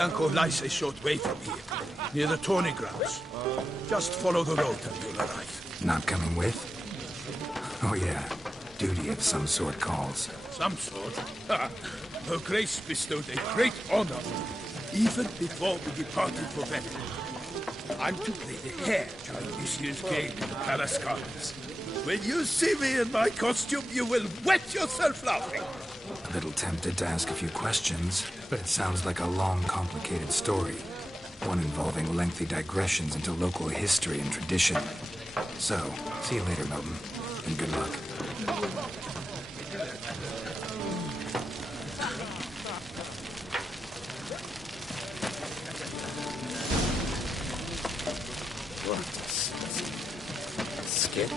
Uncle lies a short way from here, near the tourney grounds. Just follow the road and you'll arrive. Not coming with? Oh yeah, duty of some sort calls. Some sort? Ha! Her Grace bestowed a great honor, even before we departed for battle. I'm to play the hare during this year's game in the Palace Gardens. When you see me in my costume, you will wet yourself laughing. A little tempted to ask a few questions, but it sounds like a long, complicated story. One involving lengthy digressions into local history and tradition. So, see you later, Milton, and good luck. Skip.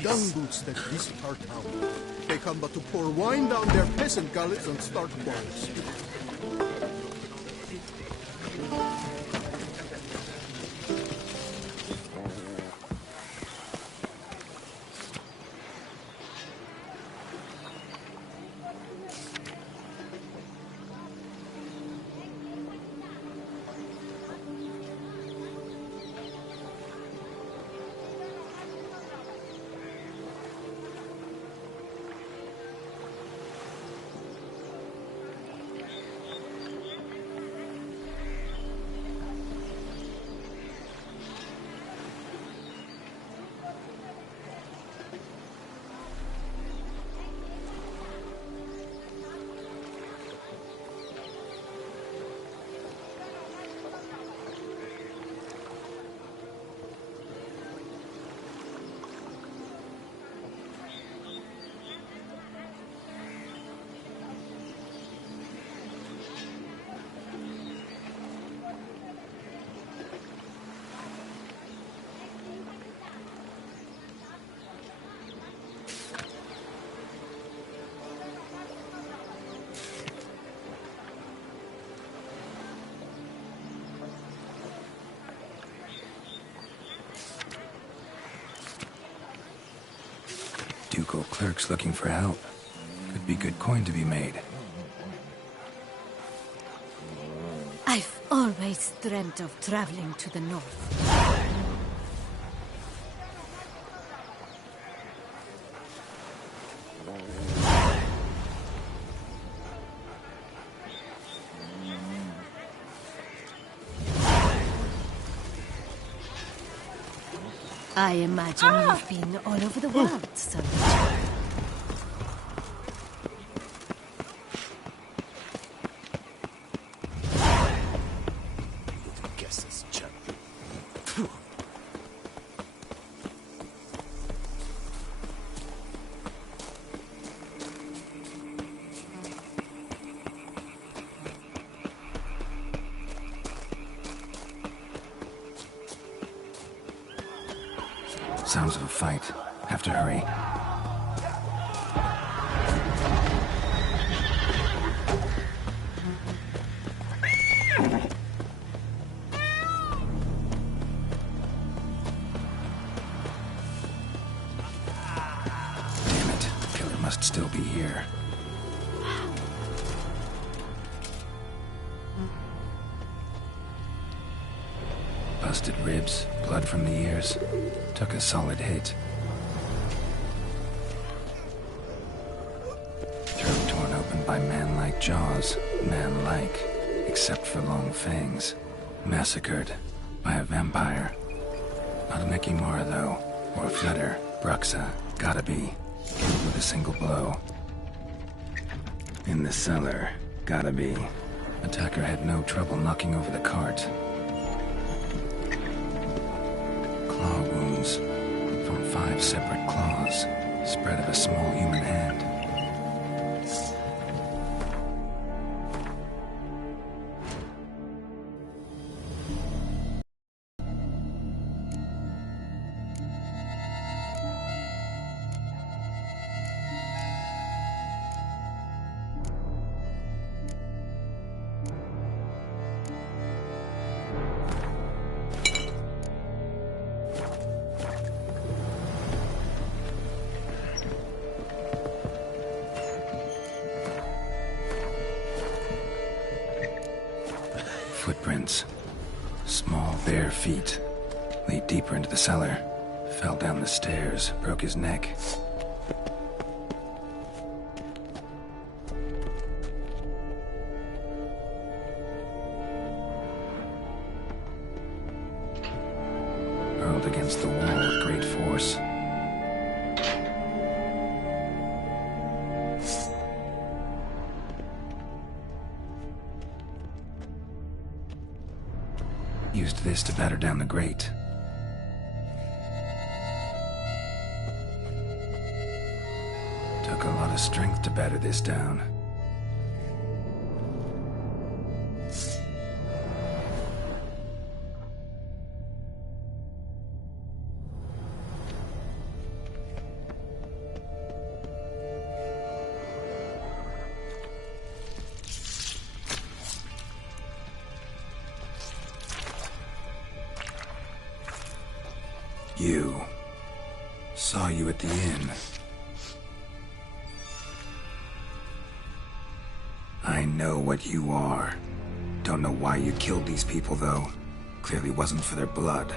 Dung boots that visit our town. They come but to pour wine down their peasant gullets and start quarrels. Ducal clerks looking for help. Could be good coin to be made. I've always dreamt of traveling to the north. I imagine you've been all over the world, so... Guess this chap. Sounds of a fight. Have to hurry. Damn it. Killer must still be here. Busted ribs, blood from the ears. Took a solid hit. Throat torn open by man-like jaws. Man-like, except for long fangs. Massacred by a vampire. Not an Ekimura, though. Or a Flutter. Bruxa. Gotta be. Killed with a single blow. In the cellar. Gotta be. Attacker had no trouble knocking over the cart. Claw wounds from 5 separate claws, spread of a small human hand. footprints. Small, bare feet. Lead deeper into the cellar. Fell down the stairs, broke his neck. Hurled against the wall with great force. Used this to batter down the grate. Took a lot of strength to batter this down. You. Saw you at the inn. I know what you are. Don't know why you killed these people, though. Clearly wasn't for their blood.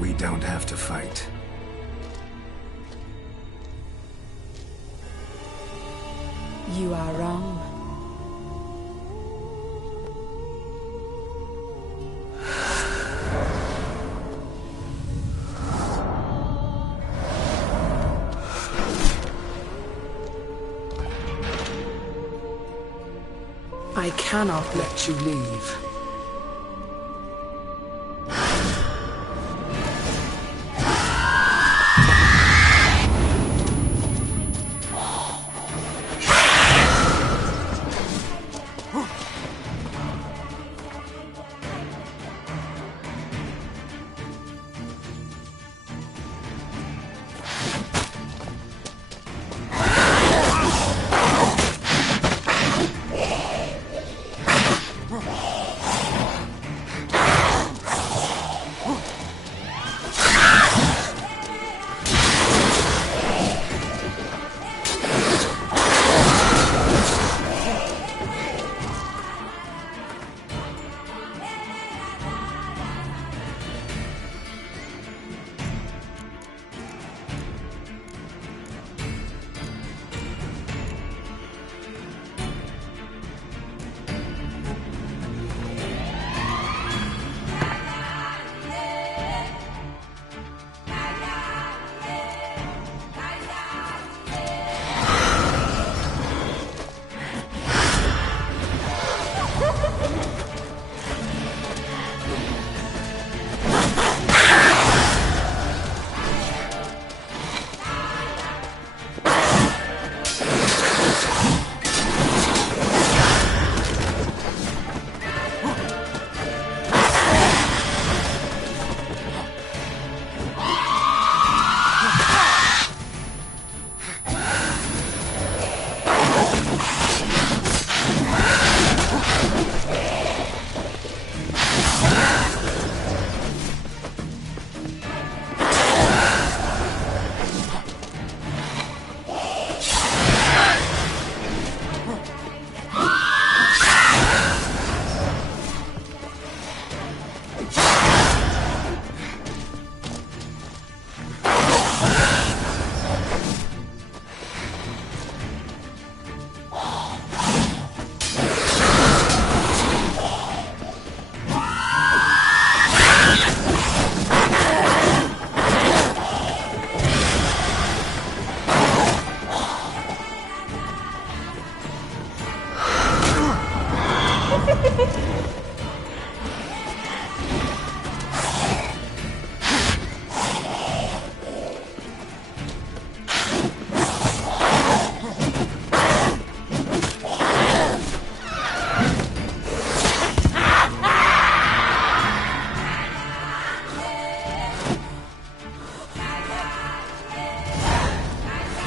We don't have to fight. You are wrong. I cannot let you leave.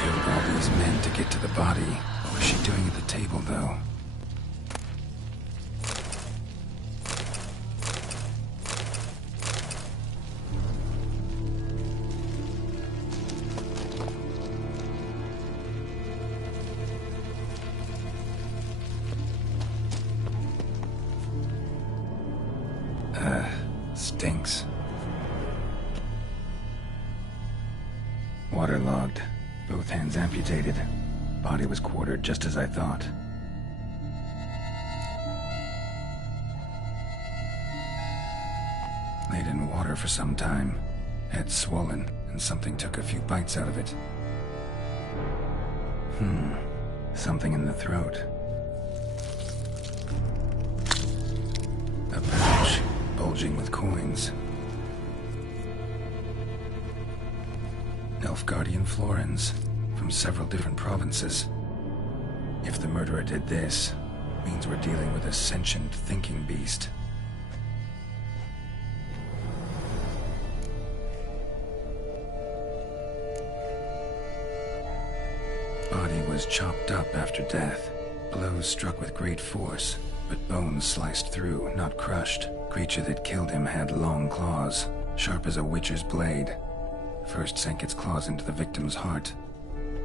Killed all these men to get to the body. What was she doing at the table, though? thinks. Waterlogged. Both hands amputated. Body was quartered just as I thought. Laid in water for some time. Head swollen, and something took a few bites out of it. Something in the throat. A pouch, bulging with coins. Nilfgaardian florins, from several different provinces. If the murderer did this, means we're dealing with a sentient, thinking beast. Body was chopped up after death. Blows struck with great force, but bones sliced through, not crushed. Creature that killed him had long claws, sharp as a witcher's blade. First sank its claws into the victim's heart.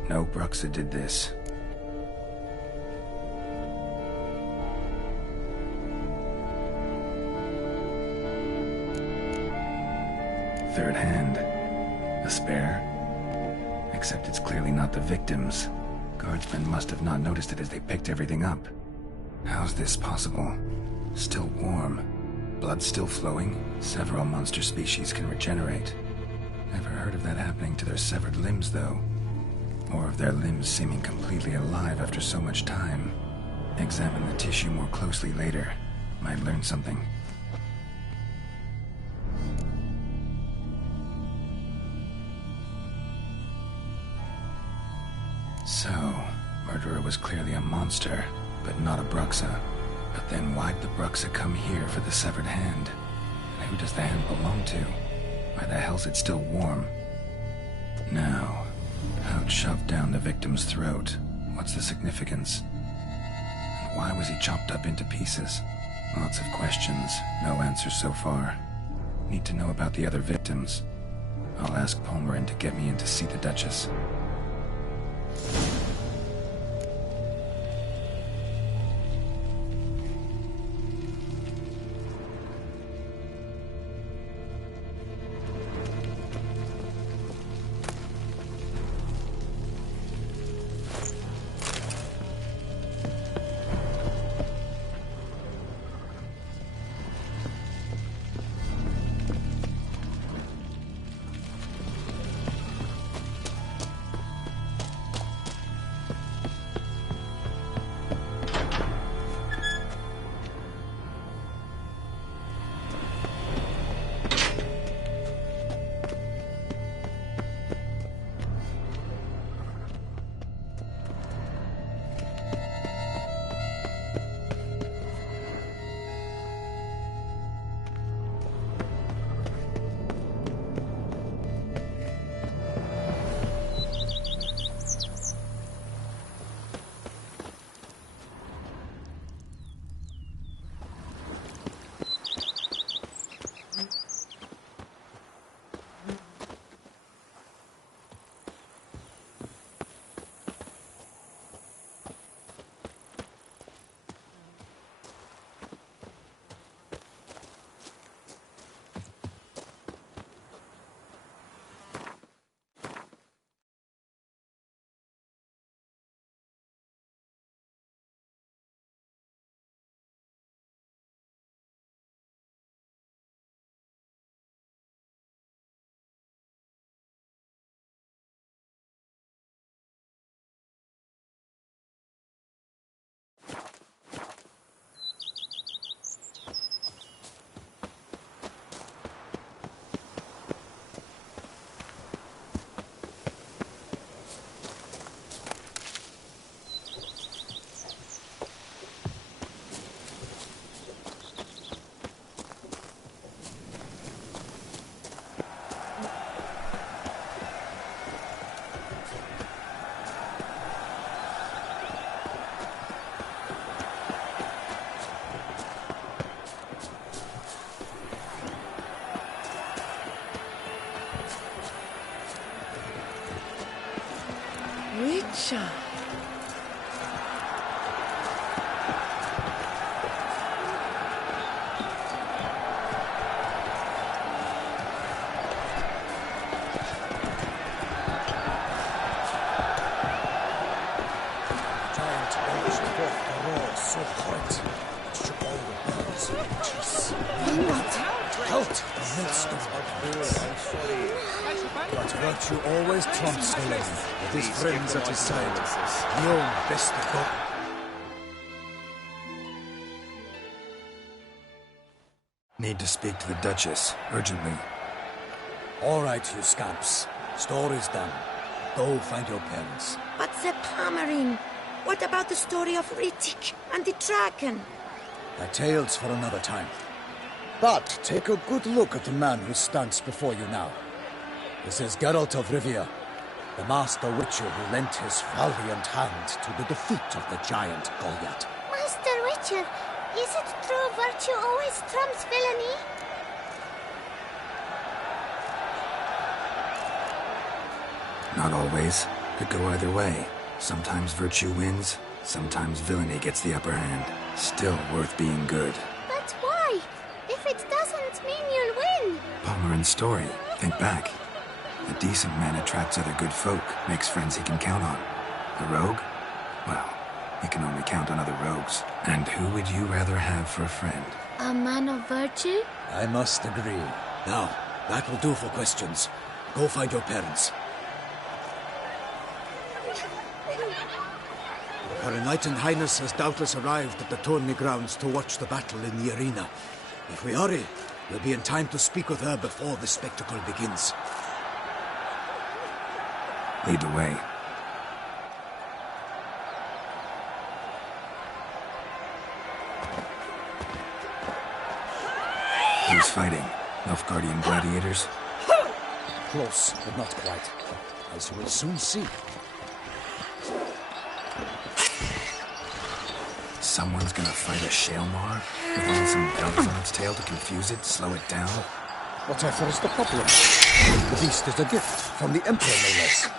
No Bruxa did this. Third hand. A spare? Except it's clearly not the victim's. Guardsmen must have not noticed it as they picked everything up. How's this possible? Still warm. Blood still flowing? Several monster species can regenerate. Never heard of that happening to their severed limbs, though. Or of their limbs seeming completely alive after so much time. Examine the tissue more closely later. Might learn something. So, murderer was clearly a monster, but not a Bruxa. But then why'd the Bruxa come here for the severed hand? And who does the hand belong to? Why the hell's it still warm? Now, how'd shoved down the victim's throat? What's the significance? And why was he chopped up into pieces? Lots of questions, no answers so far. Need to know about the other victims. I'll ask Palmerin to get me in to see the Duchess. Witcher. But virtue always trumps villainy. With his friends at his side, Guillaume best to go. Need to speak to the Duchess, urgently. All right, you scamps. Story's done. Go find your parents. But the Pomerine, what about the story of Rittik and the dragon? My tale's for another time. But take a good look at the man who stands before you now. This is Geralt of Rivia, the master witcher who lent his valiant hand to the defeat of the giant Goliath. Master Witcher, is it true virtue always trumps villainy? Not always. Could go either way. Sometimes virtue wins, sometimes villainy gets the upper hand. Still worth being good. But why? If it doesn't mean you'll win. Pomerin's story. Think back. A decent man attracts other good folk, makes friends he can count on. A rogue? Well, he can only count on other rogues. And who would you rather have for a friend? A man of virtue? I must agree. Now, that will do for questions. Go find your parents. Her Enlightened Highness has doubtless arrived at the tourney grounds to watch the battle in the arena. If we hurry, we'll be in time to speak with her before the spectacle begins. Lead the way. Who's fighting? Nilfgaardian gladiators? Close, but not quite. As you will soon see. Someone's gonna fight a Shaelmar? With all some bells on its tail to confuse it, slow it down? Whatever is the problem? The beast is a gift from the Emperor, no less.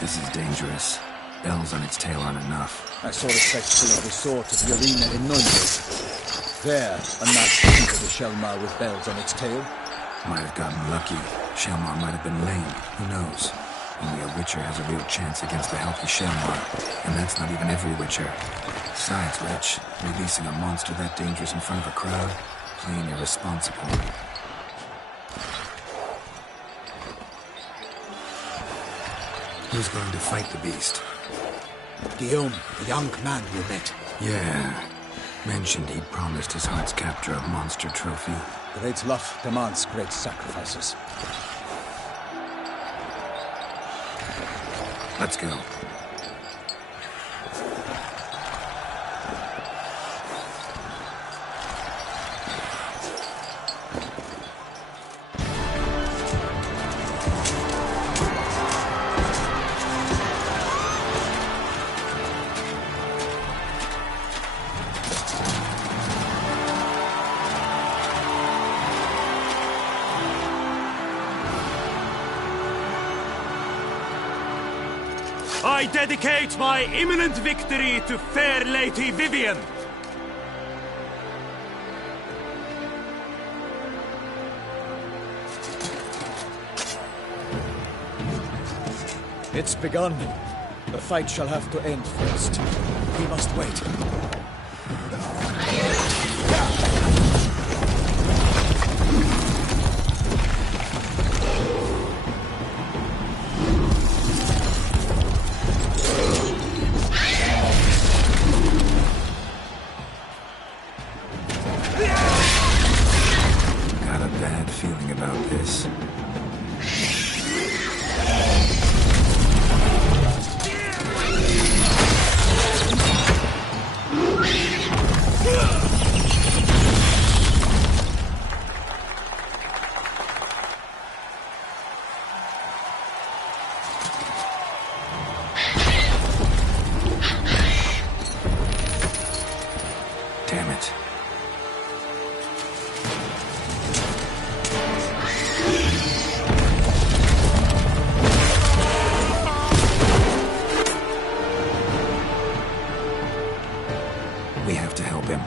This is dangerous. Bells on its tail aren't enough. I saw the spectacle of the sword at the arena in Nuremberg. There, a knight defeated a Shaelmar with bells on its tail. Might have gotten lucky. Shaelmar might have been lame. Who knows? Only a Witcher has a real chance against a healthy Shaelmar. And that's not even every Witcher. Besides which, releasing a monster that dangerous in front of a crowd, plain irresponsible. Who's going to fight the beast? Guillaume, the young man you met. Yeah. Mentioned he'd promised his heart's captor a monster trophy. Great love demands great sacrifices. Let's go. I dedicate my imminent victory to fair Lady Vivian. It's begun. The fight shall have to end first. We must wait. Got a bad feeling about this. Damn it. We have to help him.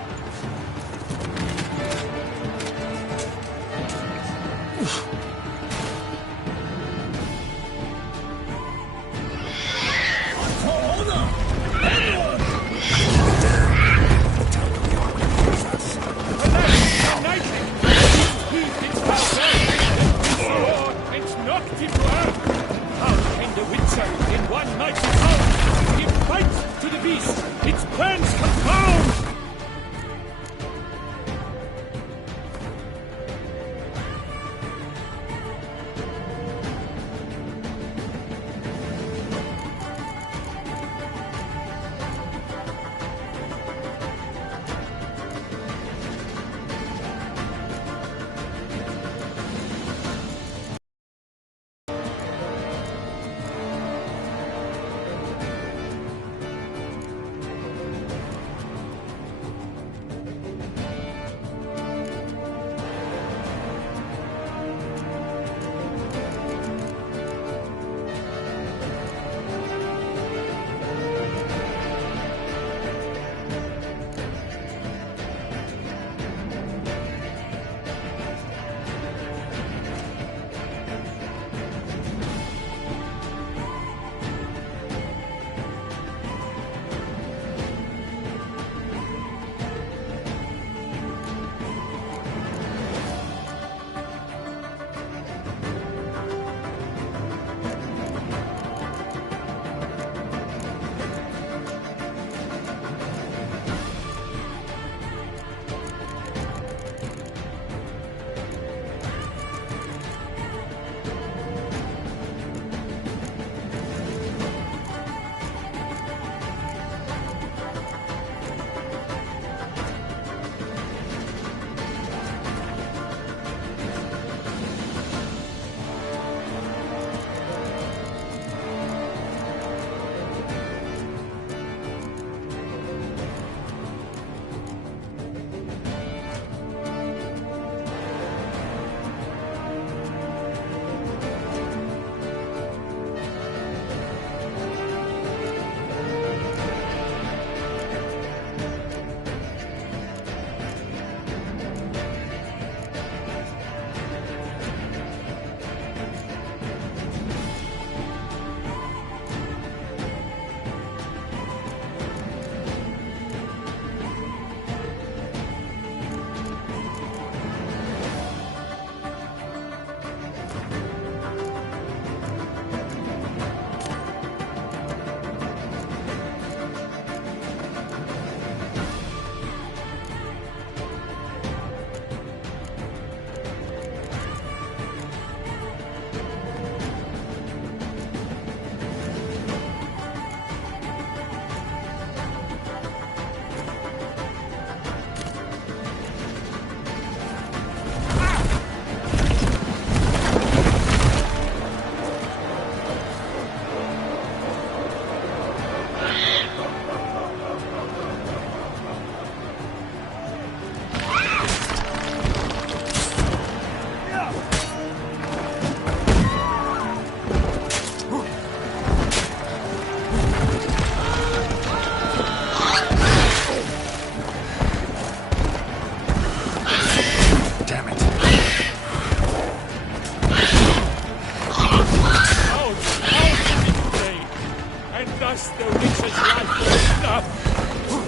Duchess's life was snuffed.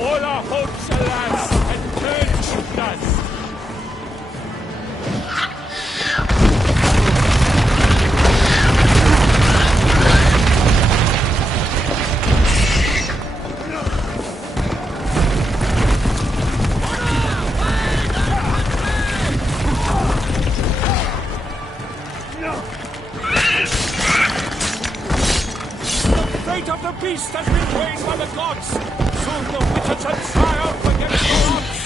All our hopes, alas, had turned to dust. The fate of the beast has been weighed by the gods. Soon the witcher shall triumph against the odds.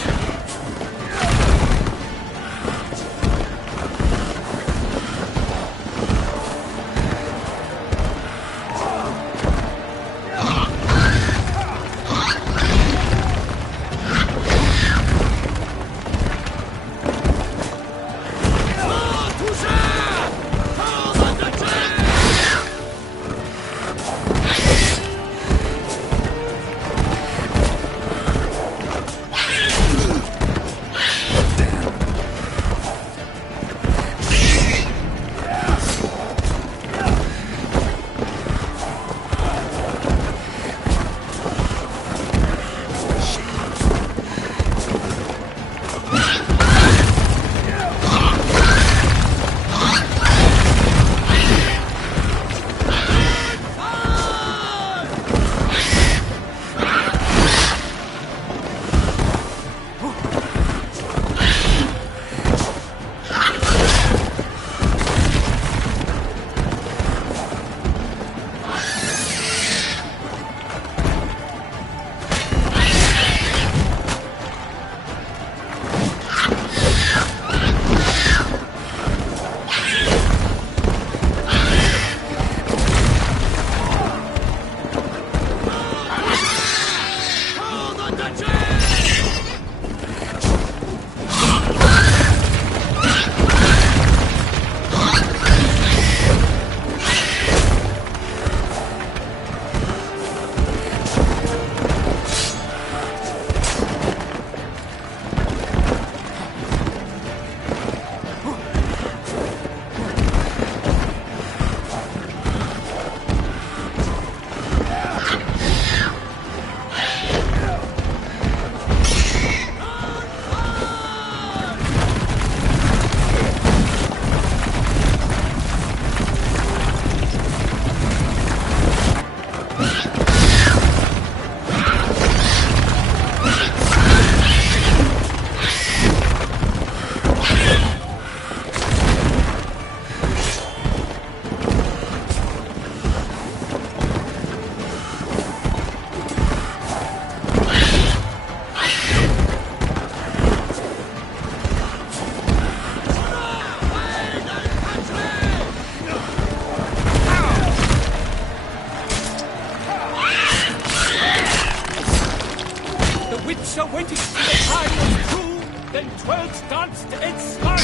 Waiting till the time was true, then 12 danced its smile,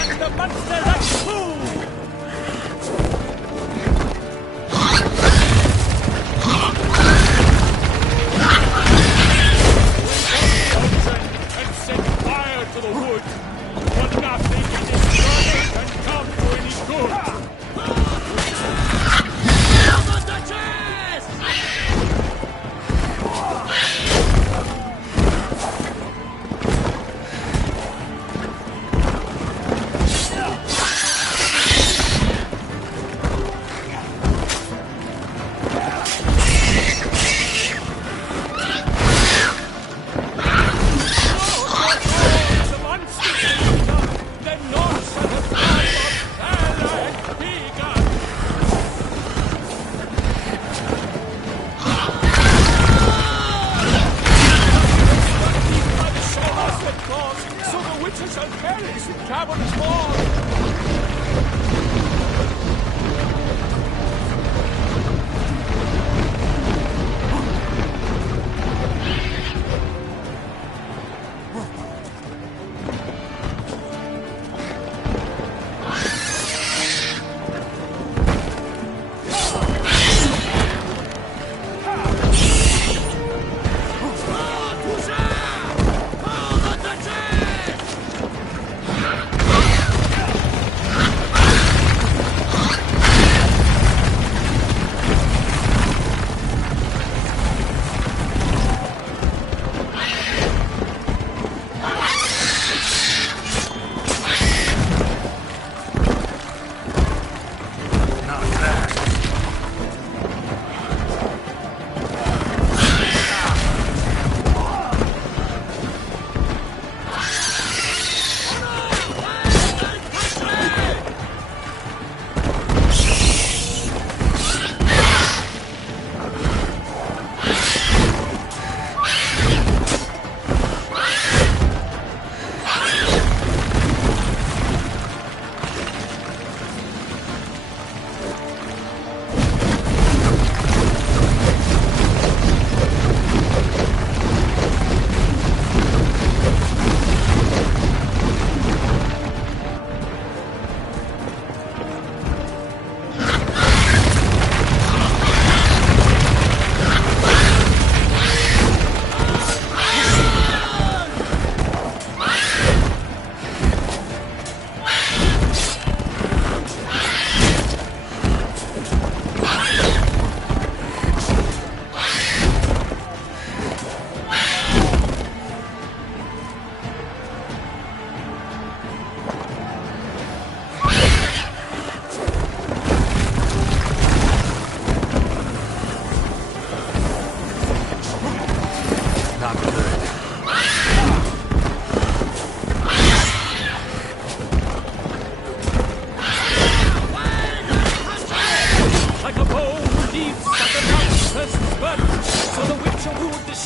and the monster that flew. And set fire to the wood, but nothing in this world can come to any good.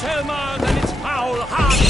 Selma than its foul heart.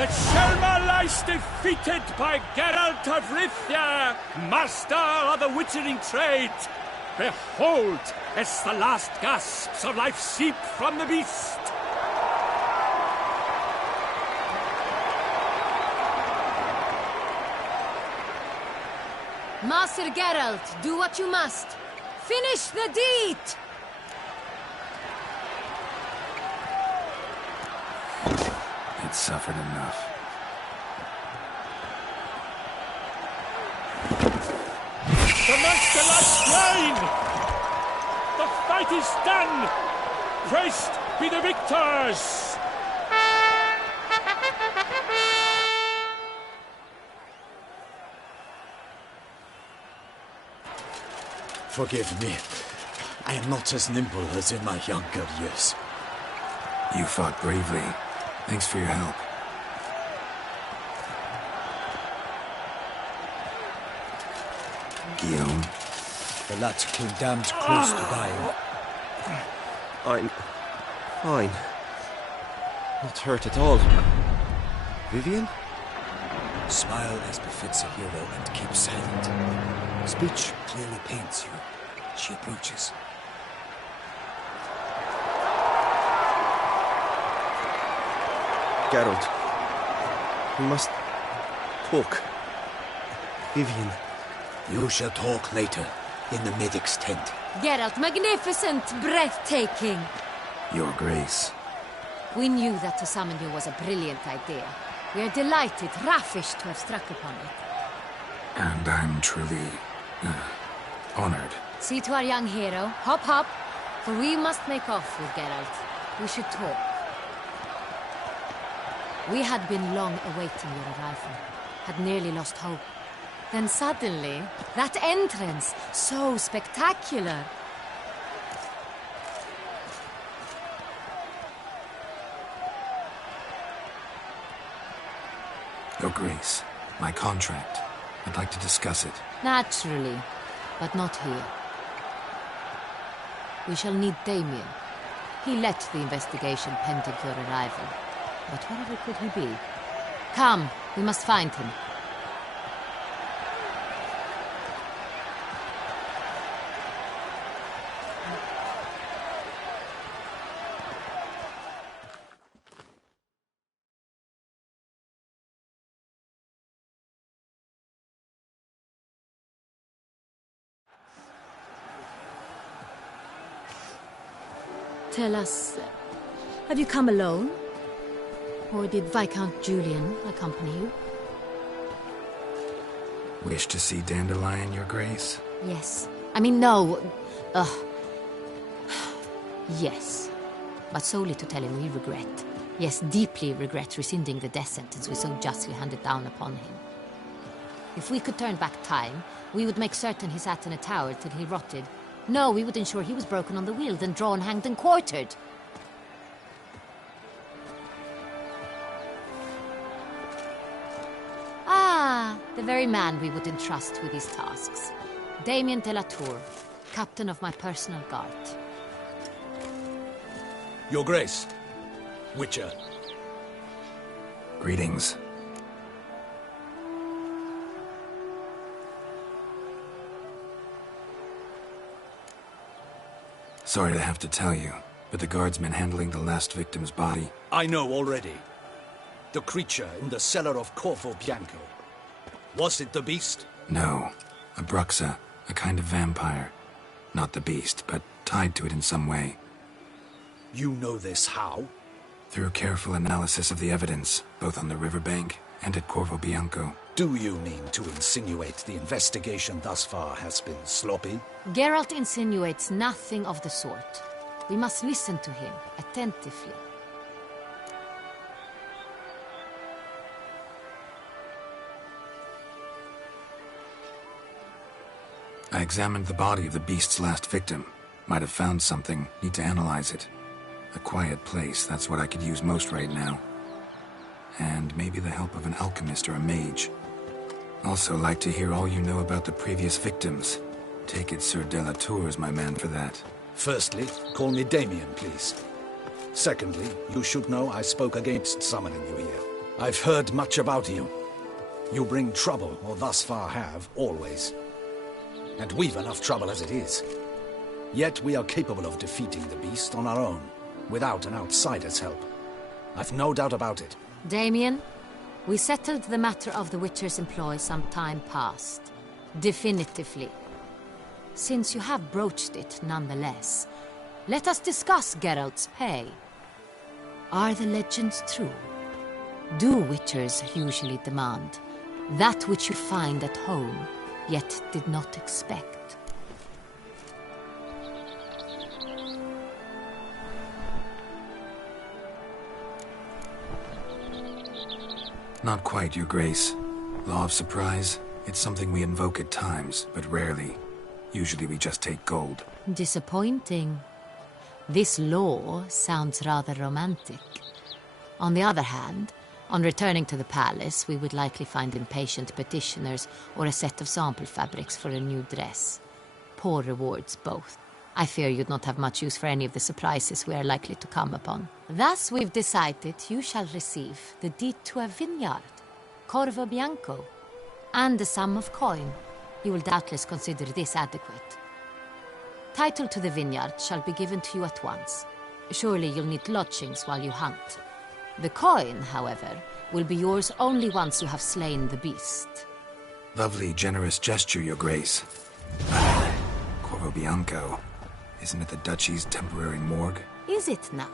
that Selma lies defeated by Geralt of Rivia, master of the witchering trade. Behold, as the last gasps of life seep from the beast. Master Geralt, do what you must. Finish the deed! It suffered enough. The master lies slain! The fight is done! Praised be the victors! Forgive me. I am not as nimble as in my younger years. You fought bravely. Thanks for your help. Guillaume? The lad came damned close to dying. I'm fine. Not hurt at all. Vivian? Smile as befits a hero and keep silent. Speech clearly pains you. She approaches. Geralt. We must talk. Vivian. You shall talk later, in the medic's tent. Geralt, magnificent, breathtaking. Your Grace. We knew that to summon you was a brilliant idea. We are delighted, ravished to have struck upon it. And I'm truly... honored. See to our young hero. Hop, hop. For we must make off with Geralt. We should talk. We had been long awaiting your arrival. Had nearly lost hope. Then suddenly, that entrance, so spectacular. Your Grace, my contract. I'd like to discuss it. Naturally, but not here. We shall need Damien. He led the investigation pending your arrival. But wherever could he be? Come, we must find him. Tell us, have you come alone? Or did Viscount Julian accompany you? Wish to see Dandelion, Your Grace? Yes. I mean, no. Yes. But solely to tell him we regret. Yes, deeply regret rescinding the death sentence we so justly handed down upon him. If we could turn back time, we would make certain he sat in a tower till he rotted. No, we would ensure he was broken on the wheel, then drawn, hanged, and quartered. Ah, the very man we would entrust with these tasks. Damien de la Tour, captain of my personal guard. Your Grace. Witcher. Greetings. Sorry to have to tell you, but the guardsman handling the last victim's body... I know already. The creature in the cellar of Corvo Bianco. Was it the beast? No. A bruxa, a kind of vampire. Not the beast, but tied to it in some way. You know this how? Through careful analysis of the evidence, both on the riverbank and at Corvo Bianco. Do you mean to insinuate the investigation thus far has been sloppy? Geralt insinuates nothing of the sort. We must listen to him attentively. I examined the body of the beast's last victim. Might have found something, need to analyze it. A quiet place, that's what I could use most right now. And maybe the help of an alchemist or a mage. Also like to hear all you know about the previous victims. Take it Sir de la Tour is my man for that. Firstly, call me Damien, please. Secondly, you should know I spoke against summoning you here. I've heard much about you. You bring trouble, or thus far have, always. And we've enough trouble as it is. Yet we are capable of defeating the beast on our own, without an outsider's help. I've no doubt about it. Damien, we settled the matter of the Witcher's employ some time past. Definitively. Since you have broached it nonetheless, let us discuss Geralt's pay. Are the legends true? Do Witchers usually demand that which you find at home, yet did not expect. Not quite, Your Grace. Law of surprise, it's something we invoke at times, but rarely. Usually we just take gold. Disappointing. This law sounds rather romantic. On the other hand, on returning to the palace, we would likely find impatient petitioners or a set of sample fabrics for a new dress. Poor rewards, both. I fear you'd not have much use for any of the surprises we are likely to come upon. Thus, we've decided you shall receive the deed to a vineyard, Corvo Bianco, and a sum of coin. You will doubtless consider this adequate. Title to the vineyard shall be given to you at once. Surely you'll need lodgings while you hunt. The coin, however, will be yours only once you have slain the beast. Lovely, generous gesture, Your Grace. Corvo Bianco. Isn't it the Duchy's temporary morgue? Is it now?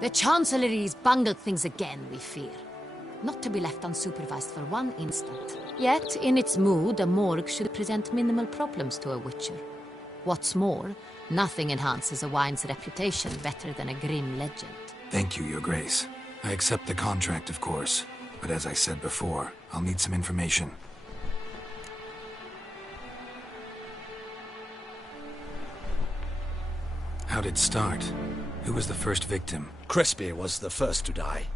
The Chancellery's bungled things again, we fear. Not to be left unsupervised for one instant. Yet, in its mood, a morgue should present minimal problems to a witcher. What's more, nothing enhances a wine's reputation better than a grim legend. Thank you, Your Grace. I accept the contract, of course. But as I said before, I'll need some information. How'd it start? Who was the first victim? Crespi was the first to die.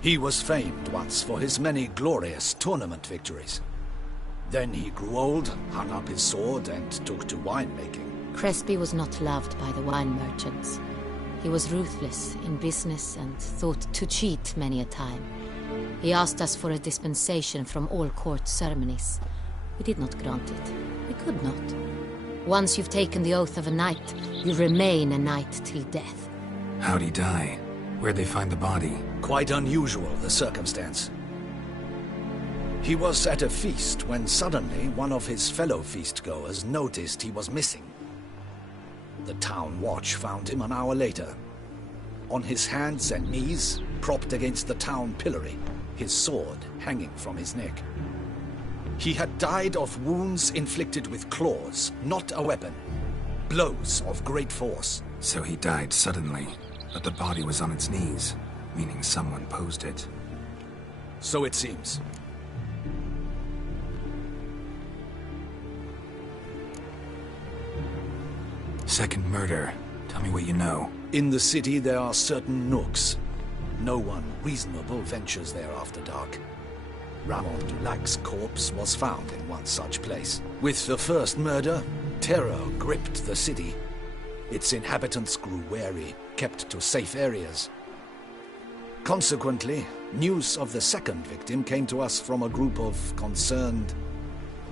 He was famed once for his many glorious tournament victories. Then he grew old, hung up his sword, and took to winemaking. Crespi was not loved by the wine merchants. He was ruthless in business and thought to cheat many a time. He asked us for a dispensation from all court ceremonies. We did not grant it. We could not. Once you've taken the oath of a knight, you remain a knight till death. How'd he die? Where'd they find the body? Quite unusual, the circumstance. He was at a feast when suddenly one of his fellow feastgoers noticed he was missing. The town watch found him an hour later. On his hands and knees, propped against the town pillory, his sword hanging from his neck. He had died of wounds inflicted with claws, not a weapon. Blows of great force. So he died suddenly, but the body was on its knees, meaning someone posed it. So it seems. Second murder. Tell me what you know. In the city there are certain nooks. No one reasonable ventures there after dark. Ramon Dulac's corpse was found in one such place. With the first murder, terror gripped the city. Its inhabitants grew wary, kept to safe areas. Consequently, news of the second victim came to us from a group of concerned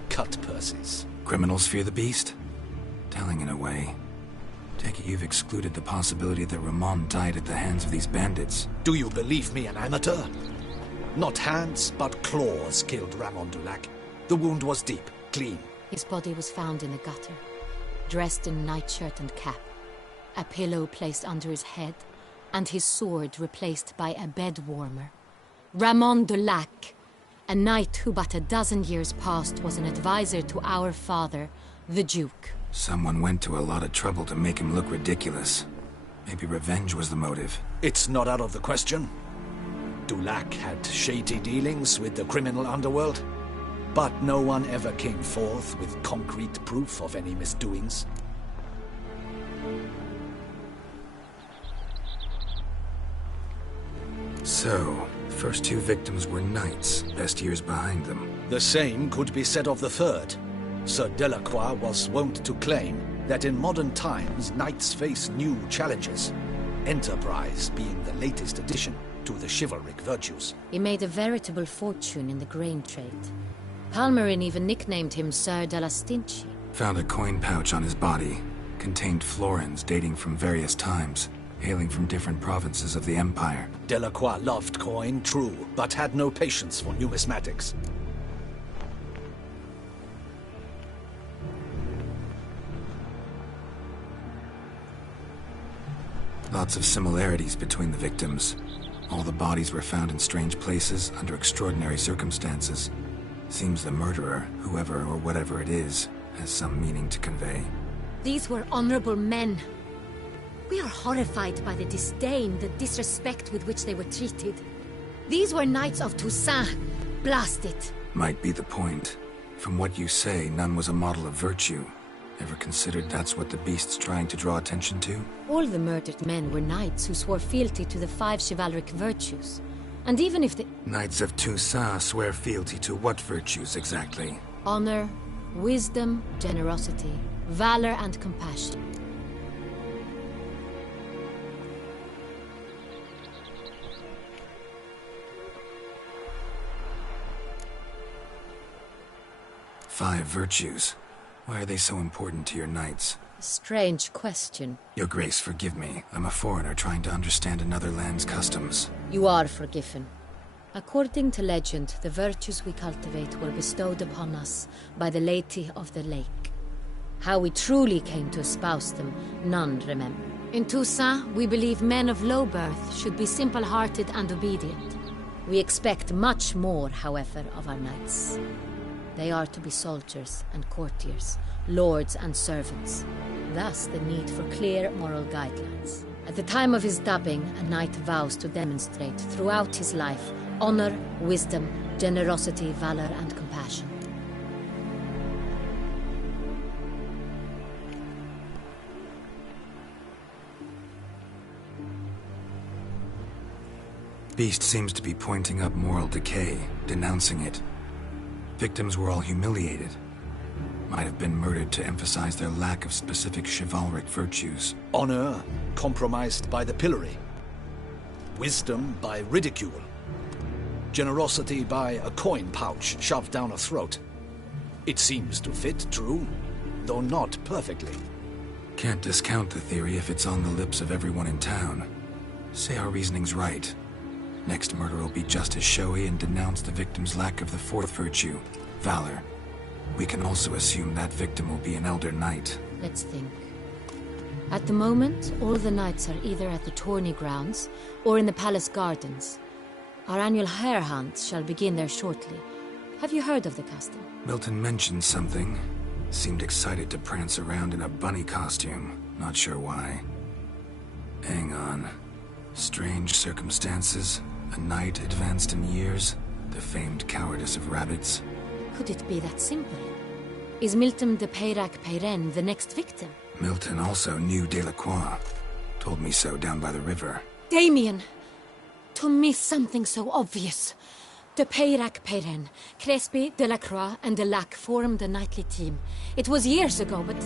cut-purses. Criminals fear the beast? Telling in a way. Take it you've excluded the possibility that Ramon died at the hands of these bandits. Do you believe me an amateur? Not hands, but claws killed Ramon Dulac. The wound was deep, clean. His body was found in a gutter, dressed in nightshirt and cap, a pillow placed under his head, and his sword replaced by a bed warmer. Ramon Dulac, a knight who but a dozen years past was an advisor to our father, the Duke. Someone went to a lot of trouble to make him look ridiculous. Maybe revenge was the motive. It's not out of the question. Dulac had shady dealings with the criminal underworld, but no one ever came forth with concrete proof of any misdoings. So, first two victims were knights, best years behind them. The same could be said of the third. Sir Delacroix was wont to claim that in modern times knights face new challenges, enterprise being the latest addition to the chivalric virtues. He made a veritable fortune in the grain trade. Palmerin even nicknamed him Sir de la Stinchi. Found a coin pouch on his body. Contained florins dating from various times, hailing from different provinces of the Empire. Delacroix loved coin, true, but had no patience for numismatics. Lots of similarities between the victims. All the bodies were found in strange places under extraordinary circumstances. Seems the murderer, whoever or whatever it is, has some meaning to convey. These were honorable men. We are horrified by the disdain, the disrespect with which they were treated. These were knights of Toussaint. Blast it. Might be the point. From what you say, none was a model of virtue. Ever considered that's what the beast's trying to draw attention to? All the murdered men were knights who swore fealty to the 5 chivalric virtues. And even if the... Knights of Toussaint swear fealty to what virtues exactly? Honor, wisdom, generosity, valor and compassion. Five virtues. Why are they so important to your knights? A strange question. Your Grace, forgive me. I'm a foreigner trying to understand another land's customs. You are forgiven. According to legend, the virtues we cultivate were bestowed upon us by the Lady of the Lake. How we truly came to espouse them, none remember. In Toussaint, we believe men of low birth should be simple-hearted and obedient. We expect much more, however, of our knights. They are to be soldiers and courtiers, lords and servants. Thus, the need for clear moral guidelines. At the time of his dubbing, a knight vows to demonstrate throughout his life honor, wisdom, generosity, valor, and compassion. Beast seems to be pointing up moral decay, denouncing it. Victims were all humiliated. Might have been murdered to emphasize their lack of specific chivalric virtues. Honor compromised by the pillory. Wisdom by ridicule. Generosity by a coin pouch shoved down a throat. It seems to fit, true, though not perfectly. Can't discount the theory if it's on the lips of everyone in town. Say our reasoning's right. Next murder will be just as showy and denounce the victim's lack of the fourth virtue, valor. We can also assume that victim will be an elder knight. Let's think. At the moment, all the knights are either at the tourney grounds or in the palace gardens. Our annual hare hunt shall begin there shortly. Have you heard of the custom? Milton mentioned something. Seemed excited to prance around in a bunny costume. Not sure why. Hang on. Strange circumstances. A knight advanced in years. The famed cowardice of rabbits. Could it be that simple? Is Milton de Peyrac-Peyren the next victim? Milton also knew Delacroix. Told me so down by the river. Damien! To miss something so obvious. De Peyrac-Peyren, Crespi, Delacroix, and Delac formed a knightly team. It was years ago, but...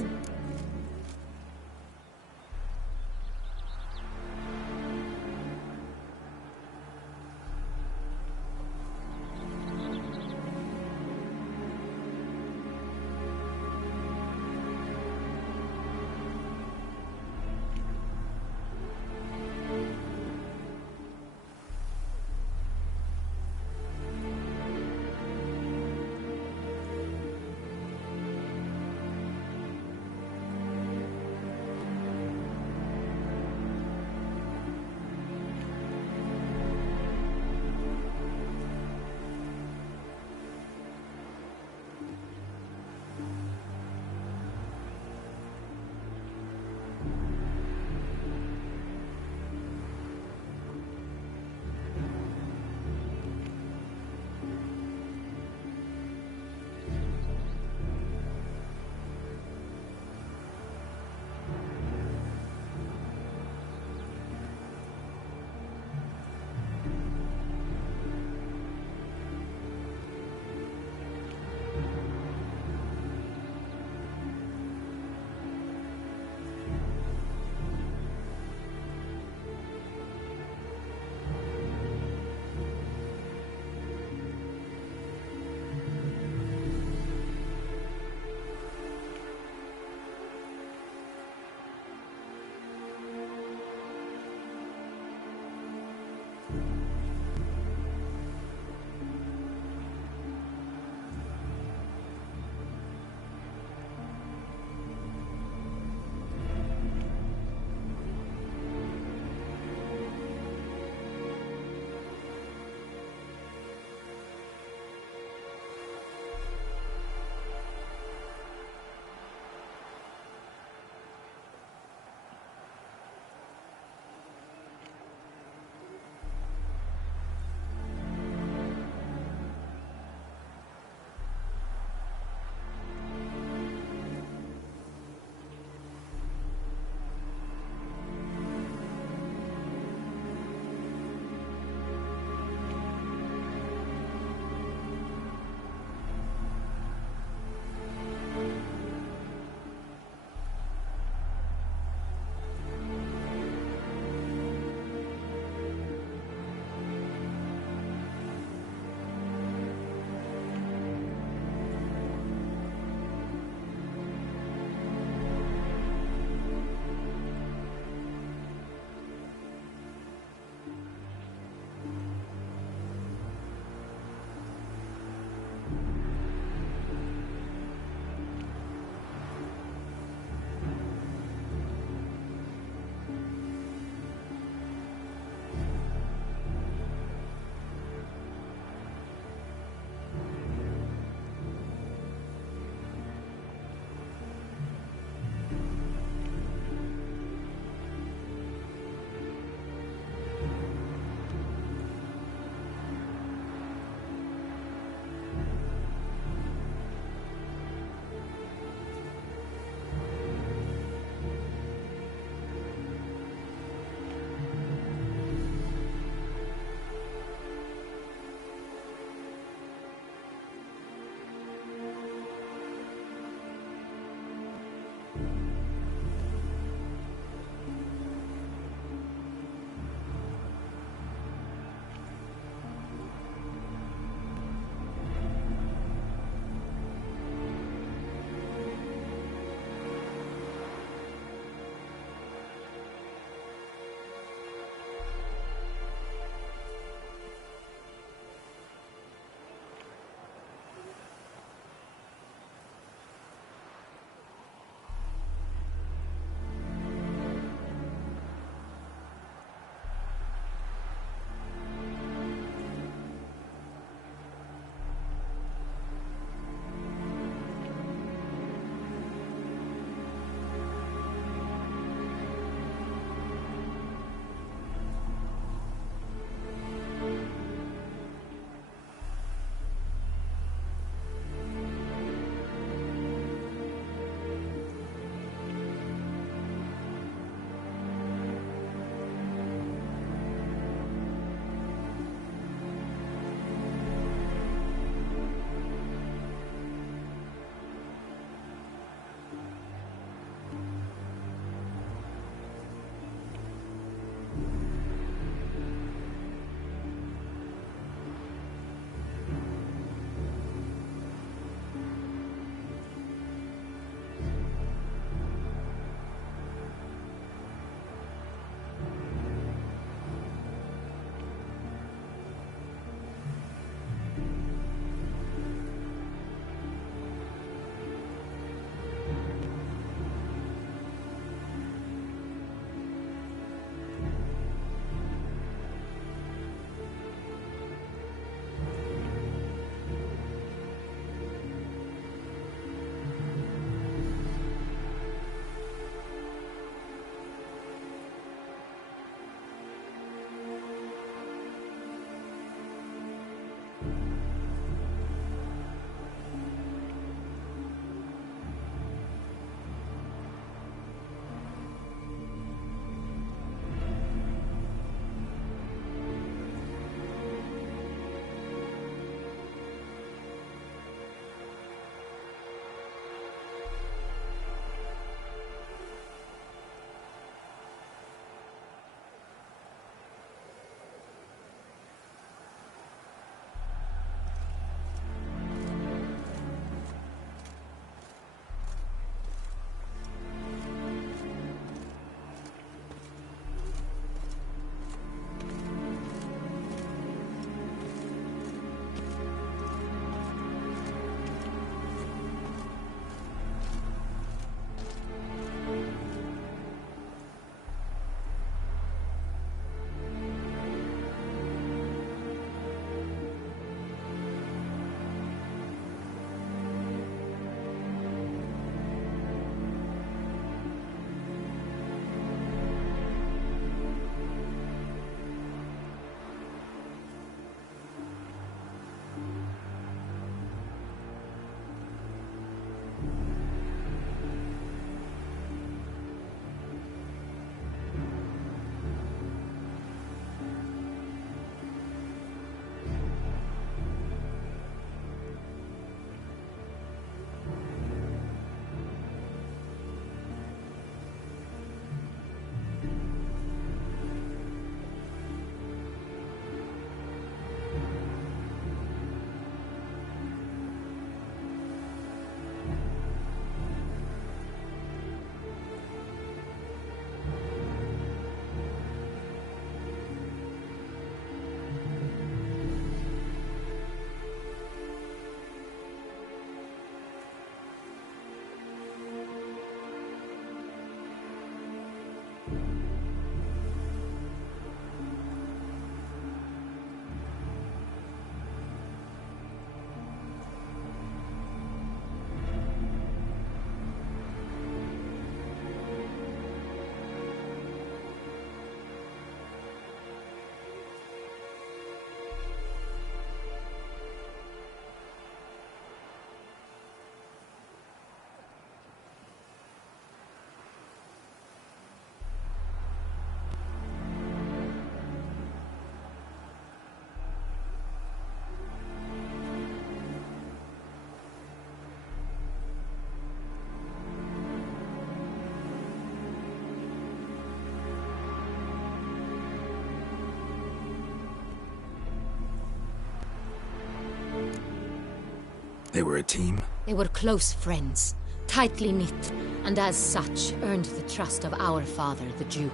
They were a team? They were close friends, tightly knit, and as such earned the trust of our father, the Duke.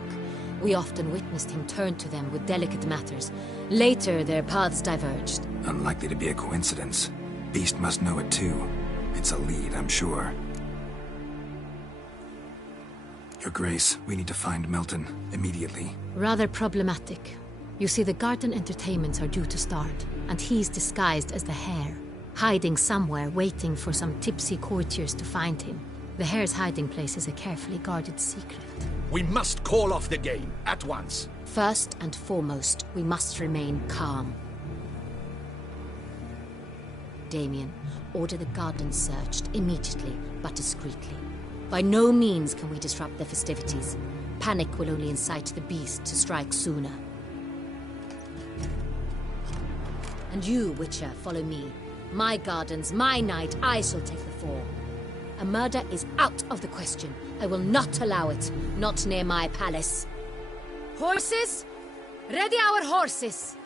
We often witnessed him turn to them with delicate matters. Later, their paths diverged. Unlikely to be a coincidence. Beast must know it too. It's a lead, I'm sure. Your Grace, we need to find Milton, immediately. Rather problematic. You see, the garden entertainments are due to start, and he's disguised as the Hare, hiding somewhere, waiting for some tipsy courtiers to find him. The Hare's hiding place is a carefully guarded secret. We must call off the game, at once. First and foremost, we must remain calm. Damien, order the garden searched immediately, but discreetly. By no means can we disrupt the festivities. Panic will only incite the beast to strike sooner. And you, Witcher, follow me. My gardens, my night, I shall take the fall. A murder is out of the question. I will not allow it. Not near my palace. Horses? Ready our horses!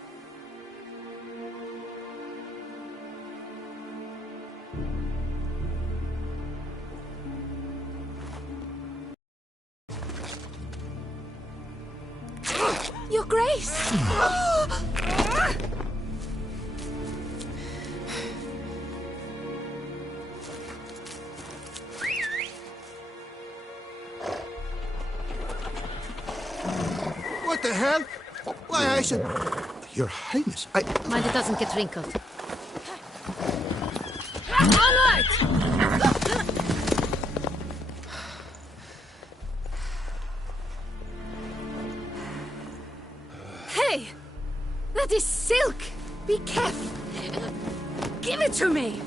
Your Grace! What the hell? Why, I should... Your Highness, Mind it doesn't get wrinkled. Onward! Hey! That is silk! Be careful! Give it to me!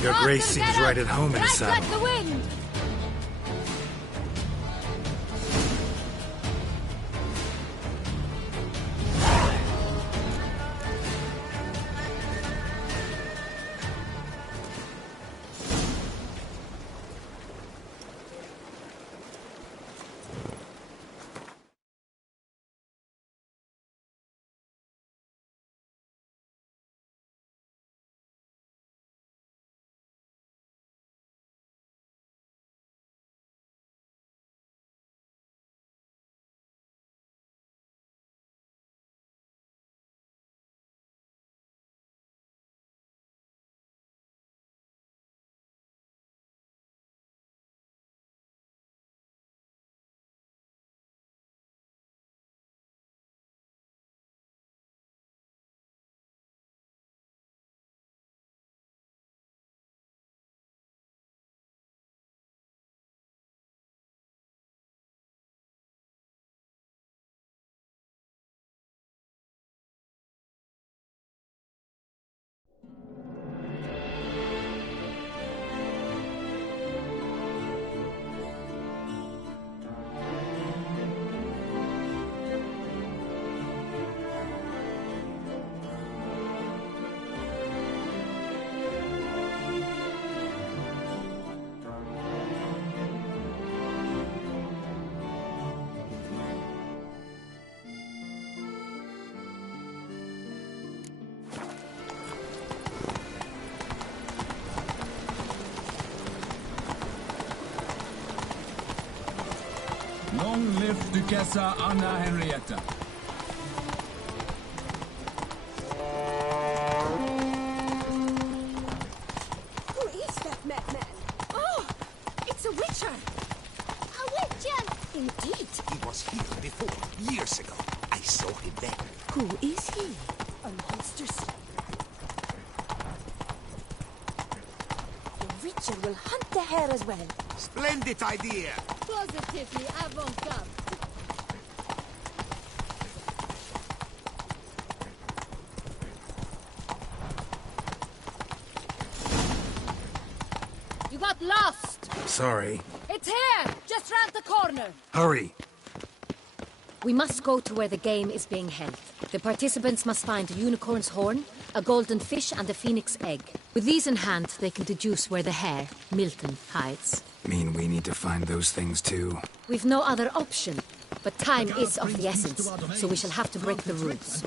Your Grace seems right at home in the saddle. Like the wind! Long live Duchessa Anna Henrietta. Who is that madman? Oh! It's a Witcher! A witcher! Indeed. He was here before, years ago. I saw him then. Who is he? A monster sleeper. The Witcher will hunt the hare as well. Splendid idea! Positively avant-garde. You got lost! Sorry. It's here! Just round the corner! Hurry! We must go to where the game is being held. The participants must find a unicorn's horn, a golden fish, and a phoenix egg. With these in hand, they can deduce where the hare, Milton, hides. Mean we need to find those things too? We've no other option. But time is of the essence, so we shall have to break the rules.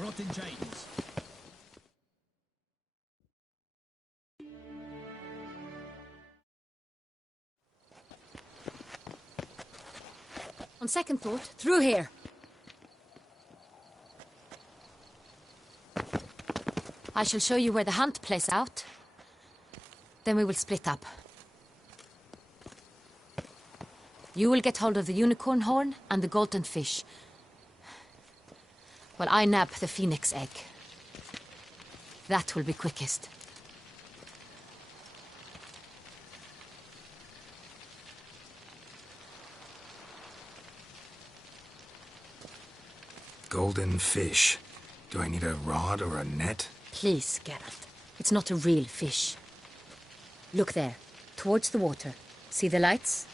On second thought, through here. I shall show you where the hunt plays out. Then we will split up. You will get hold of the unicorn horn and the golden fish, while I nab the phoenix egg. That will be quickest. Golden fish. Do I need a rod or a net? Please, Geralt. It's not a real fish. Look there, towards the water. See the lights?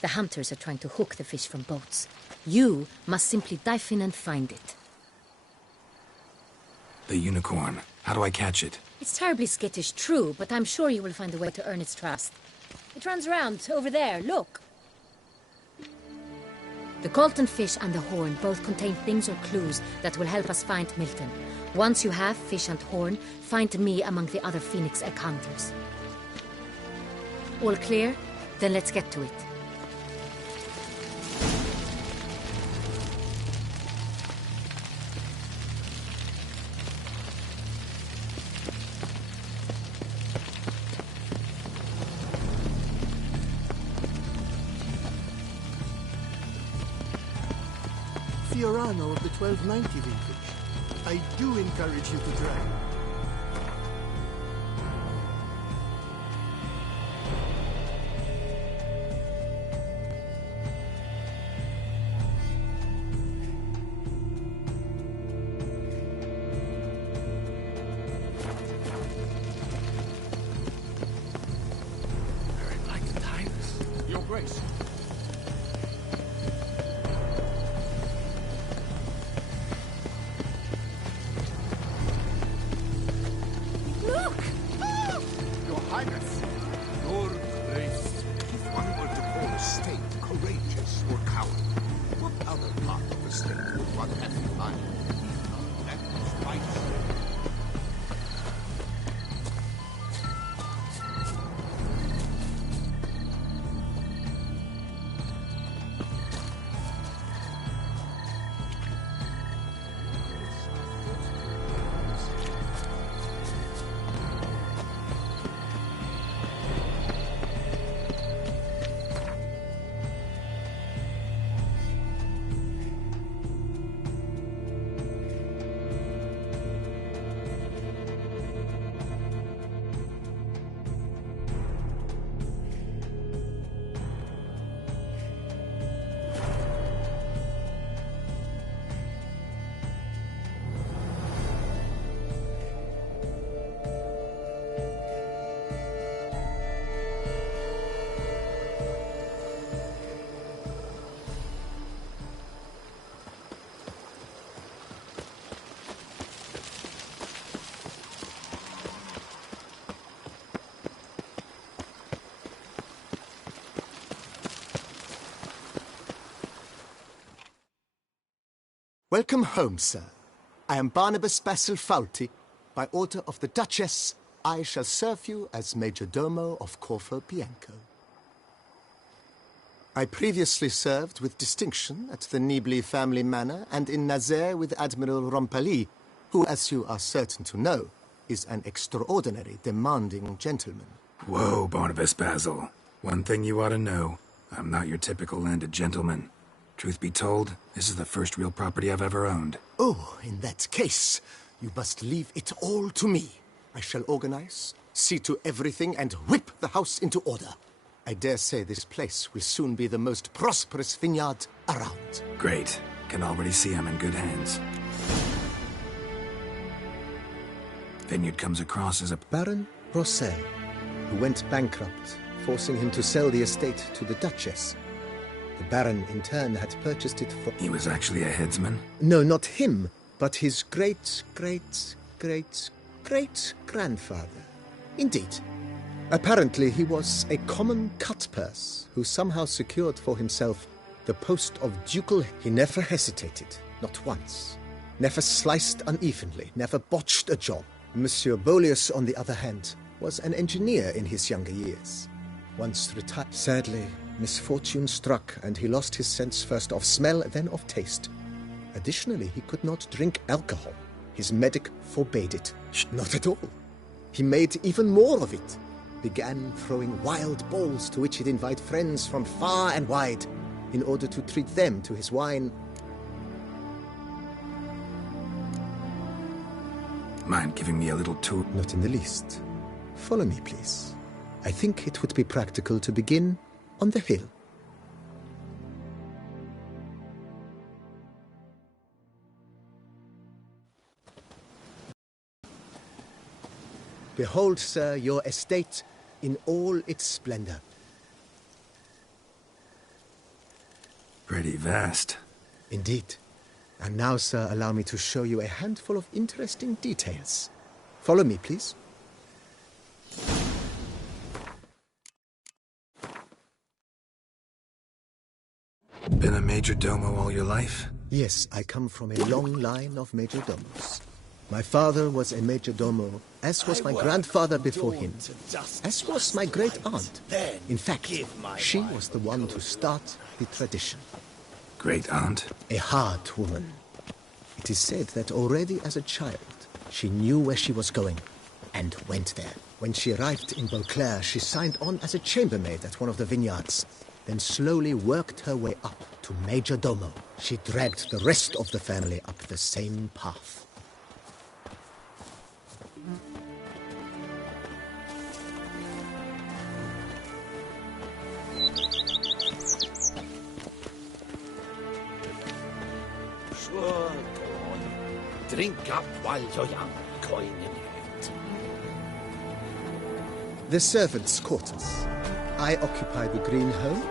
The hunters are trying to hook the fish from boats. You must simply dive in and find it. The unicorn. How do I catch it? It's terribly skittish, true, but I'm sure you will find a way to earn its trust. It runs around, over there, look. The golden fish and the horn both contain things or clues that will help us find Milton. Once you have fish and horn, find me among the other phoenix egg hunters. All clear? Then let's get to it. Fiorano of the 1290 vintage. I do encourage you to try. Very like the Highness. Your Grace. Your Highness, Your Grace, if one were to call a state courageous or cowardly, what other part of the state would one have in mind? That was right. Welcome home, sir. I am Barnabas Basil Fawlty. By order of the Duchess, I shall serve you as Major Domo of Corvo Bianco. I previously served with distinction at the Nibli family manor and in Nazaire with Admiral Rompali, who, as you are certain to know, is an extraordinary demanding gentleman. Whoa, Barnabas Basil. One thing you ought to know. I'm not your typical landed gentleman. Truth be told, this is the first real property I've ever owned. Oh, in that case, you must leave it all to me. I shall organize, see to everything, and whip the house into order. I dare say this place will soon be the most prosperous vineyard around. Great. Can already see I'm in good hands. Vineyard comes across as a... Baron Rossel, who went bankrupt, forcing him to sell the estate to the Duchess. The Baron, in turn, had purchased it for... He was actually a headsman? No, not him, but his great-great-great-great-grandfather. Indeed. Apparently, he was a common cutpurse who somehow secured for himself the post of ducal. He never hesitated, not once. Never sliced unevenly, never botched a job. Monsieur Bolius, on the other hand, was an engineer in his younger years. Once retired. Sadly, misfortune struck, and he lost his sense first of smell, then of taste. Additionally, he could not drink alcohol. His medic forbade it. Not at all. He made even more of it. Began throwing wild balls to which he'd invite friends from far and wide in order to treat them to his wine. Mind giving me a little tour? Not in the least. Follow me, please. I think it would be practical to begin on the hill. Behold, sir, your estate in all its splendor. Pretty vast. Indeed. And now, sir, allow me to show you a handful of interesting details. Follow me, please. Been a majordomo all your life? Yes, I come from a long line of majordomos. My father was a majordomo, as was my grandfather before him, as was my great-aunt. In fact, she was the one to start the tradition. Great-aunt? A hard woman. It is said that already as a child, she knew where she was going, and went there. When she arrived in Beauclair, she signed on as a chambermaid at one of the vineyards, then slowly worked her way up to majordomo. She dragged the rest of the family up the same path. Sure, go on. Drink up while you're young, coin in hand. The servants' quarters. I occupy the green home.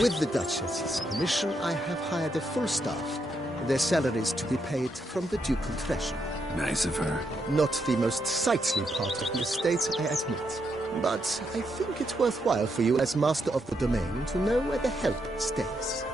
With the Duchess's permission, I have hired a full staff. Their salaries to be paid from the ducal treasure. Nice of her. Not the most sightly part of the estate, I admit. But I think it's worthwhile for you as master of the domain to know where the help stays.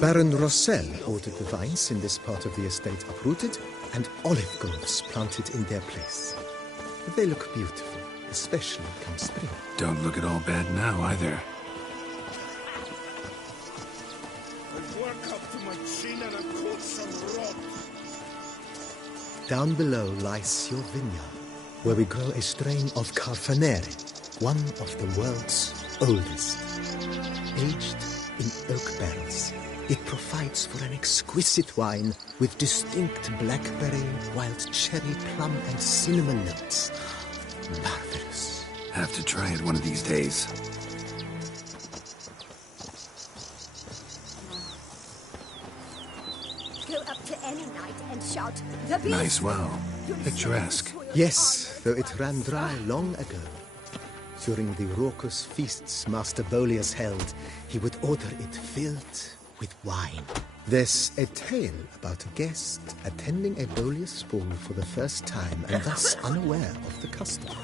Baron Rossel ordered the vines in this part of the estate uprooted and olive groves planted in their place. They look beautiful, especially come spring. Don't look at all bad now, either. I work up to my chin and I caught some rocks. Down below lies your vineyard, where we grow a strain of Carfanere, one of the world's oldest. Aged in oak barrels, it provides for an exquisite wine with distinct blackberry, wild cherry, plum, and cinnamon notes. Marvelous. Have to try it one of these days. to any night and shout, "The beast!" Nice well. Picturesque. Yes, though it ran dry long ago. During the raucous feasts Master Boleus held, he would order it filled with wine. There's a tale about a guest attending a Boleus ball for the first time and thus unaware of the custom.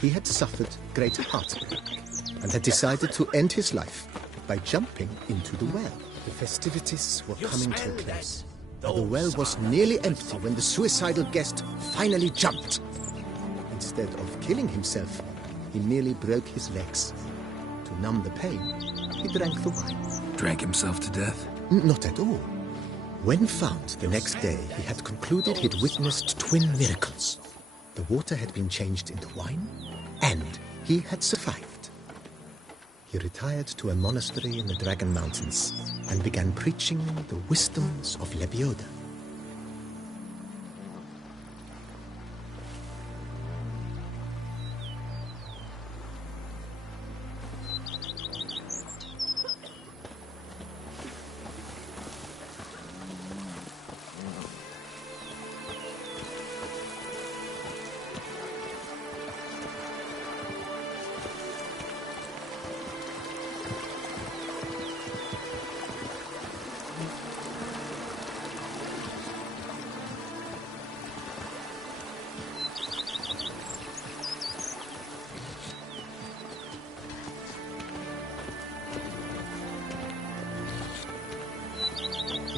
He had suffered great heartbreak and had decided to end his life by jumping into the well. The festivities were coming to a close. The well was nearly empty when the suicidal guest finally jumped. Instead of killing himself, he merely broke his legs. To numb the pain, he drank the wine. Drank himself to death? Not at all. When found the next day, he had concluded he'd witnessed twin miracles. The water had been changed into wine, and he had survived. He retired to a monastery in the Dragon Mountains and began preaching the wisdoms of Lebioda.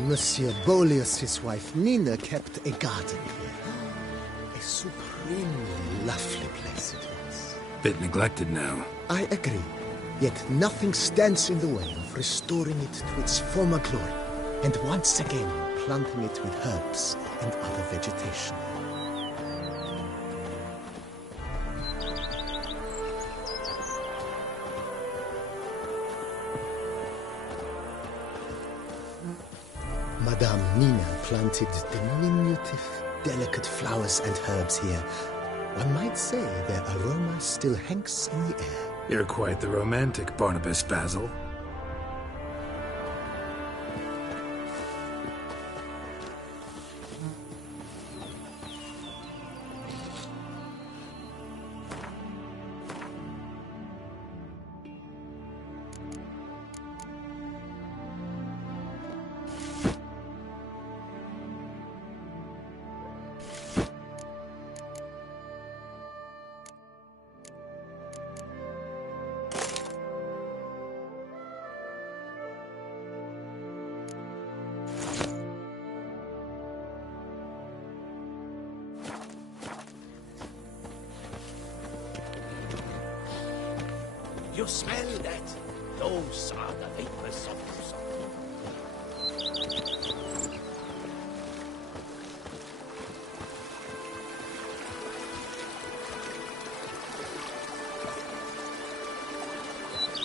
Monsieur Boleus' wife Nina kept a garden here. A supremely lovely place it was. Bit neglected now. I agree. Yet nothing stands in the way of restoring it to its former glory, and once again planting it with herbs and other vegetation. Madame Nina planted diminutive, delicate flowers and herbs here. One might say their aroma still hangs in the air. You're quite the romantic, Barnabas Basil. You smell that? Those are the vapors of the sun.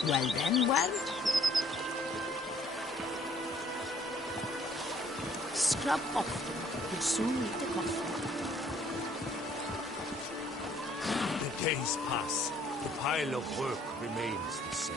Well then, well. Scrub often. You'll soon need a coffee. The days pass. The pile of work remains the same.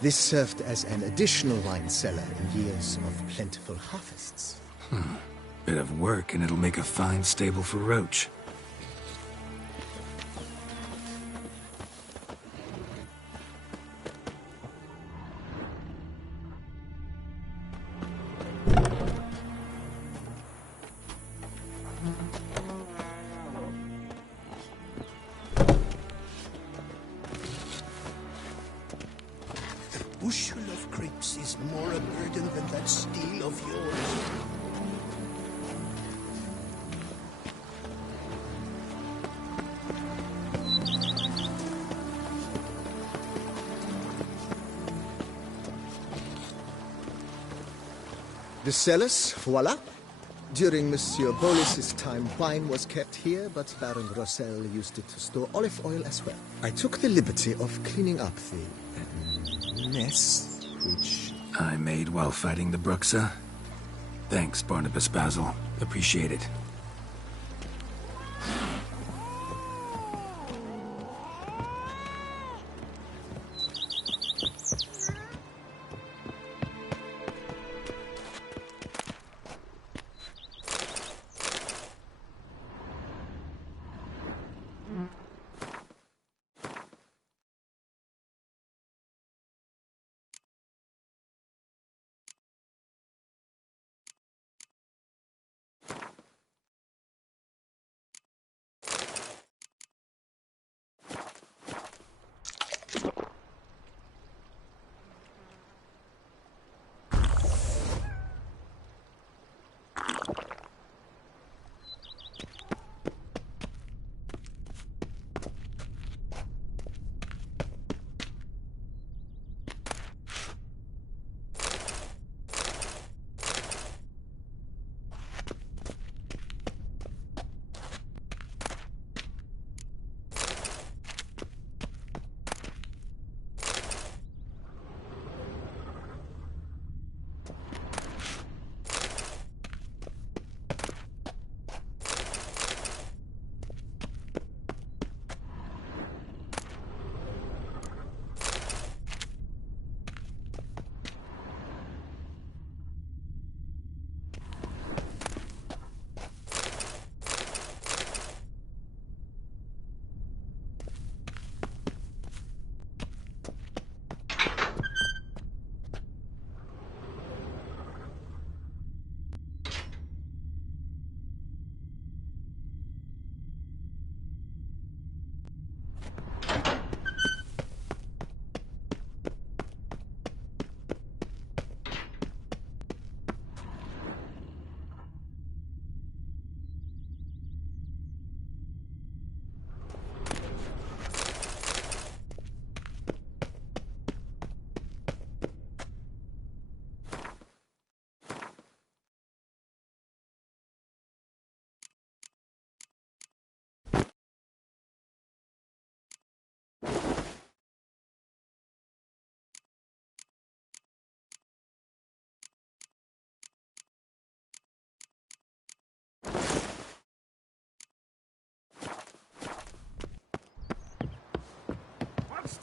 This served as an additional wine cellar in years of plentiful harvests. Bit of work and it'll make a fine stable for Roach. Bushel of grapes is more a burden than that steel of yours. The cellars, voila. During Monsieur Bolis's time, wine was kept here, but Baron Rossel used it to store olive oil as well. I took the liberty of cleaning up the mess, which I made while fighting the Bruxa. Thanks, Barnabas Basil. Appreciate it.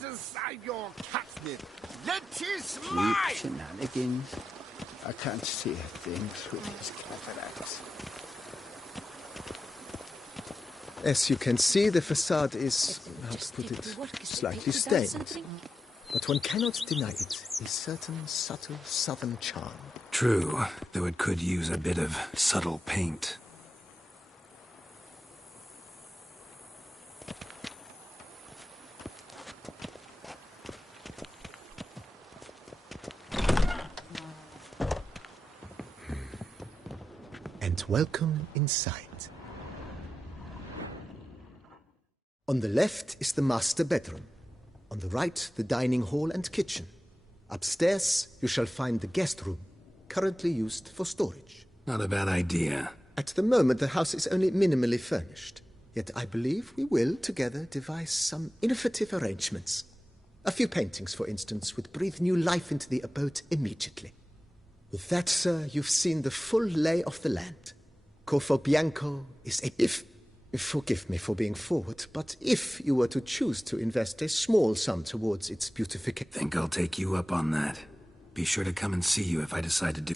Inside your catnip. That is mine! Shenanigans. I can't see a thing through these cataracts. As you can see, the facade is, how to put it, slightly stained. But one cannot deny it, a certain subtle southern charm. True, though it could use a bit of subtle paint. And welcome inside. On the left is the master bedroom. On the right, the dining hall and kitchen. Upstairs, you shall find the guest room, currently used for storage. Not a bad idea. At the moment, the house is only minimally furnished. Yet I believe we will, together, devise some innovative arrangements. A few paintings, for instance, would breathe new life into the abode immediately. With that, sir, you've seen the full lay of the land. Corvo Bianco is a... Forgive me for being forward, but if you were to choose to invest a small sum towards its beautification... Think I'll take you up on that. Be sure to come and see you if I decide to do...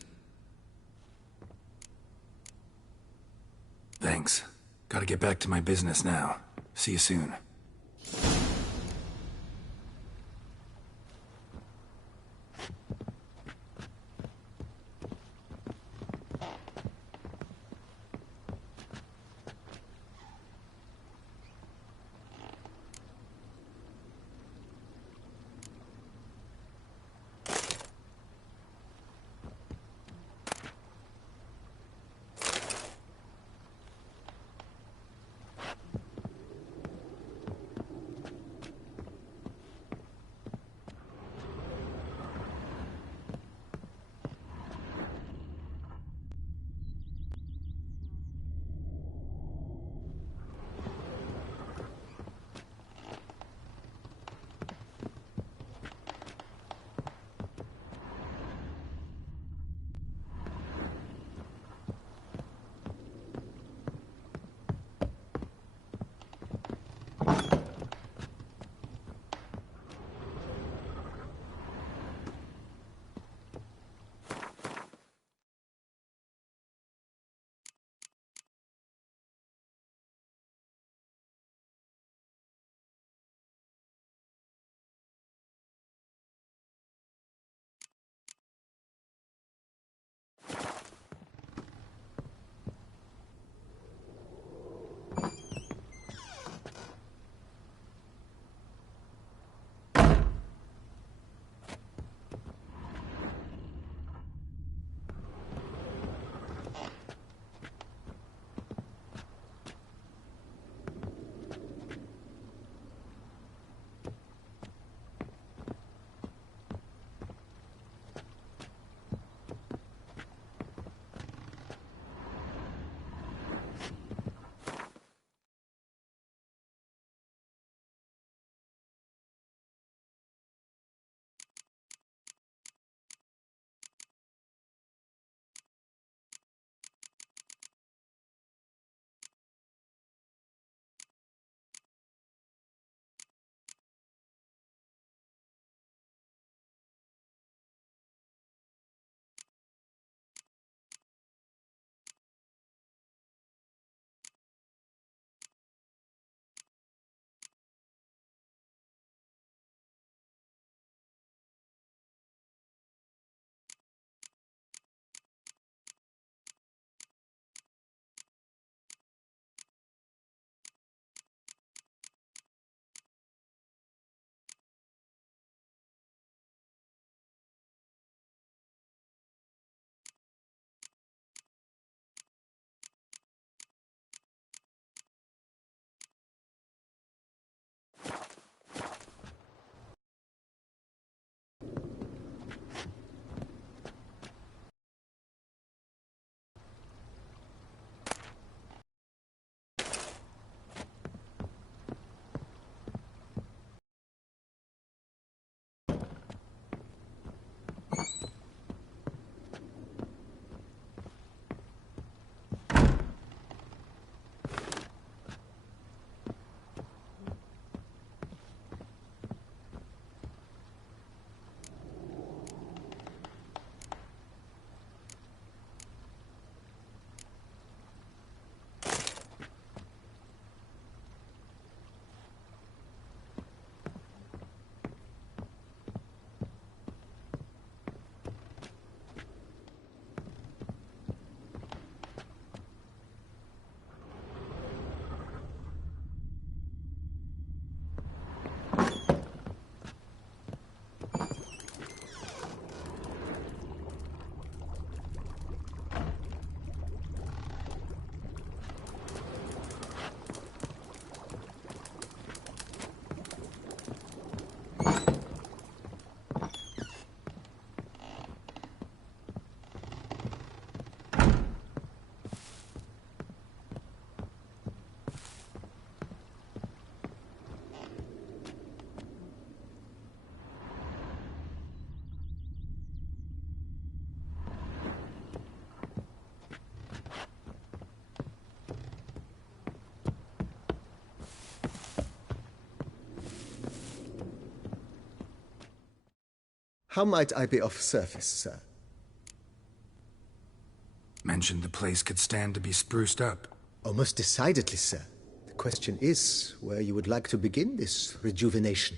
Thanks. Gotta get back to my business now. See you soon. How might I be of service, sir? Mentioned the place could stand to be spruced up. Oh, most decidedly, sir. The question is where you would like to begin this rejuvenation.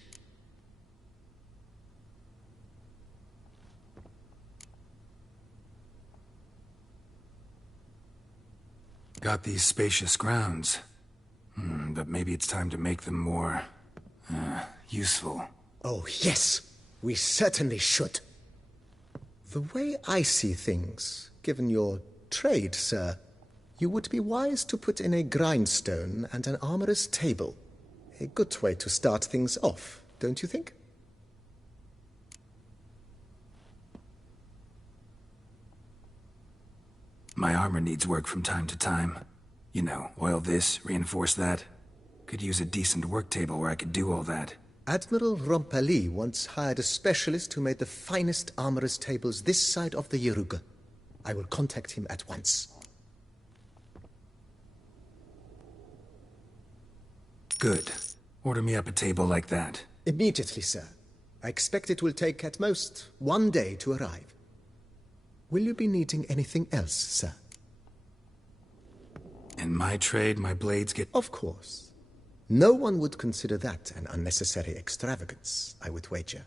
Got these spacious grounds. But maybe it's time to make them more... useful. Oh, yes. We certainly should. The way I see things, given your trade, sir, you would be wise to put in a grindstone and an armorer's table. A good way to start things off, don't you think? My armor needs work from time to time. You know, oil this, reinforce that. Could use a decent work table where I could do all that. Admiral Rompali once hired a specialist who made the finest armorer's tables this side of the Yeruga. I will contact him at once. Good. Order me up a table like that. Immediately, sir. I expect it will take at most 1 day to arrive. Will you be needing anything else, sir? In my trade, my blades get... Of course. No one would consider that an unnecessary extravagance, I would wager.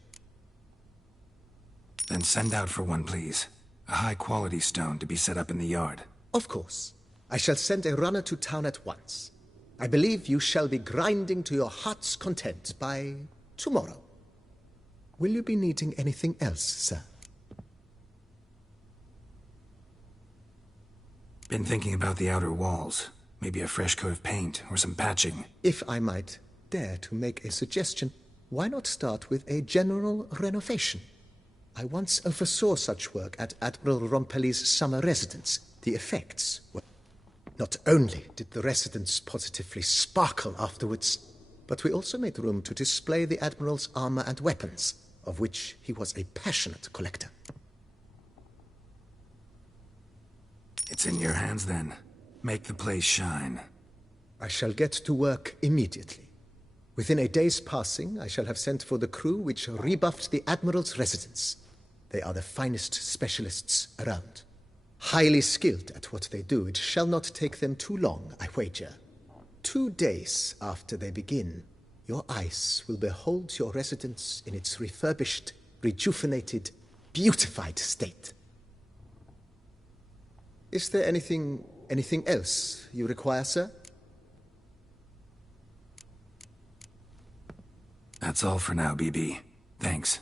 Then send out for one, please. A high-quality stone to be set up in the yard. Of course. I shall send a runner to town at once. I believe you shall be grinding to your heart's content by tomorrow. Will you be needing anything else, sir? Been thinking about the outer walls. Maybe a fresh coat of paint or some patching. If I might dare to make a suggestion, why not start with a general renovation? I once oversaw such work at Admiral Rompeli's summer residence. The effects were... Not only did the residence positively sparkle afterwards, but we also made room to display the Admiral's armor and weapons, of which he was a passionate collector. It's in your hands, then. Make the place shine. I shall get to work immediately. Within a day's passing, I shall have sent for the crew which rebuffed the Admiral's residence. They are the finest specialists around. Highly skilled at what they do, it shall not take them too long, I wager. 2 days after they begin, your eyes will behold your residence in its refurbished, rejuvenated, beautified state. Is there anything else you require, sir? That's all for now, BB. Thanks.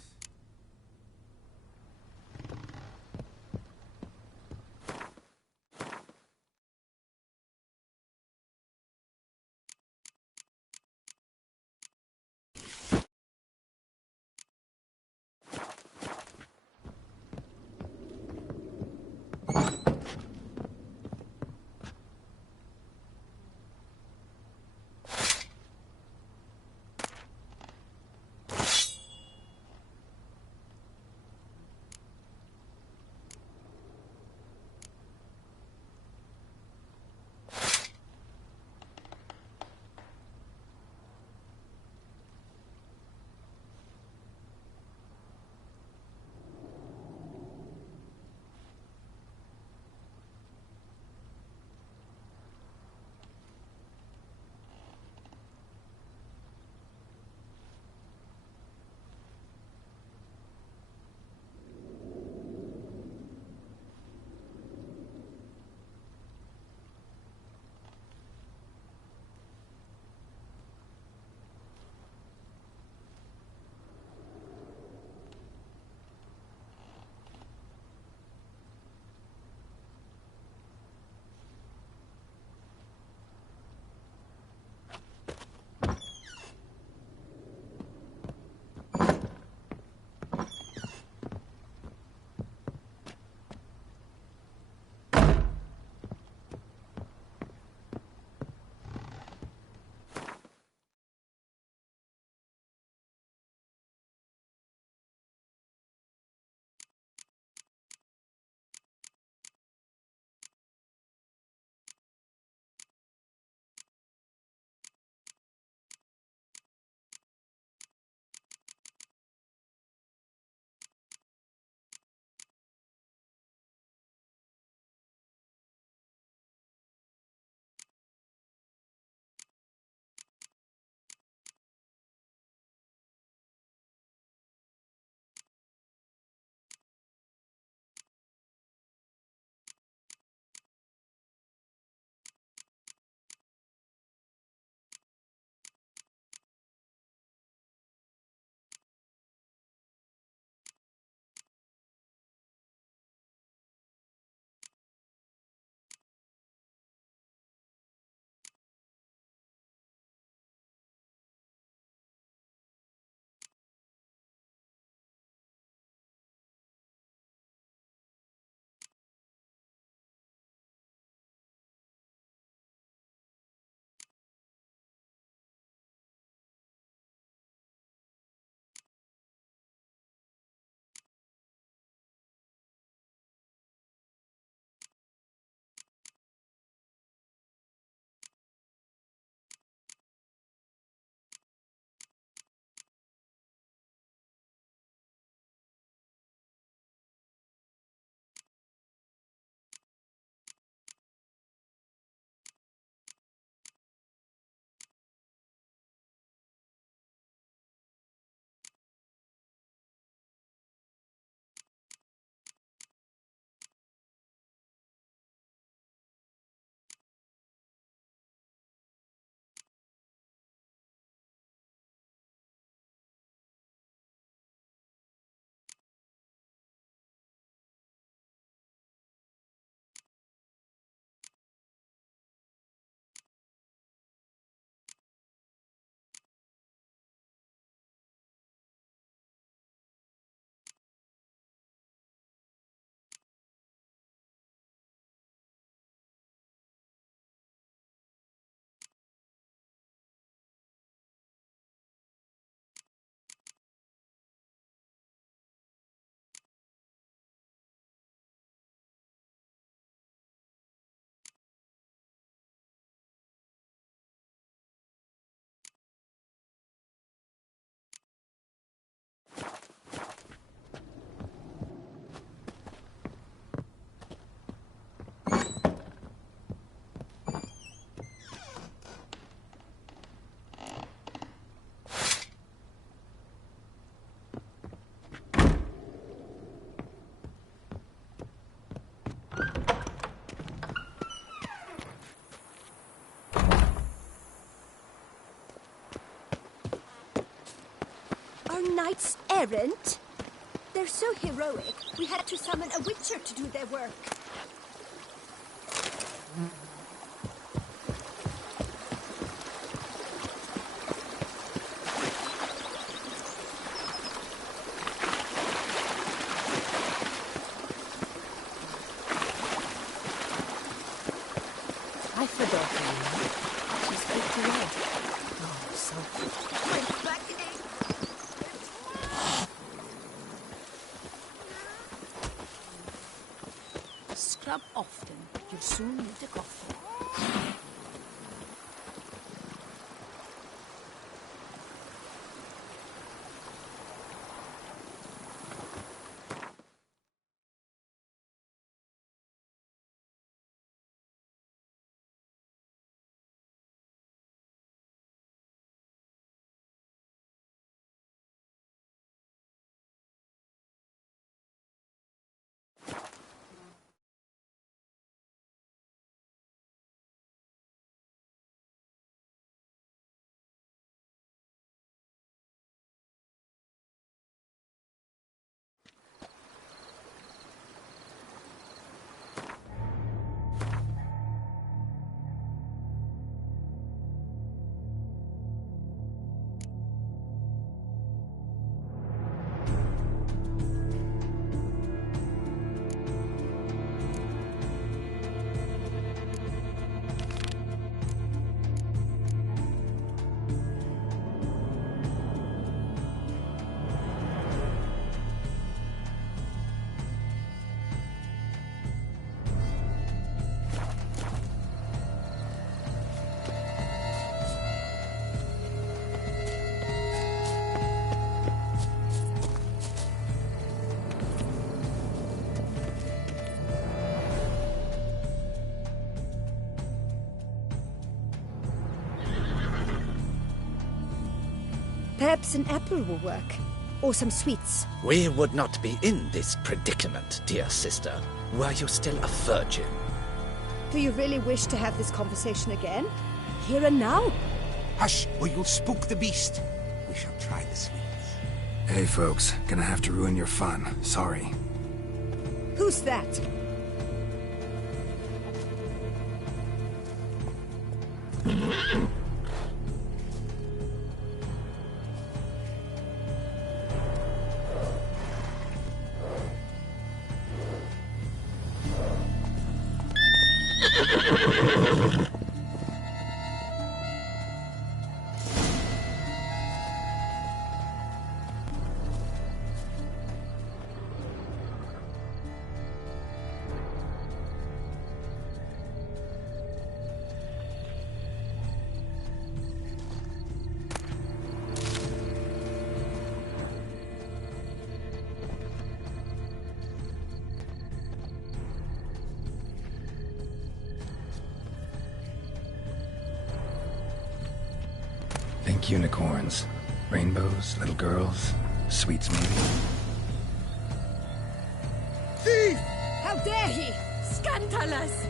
knights errant? They're so heroic, we had to summon a witcher to do their work. I forgot her. She's 80 red. Oh, so scrub often. You'll soon need a coffee. Perhaps an apple will work. Or some sweets. We would not be in this predicament, dear sister, were you still a virgin. Do you really wish to have this conversation again? Here and now? Hush, or you'll spook the beast. We shall try the sweets. Hey, folks. Gonna have to ruin your fun. Sorry. Who's that? Think unicorns. Rainbows, little girls, sweets maybe. Thief! How dare he! Scandalous!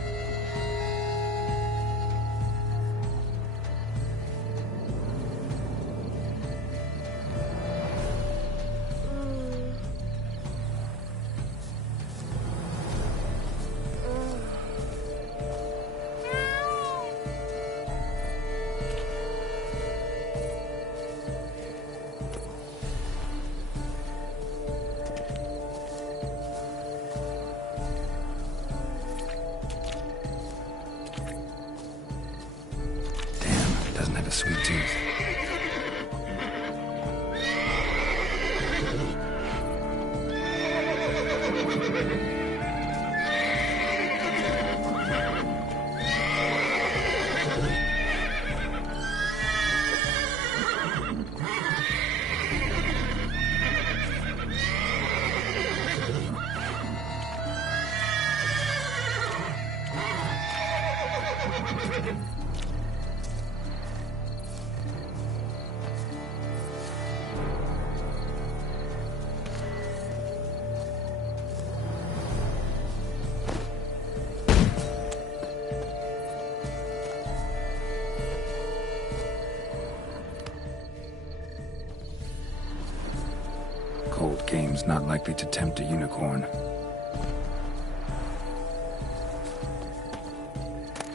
occult game's not likely to tempt a unicorn.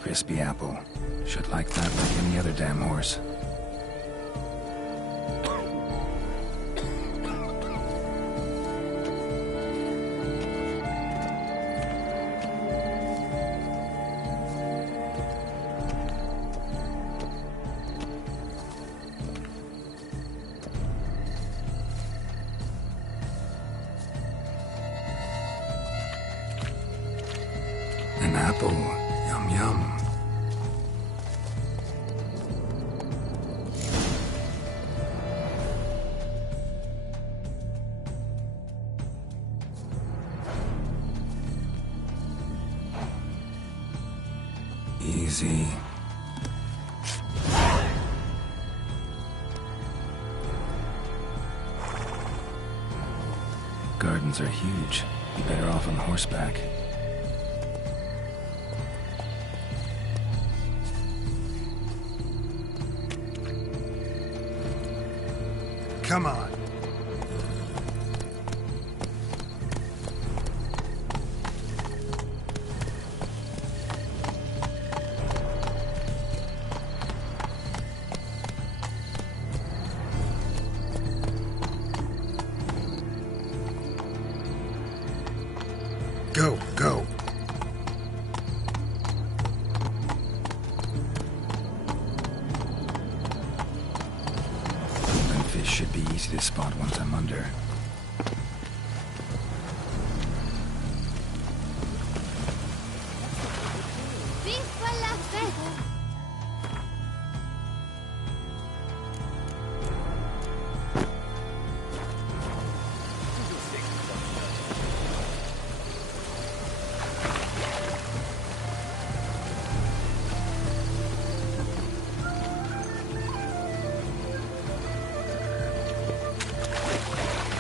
Crispy apple. Should like that like any other damn horse. An apple. Yum yum. Easy. Gardens are huge. Be better off on horseback. Come on. Go, go. Golden fish should be easy to spot once I'm under. Viva la fête!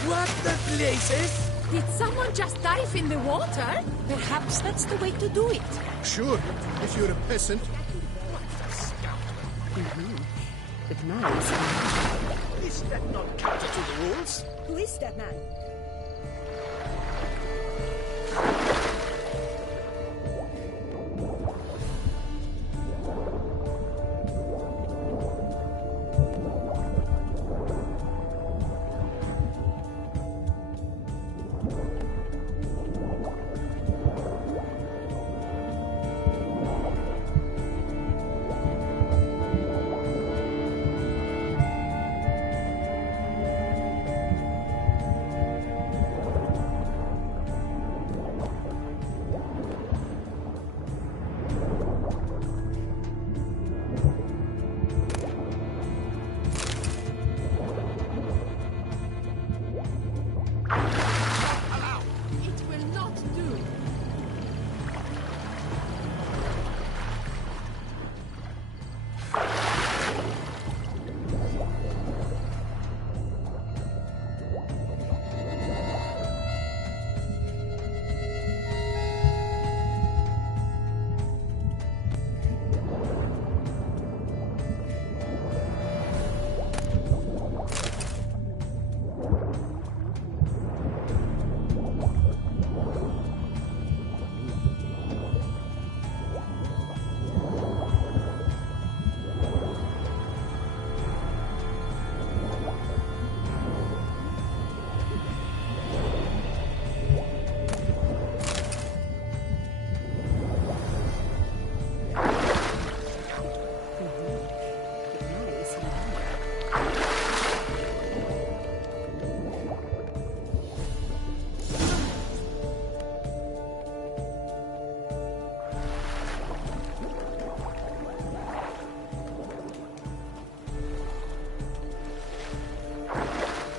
What the blazes? Did someone just dive in the water? Perhaps that's the way to do it. Sure, if you're a peasant. But now Is that not counter to the rules? who is that man? It will not do.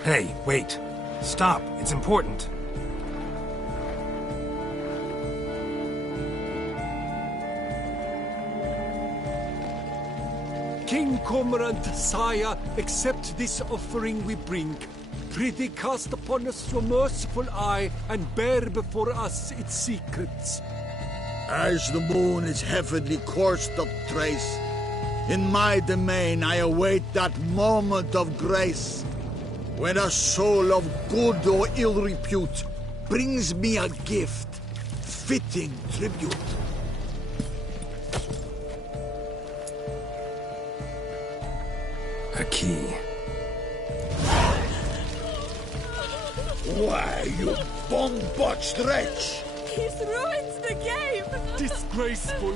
Hey, wait. Stop. It's important. King Cormorant, sire, accept this offering we bring. Prithee cast upon us your merciful eye and bear before us its secrets. As the moon is heavenly coursed of trace, in my domain I await that moment of grace. When a soul of good or ill repute brings me a gift, fitting tribute. A key. Why, you bomb-botched wretch! He's ruined the game! Disgraceful!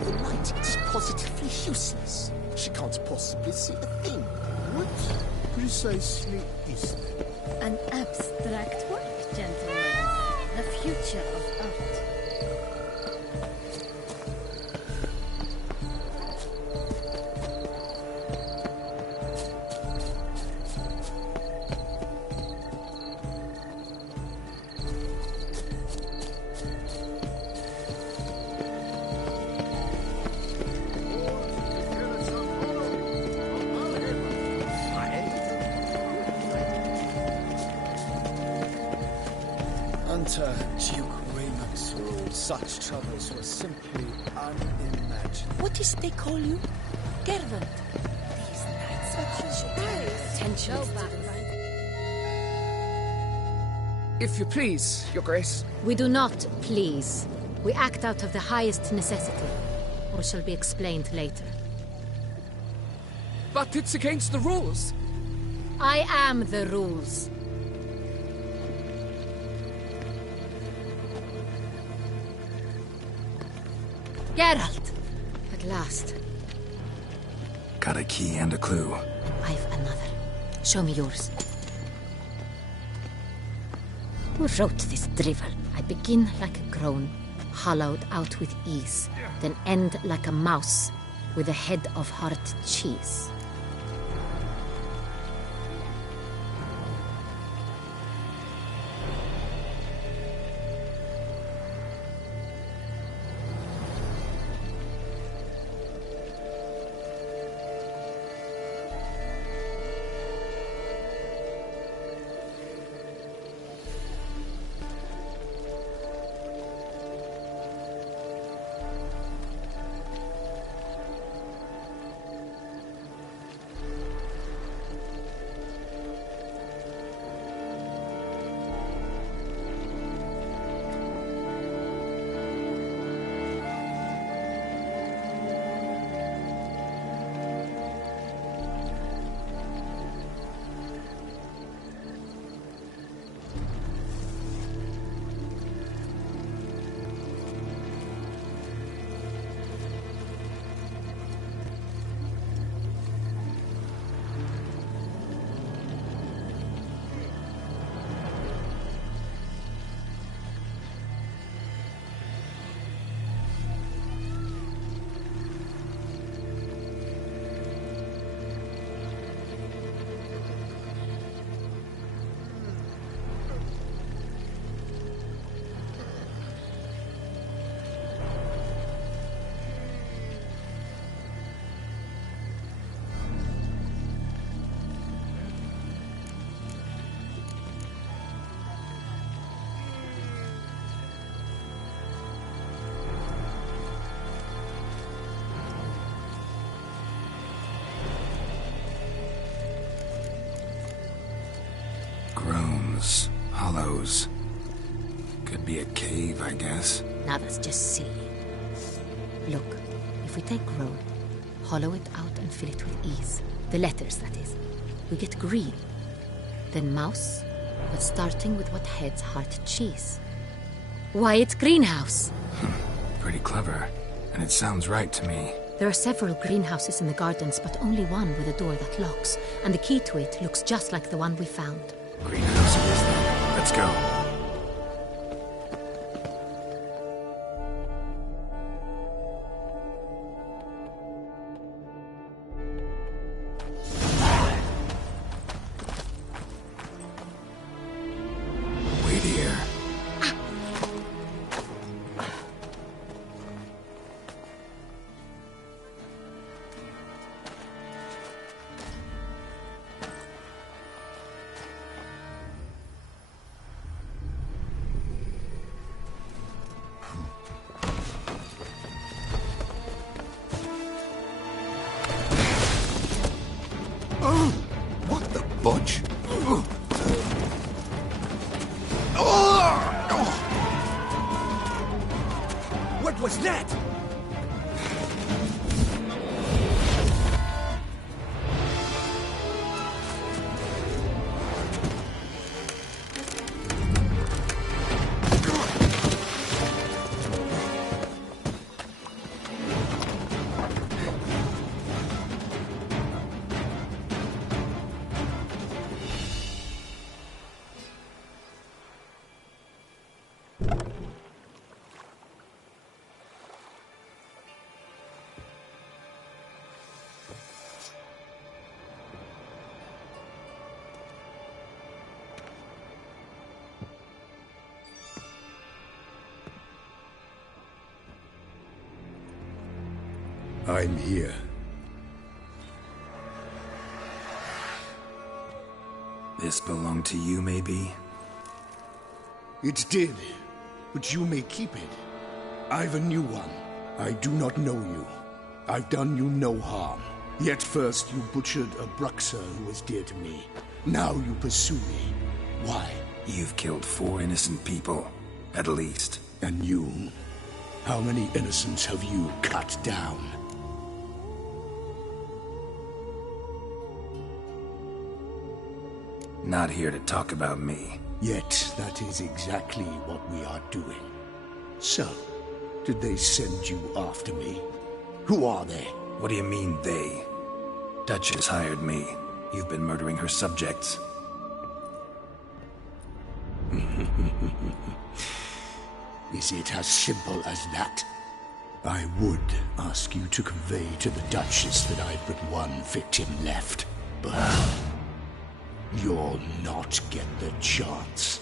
The light is positively useless. She can't possibly see a thing. What precisely is that? An abstract work, gentlemen. The future of art. Under Duke Raymond's rule, such troubles were simply unimaginable. What is they call you? Gervant. These nights are potential. If you please, Your Grace. We do not please. We act out of the highest necessity, or shall be explained later. But it's against the rules. I am the rules. Geralt! At last. Got a key and a clue. I've another. Show me yours. Who wrote this drivel? I begin like a groan, hollowed out with ease, then end like a mouse, with a head of hard cheese. Groans, hollows. Could be a cave, I guess. Now that's just silly. Look, if we take groan, hollow it out and fill it with ease. The letters, that is. We get green. Then mouse, but starting with what heads heart cheese. Why, it's greenhouse! Pretty clever. And it sounds right to me. There are several greenhouses in the gardens, but only one with a door that locks. And the key to it looks just like the one we found. Greenhouse it is then. Let's go. What was that? I'm here. This belonged to you, maybe? It did, but you may keep it. I've a new one. I do not know you. I've done you no harm. Yet first you butchered a Bruxer who was dear to me. Now you pursue me. Why? You've killed 4 innocent people, at least. And you? How many innocents have you cut down? Not here to talk about me. Yet that is exactly what we are doing. So, did they send you after me? Who are they? What do you mean, they? Duchess hired me. You've been murdering her subjects. Is it as simple as that? I would ask you to convey to the Duchess that I've but one victim left, but you'll not get the chance.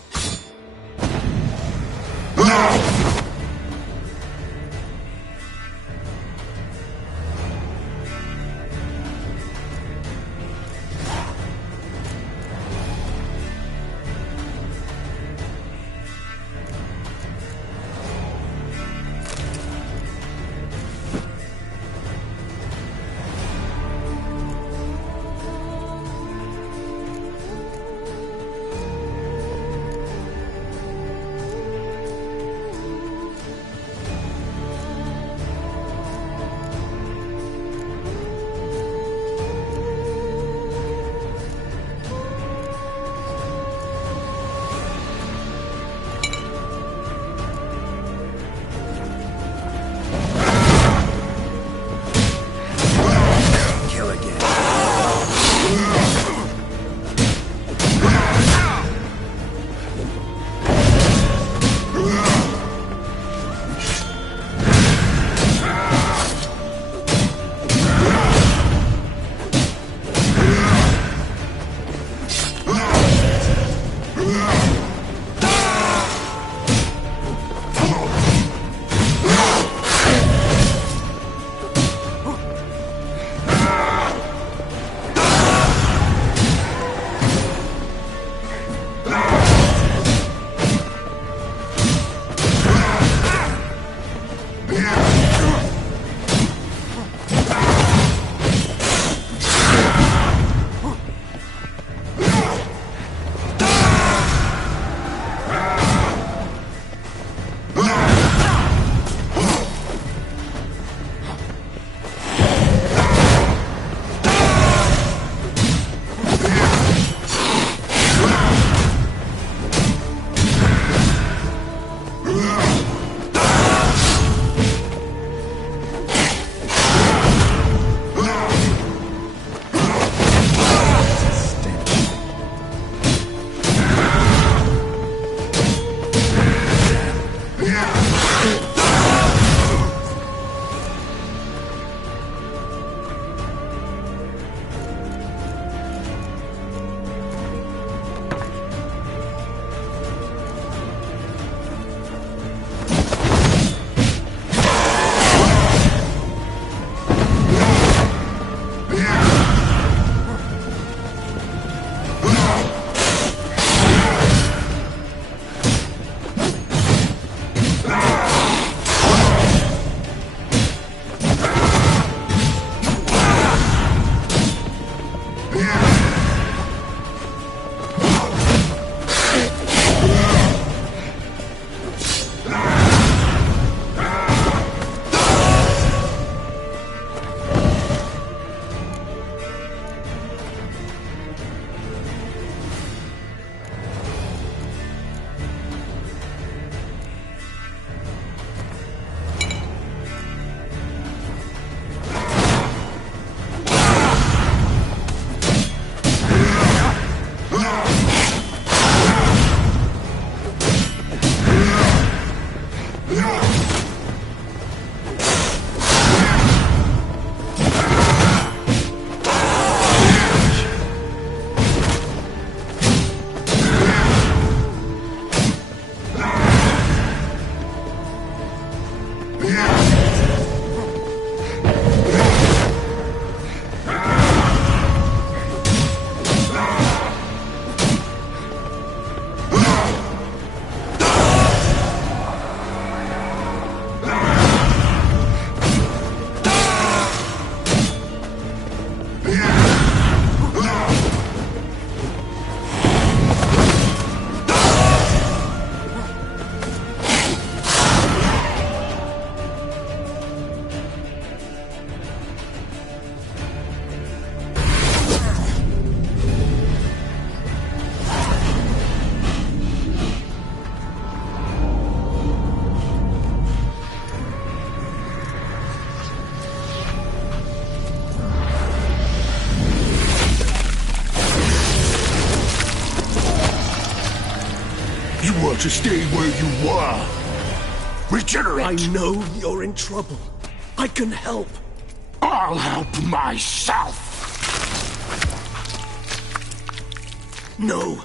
to stay where you were. Regenerate! I know you're in trouble. I can help. I'll help myself! No,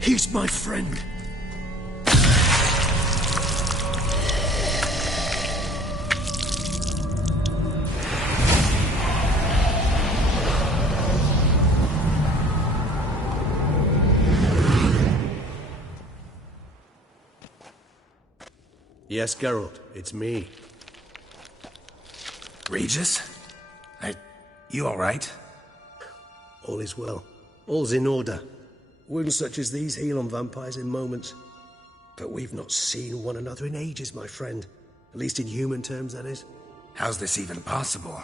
he's my friend. Yes, Geralt, it's me. Regis? You all right? All is well. All's in order. Wounds such as these heal on vampires in moments. But we've not seen one another in ages, my friend. At least in human terms, that is. How's this even possible?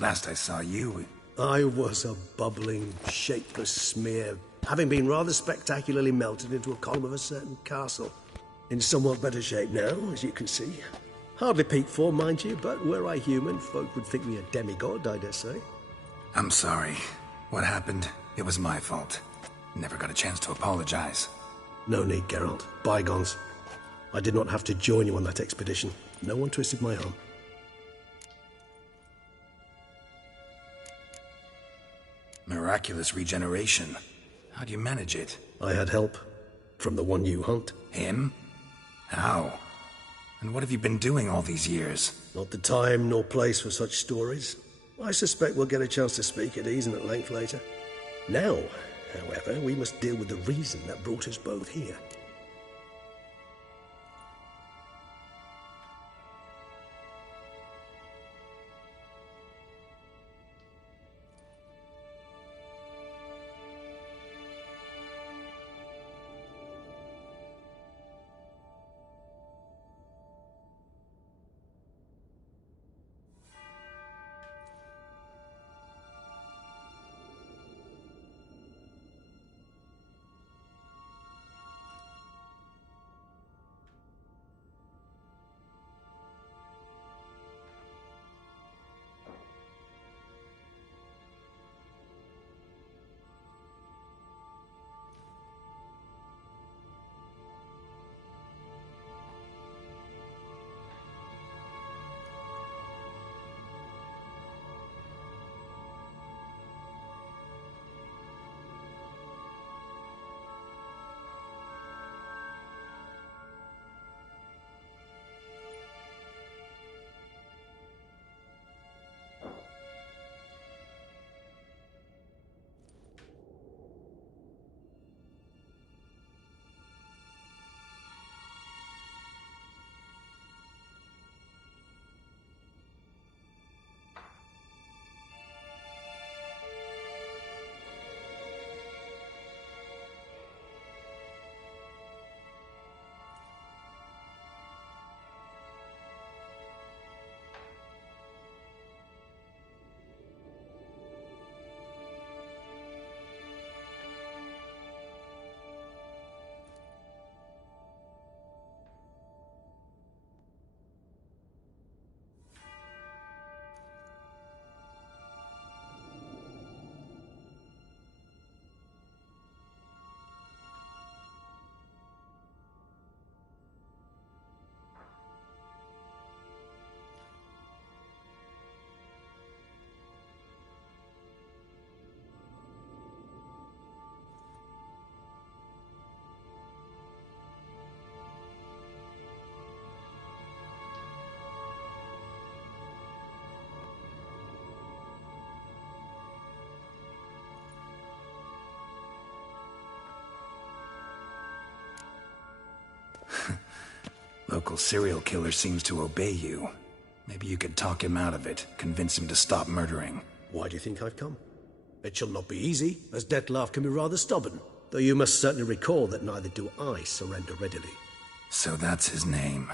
Last I saw you... I was a bubbling, shapeless smear, having been rather spectacularly melted into a column of a certain castle. In somewhat better shape now, as you can see. Hardly peak form, mind you, but were I human, folk would think me a demigod, I dare say. I'm sorry. What happened? It was my fault. Never got a chance to apologize. No need, Geralt. Bygones. I did not have to join you on that expedition. No one twisted my arm. Miraculous regeneration. How do you manage it? I had help. From the one you hunt. Him? How? And what have you been doing all these years? Not the time nor place for such stories. I suspect we'll get a chance to speak at ease and at length later. Now, however, we must deal with the reason that brought us both here. Local serial killer seems to obey you. Maybe you could talk him out of it, convince him to stop murdering. Why do you think I've come? It shall not be easy, as Dettlaff can be rather stubborn. Though you must certainly recall that neither do I surrender readily. So that's his name.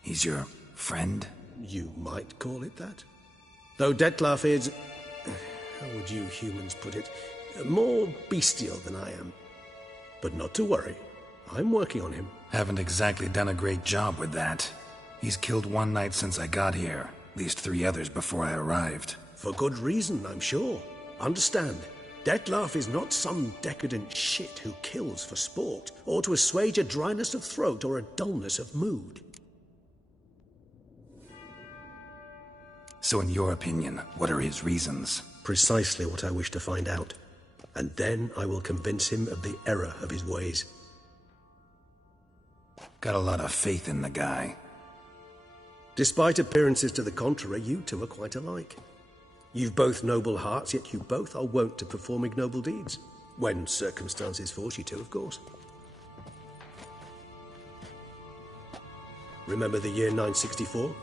He's your friend? You might call it that. Though Dettlaff is... how would you humans put it? More bestial than I am. But not to worry. I'm working on him. Haven't exactly done a great job with that. He's killed one night since I got here. At least 3 others before I arrived. For good reason, I'm sure. Understand, Dettlaff is not some decadent shit who kills for sport, or to assuage a dryness of throat or a dullness of mood. So in your opinion, what are his reasons? Precisely what I wish to find out. And then I will convince him of the error of his ways. Got a lot of faith in the guy. Despite appearances to the contrary, you two are quite alike. You've both noble hearts, yet you both are wont to perform ignoble deeds. When circumstances force you to, of course. Remember the year 964?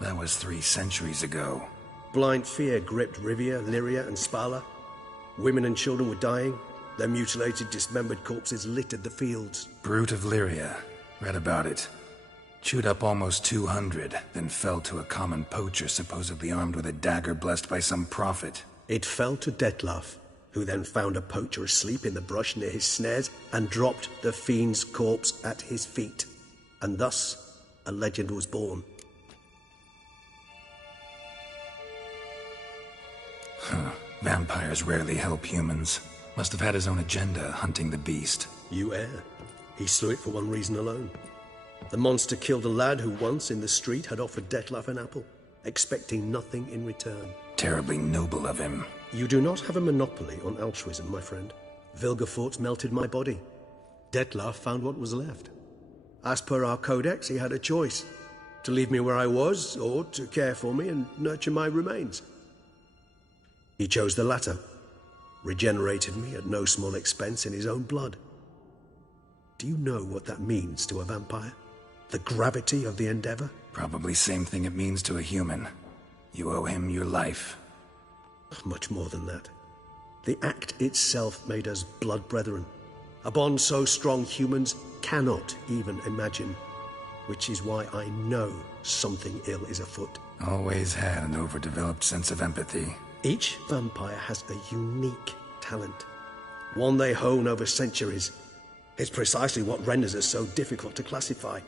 That was 3 centuries ago. Blind fear gripped Rivia, Lyria, and Spala. Women and children were dying. Their mutilated, dismembered corpses littered the fields. Brute of Lyria. Read about it. Chewed up almost 200, then fell to a common poacher supposedly armed with a dagger blessed by some prophet. It fell to Dettlaff, who then found a poacher asleep in the brush near his snares and dropped the fiend's corpse at his feet. And thus, a legend was born. Vampires rarely help humans. Must have had his own agenda, hunting the beast. You err. He slew it for one reason alone. The monster killed a lad who once, in the street, had offered Dettlaff an apple, expecting nothing in return. Terribly noble of him. You do not have a monopoly on altruism, my friend. Vilgefortz melted my body. Dettlaff found what was left. As per our codex, he had a choice. To leave me where I was, or to care for me and nurture my remains. He chose the latter. Regenerated me at no small expense in his own blood. Do you know what that means to a vampire? The gravity of the endeavor? Probably same thing it means to a human. You owe him your life. Much more than that. The act itself made us blood brethren. A bond so strong humans cannot even imagine. Which is why I know something ill is afoot. Always had an overdeveloped sense of empathy. Each vampire has a unique talent. One they hone over centuries. It's precisely what renders us so difficult to classify.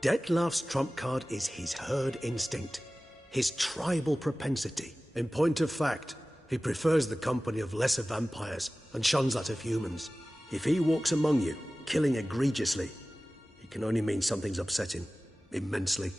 Dettlaff's trump card is his herd instinct, his tribal propensity. In point of fact, he prefers the company of lesser vampires and shuns that of humans. If he walks among you, killing egregiously, it can only mean something's upsetting, immensely.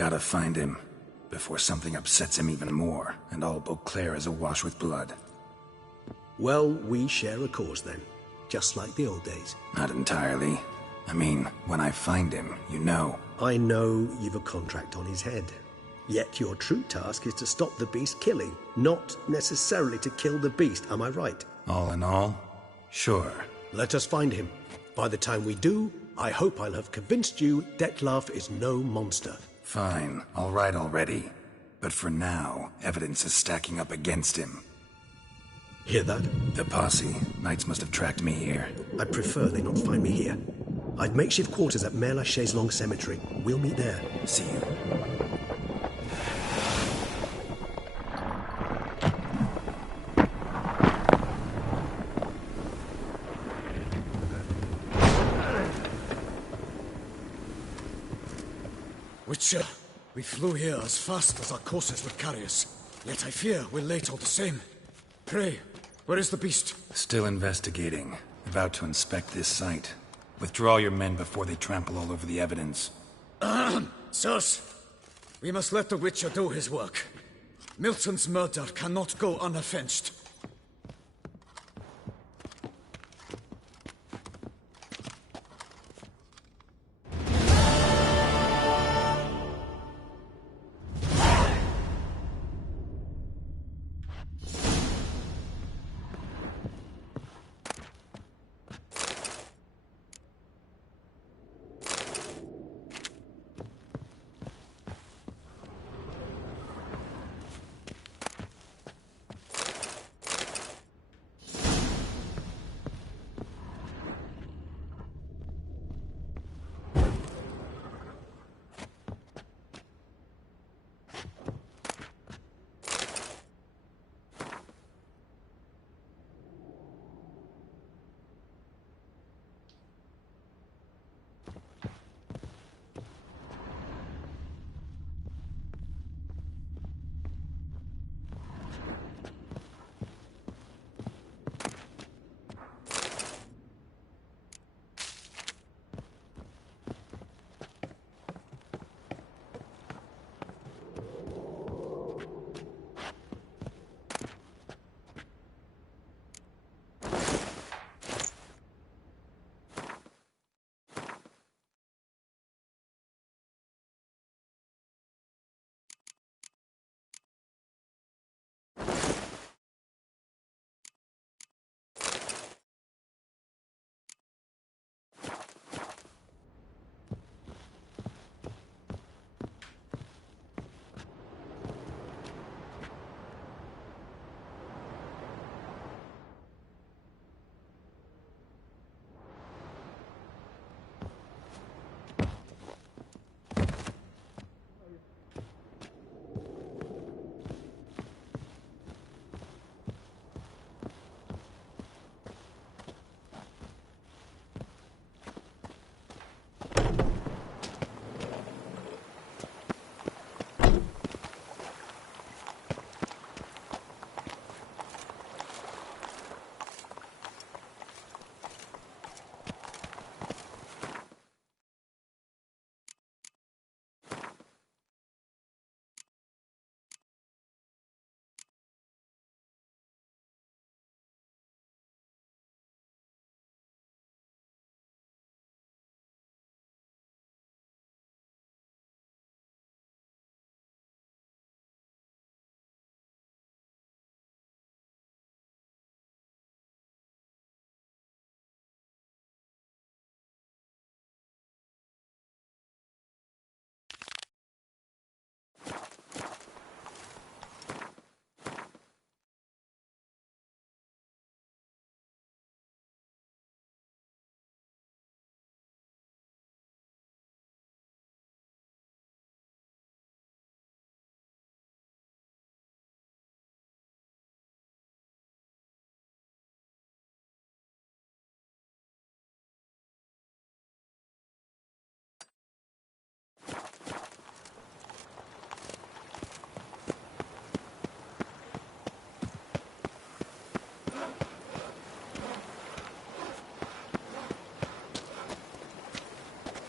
Gotta find him, before something upsets him even more, and all Beauclair is awash with blood. Well, we share a cause then. Just like the old days. Not entirely. I mean, when I find him, you know. I know you've a contract on his head. Yet your true task is to stop the beast killing, not necessarily to kill the beast, am I right? All in all, sure. Let us find him. By the time we do, I hope I'll have convinced you Detlef is no monster. Fine, all right already. But for now, evidence is stacking up against him. Hear that? The posse. Knights must have tracked me here. I'd prefer they not find me here. I'd makeshift quarters at Mère Lachaise Long Cemetery. We'll meet there. See you. Witcher, we flew here as fast as our courses would carry us. Yet I fear we're late all the same. Pray, where is the beast? Still investigating. About to inspect this site. Withdraw your men before they trample all over the evidence. Sirs, we must let the Witcher do his work. Milton's murder cannot go unavenged.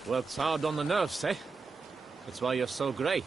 Works hard on the nerves, eh? That's why you're so grey.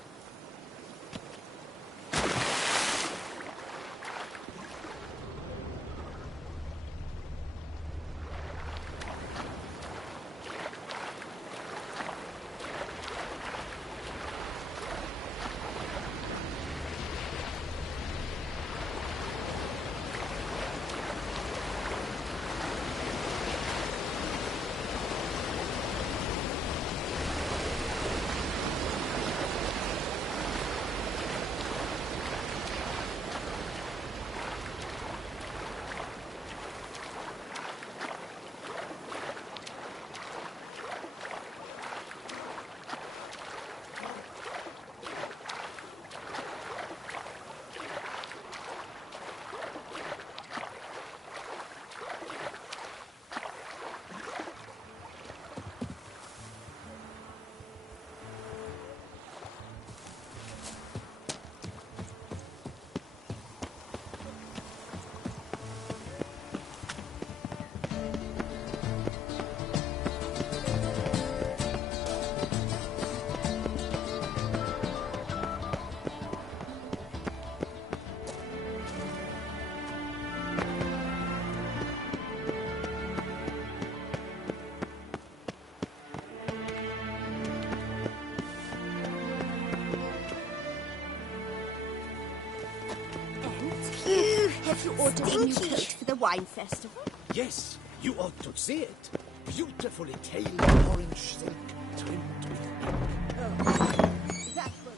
Have you ordered a new coat for the wine festival? Yes, you ought to see it. Beautifully tailored orange silk trimmed with pink. That one.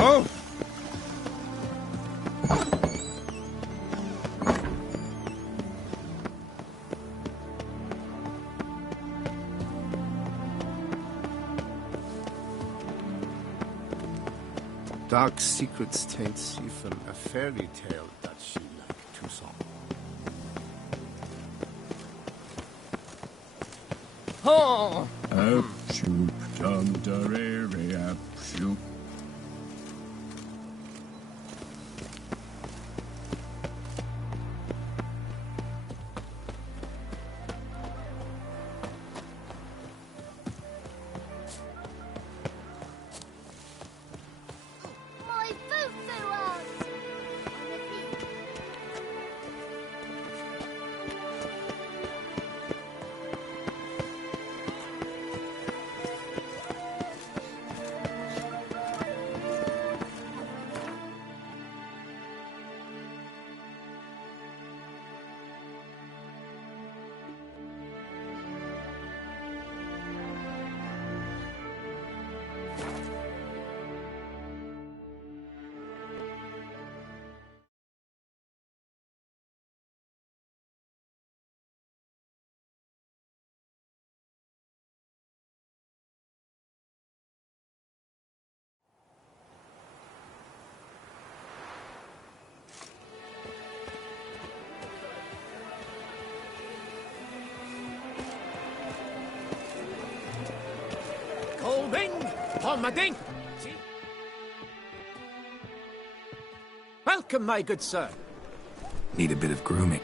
Oh! Dark secrets taints even a fairy tale that she like to song. Oh! Up-shoop, dum-da-re-re, up-shoop. My foo-foo arms! Colbing! Pomading! Welcome, my good sir. Need a bit of grooming.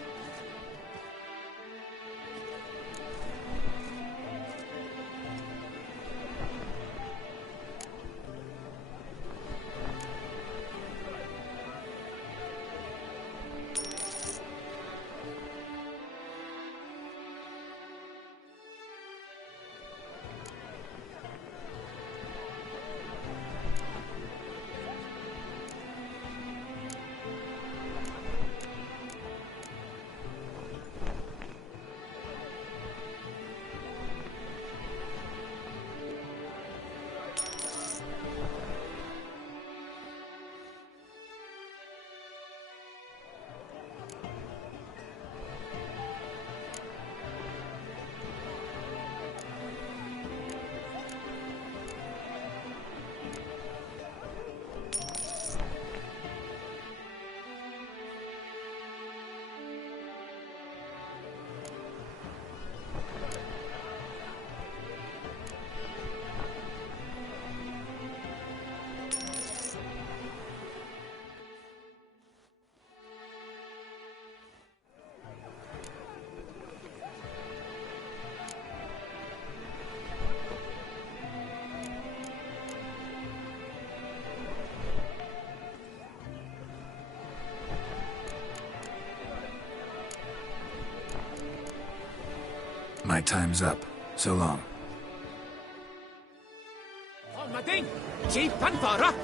My time's up. So long. Mading! Chief Panfara!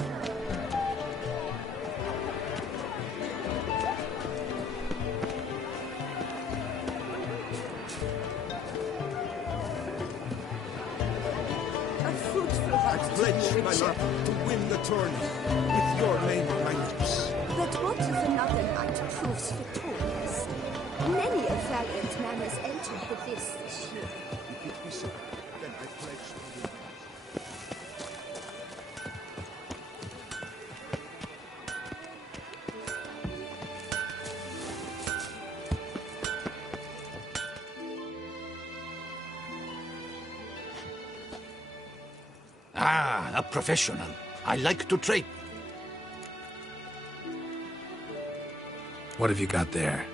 A fruitful heart to Pledge, you, my Witcher. love, to win the tourney with your name on my lips. But what if another knight proves victorious? Many a valiant man has entered the lists this year. If it be so, then I pledge to win. Ah, a professional. I like to trade. What have you got there?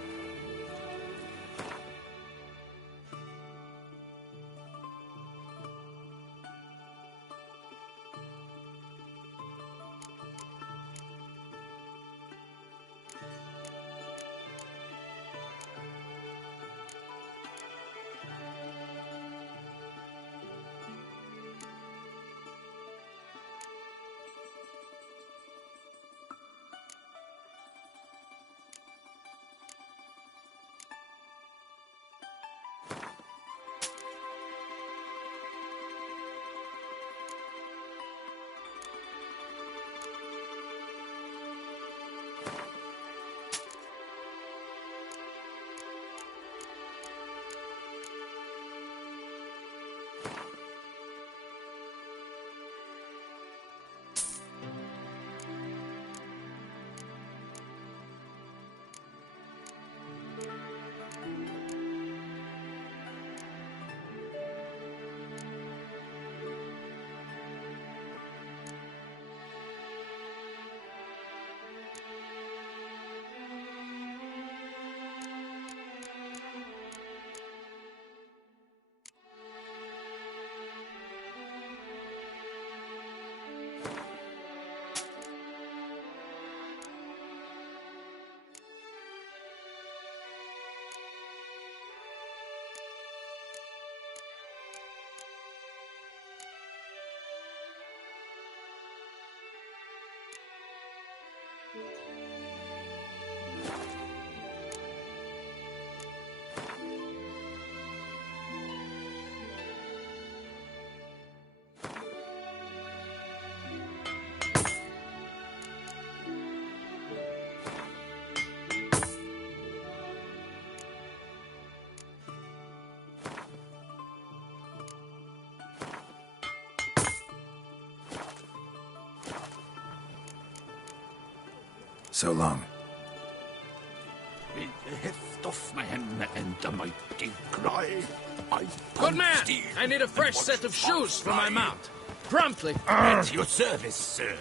So long. With the heft of man and a mighty cry, I Good man! steal I need a fresh and set of watch shoes for my fly. mount. Promptly. At your service, sir.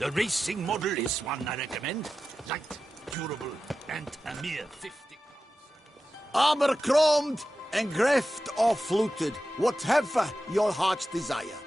The racing model is one I recommend. Light, durable, and a mere 50. Armor chromed, engraved or fluted, whatever your heart's desire.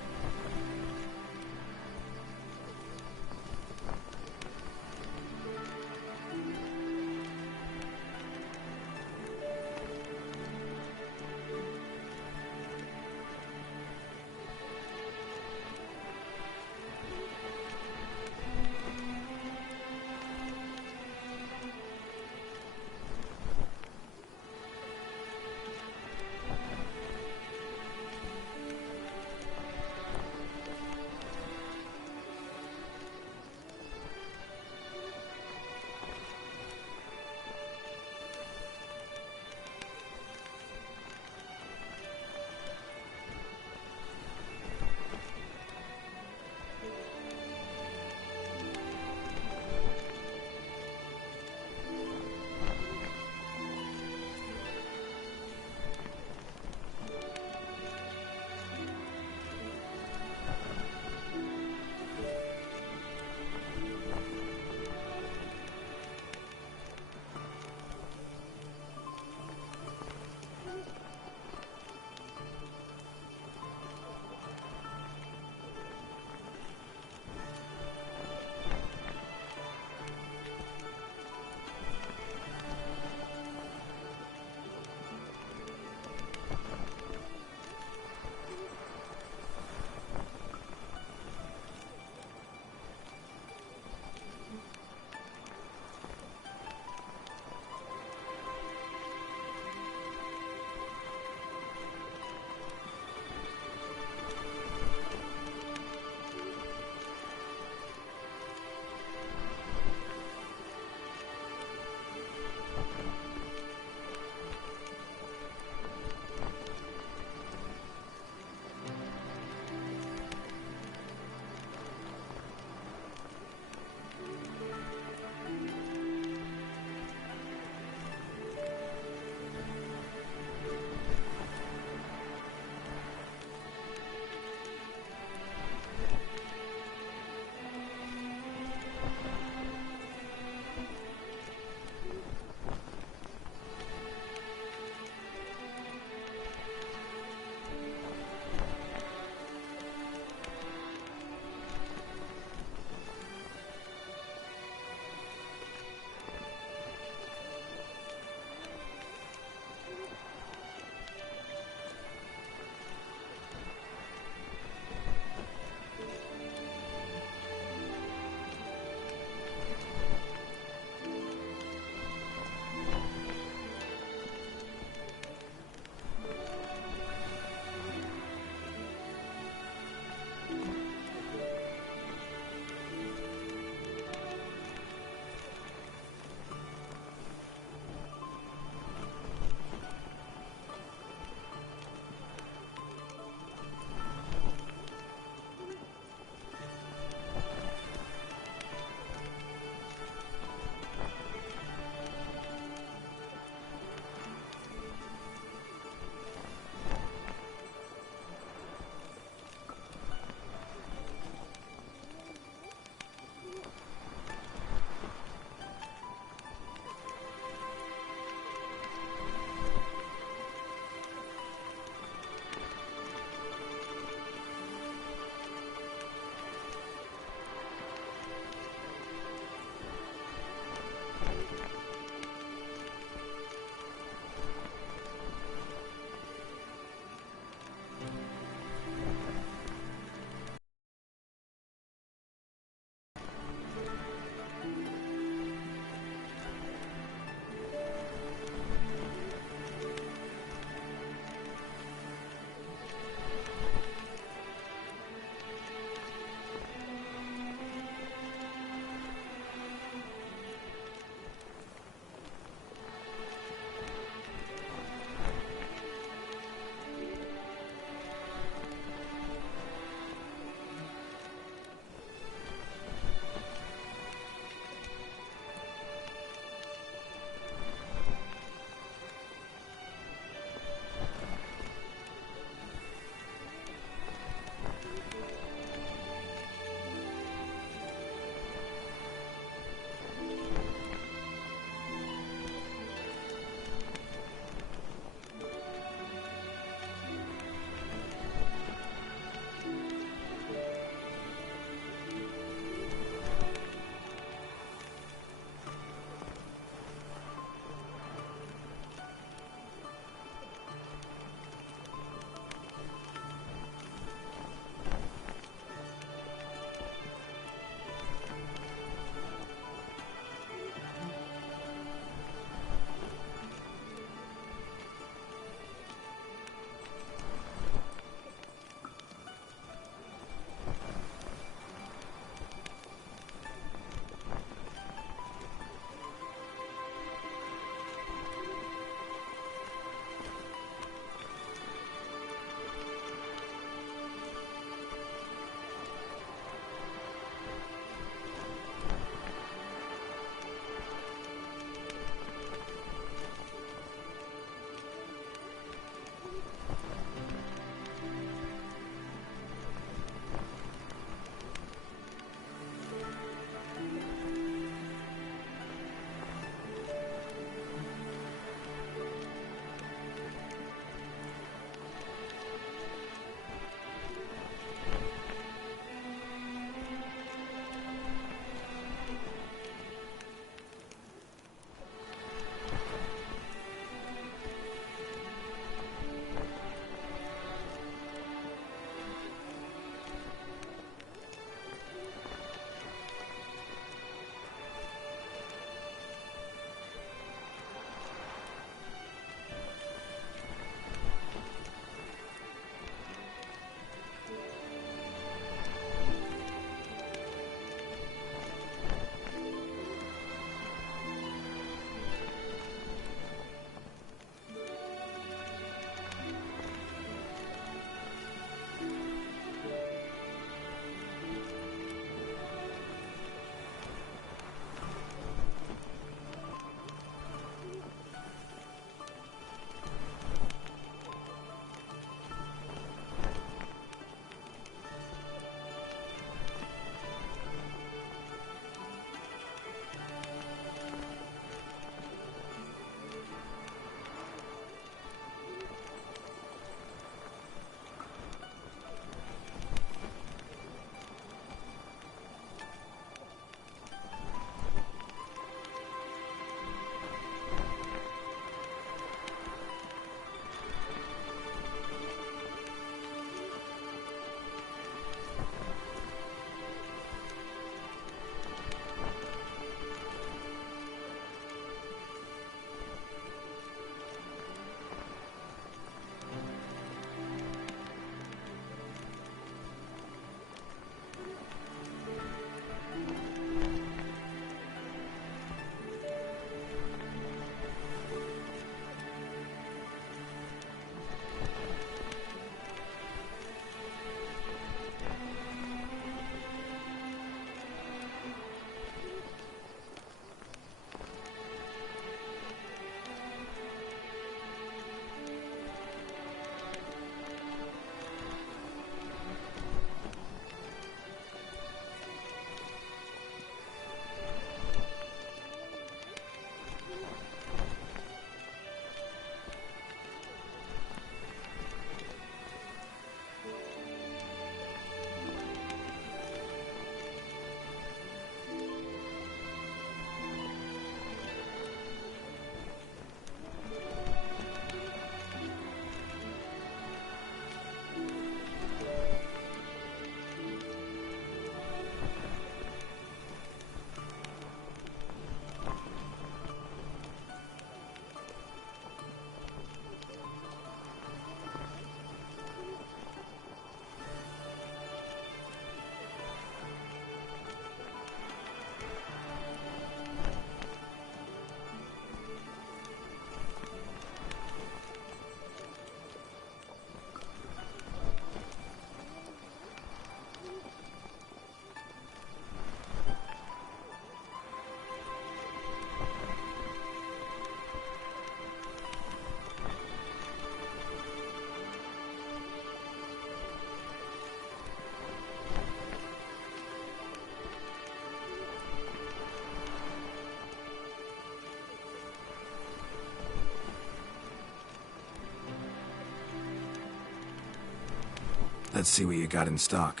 Let's see what you got in stock.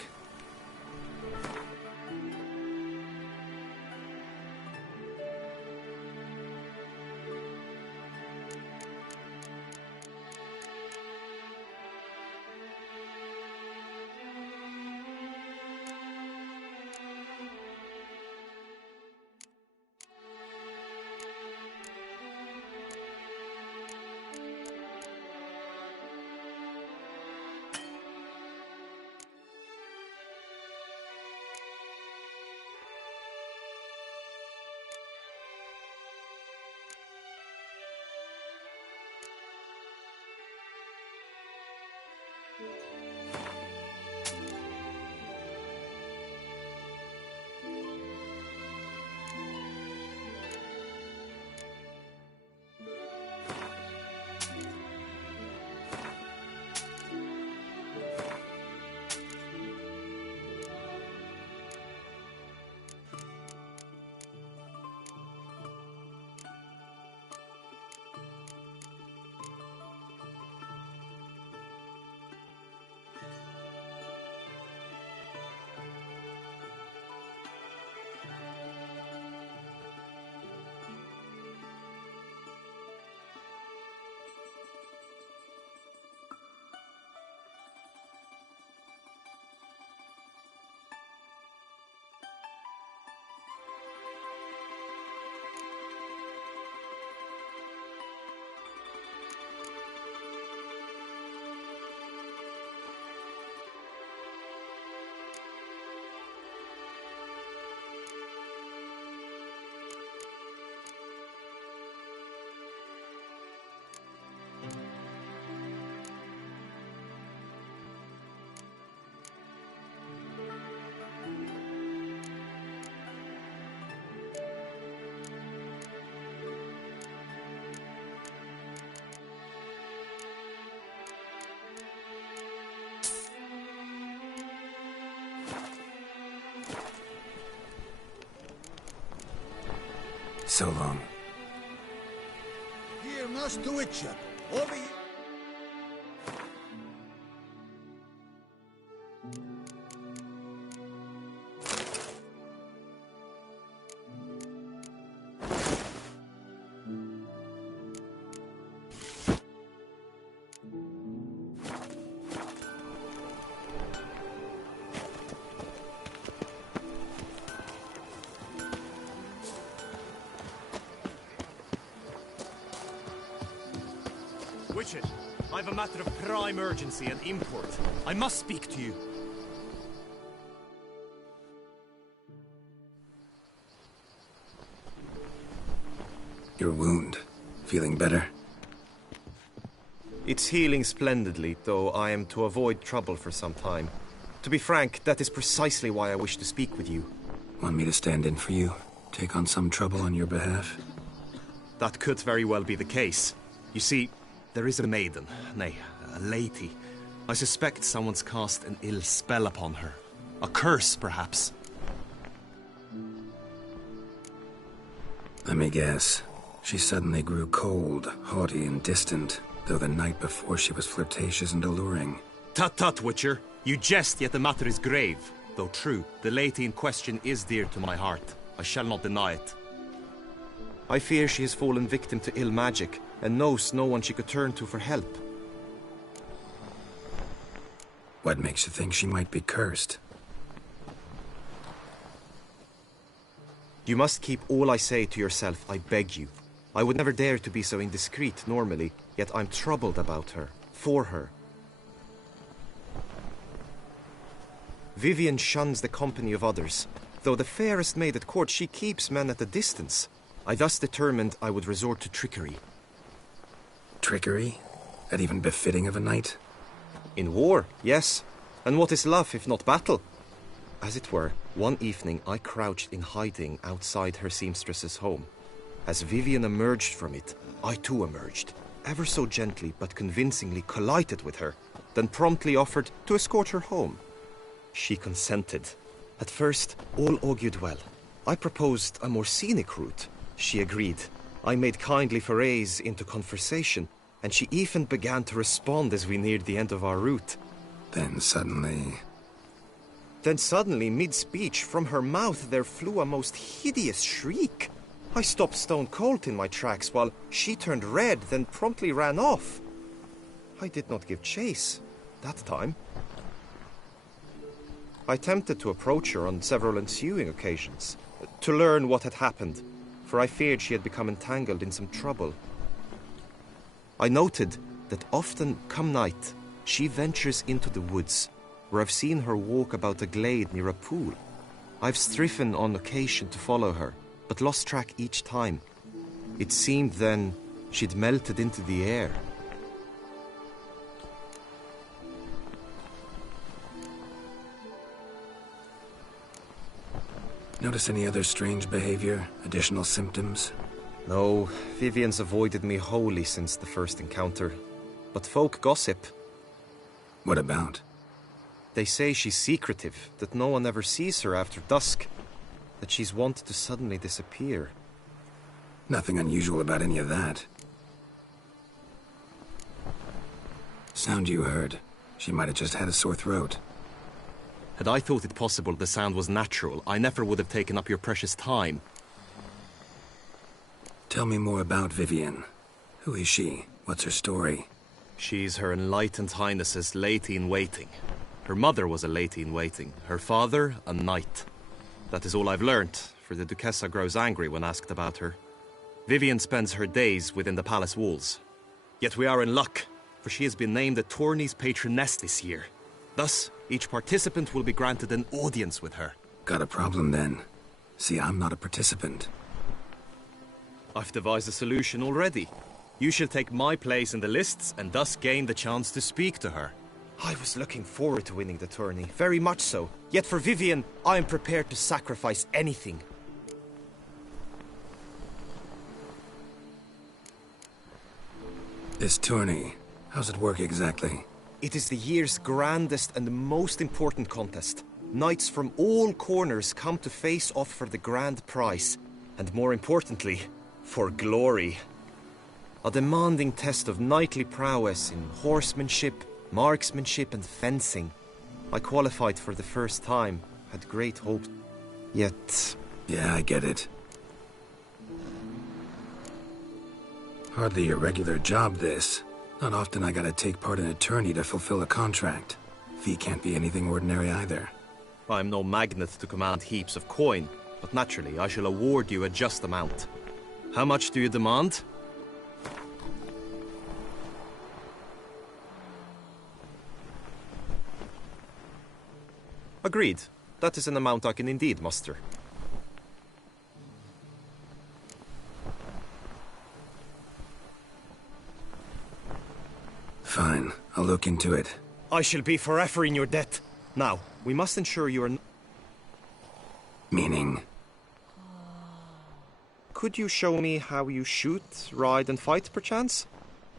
So long. Here, Master Witcher. Over here. Witcher, I have a matter of prime urgency and import. I must speak to you. Your wound. Feeling better? It's healing splendidly, though I am to avoid trouble for some time. To be frank, that is precisely why I wish to speak with you. Want me to stand in for you? Take on some trouble on your behalf? That could very well be the case. You see, there is a maiden, nay, a lady. I suspect someone's cast an ill spell upon her. A curse, perhaps. Let me guess. She suddenly grew cold, haughty, and distant, though the night before she was flirtatious and alluring. Tut tut, Witcher. You jest, yet the matter is grave. Though true, the lady in question is dear to my heart. I shall not deny it. I fear she has fallen victim to ill magic, and knows no one she could turn to for help. What makes you think she might be cursed? You must keep all I say to yourself, I beg you. I would never dare to be so indiscreet normally, yet I'm troubled about her, for her. Vivian shuns the company of others. Though the fairest maid at court, she keeps men at a distance. I thus determined I would resort to trickery. Trickery? That even befitting of a knight? In war, yes. And what is love if not battle? As it were, one evening I crouched in hiding outside her seamstress's home. As Vivian emerged from it, I too emerged, ever so gently but convincingly collided with her, then promptly offered to escort her home. She consented. At first, all augured well. I proposed a more scenic route. She agreed. I made kindly forays into conversation, and she even began to respond as we neared the end of our route. Then suddenly, mid-speech, from her mouth there flew a most hideous shriek. I stopped stone cold in my tracks while she turned red, then promptly ran off. I did not give chase that time. I attempted to approach her on several ensuing occasions, to learn what had happened, for I feared she had become entangled in some trouble. I noted that often, come night, she ventures into the woods, where I've seen her walk about a glade near a pool. I've striven on occasion to follow her, but lost track each time. It seemed then she'd melted into the air. notice any other strange behavior, additional symptoms? No, Vivian's avoided me wholly since the first encounter. But folk gossip. What about? They say she's secretive, that no one ever sees her after dusk, that she's wont to suddenly disappear. Nothing unusual about any of that. Sound you heard. She might have just had a sore throat. Had I thought it possible the sound was natural, I never would have taken up your precious time. Tell me more about Vivian. Who is she? What's her story? She's Her Enlightened Highness's lady-in-waiting. Her mother was a lady-in-waiting, her father a knight. That is all I've learnt, for the Duchessa grows angry when asked about her. Vivian spends her days within the palace walls. Yet we are in luck, for she has been named the tourney's patroness this year. Thus, each participant will be granted an audience with her. Got a problem then. See, I'm not a participant. I've devised a solution already. You shall take my place in the lists and thus gain the chance to speak to her. I was looking forward to winning the tourney, very much so. Yet for Vivian, I am prepared to sacrifice anything. This tourney, how's it work exactly? It is the year's grandest and most important contest. Knights from all corners come to face off for the grand prize. And more importantly, for glory. A demanding test of knightly prowess in horsemanship, marksmanship and fencing. I qualified for the first time, had great hope. Yet... Yeah, I get it. Hardly a regular job, this. Not often I gotta take part in a tourney to fulfill a contract. Fee can't be anything ordinary either. I'm no magnet to command heaps of coin, but naturally I shall award you a just amount. How much do you demand? Agreed. That is an amount I can indeed muster. Fine. I'll look into it. I shall be forever in your debt. Now, we must ensure you are... Meaning? Could you show me how you shoot, ride and fight, perchance?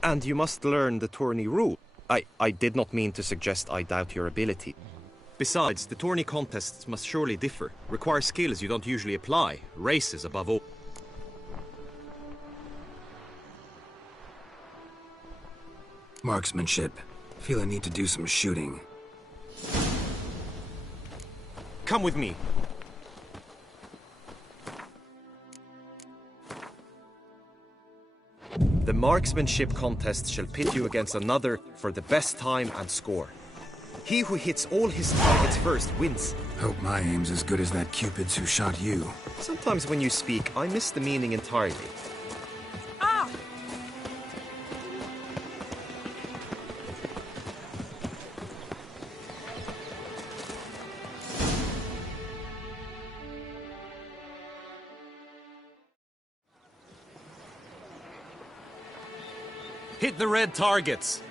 And you must learn the tourney rule. I did not mean to suggest I doubt your ability. Besides, the tourney contests must surely differ. Require skills you don't usually apply. Races above all. Marksmanship. Feel I need to do some shooting. Come with me. The marksmanship contest shall pit you against another for the best time and score. He who hits all his targets first wins. Hope my aim's as good as that Cupid's who shot you. Sometimes when you speak, I miss the meaning entirely. Ah! Hit the red targets.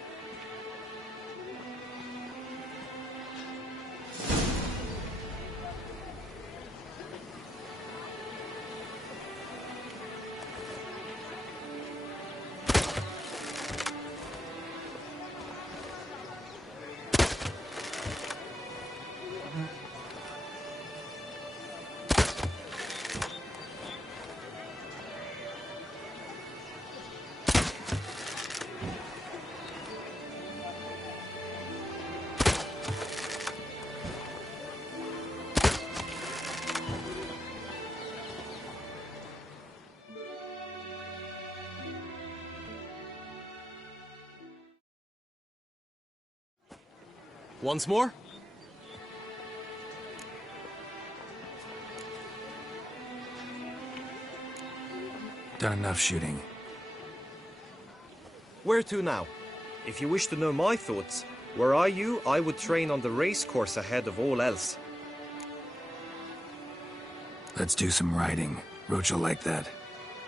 Once more? Done enough shooting. Where to now? If you wish to know my thoughts, were I you, I would train on the race course ahead of all else. Let's do some riding. Roach will like that.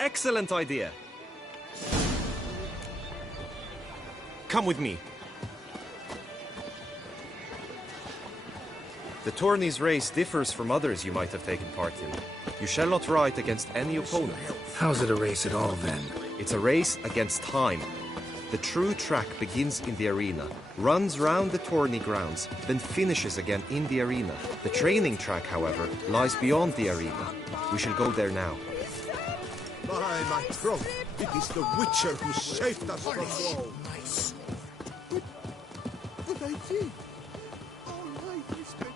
Excellent idea. Come with me. The tourney's race differs from others you might have taken part in. You shall not ride against any opponent. How's it a race at all, then? It's a race against time. The true track begins in the arena, runs round the tourney grounds, then finishes again in the arena. The training track, however, lies beyond the arena. We shall go there now. By my throat, it is the Witcher who saved us from woe. Nice. But I did. All right, Mr.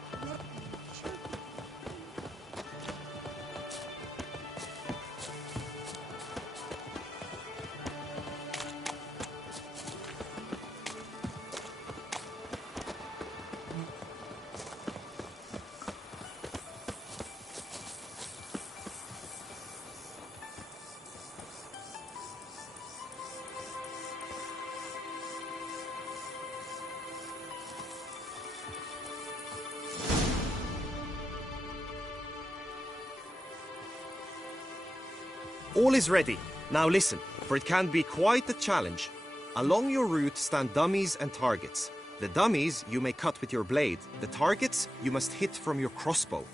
All is ready. Now listen, for it can be quite a challenge. Along your route stand dummies and targets. The dummies you may cut with your blade. The targets you must hit from your crossbow.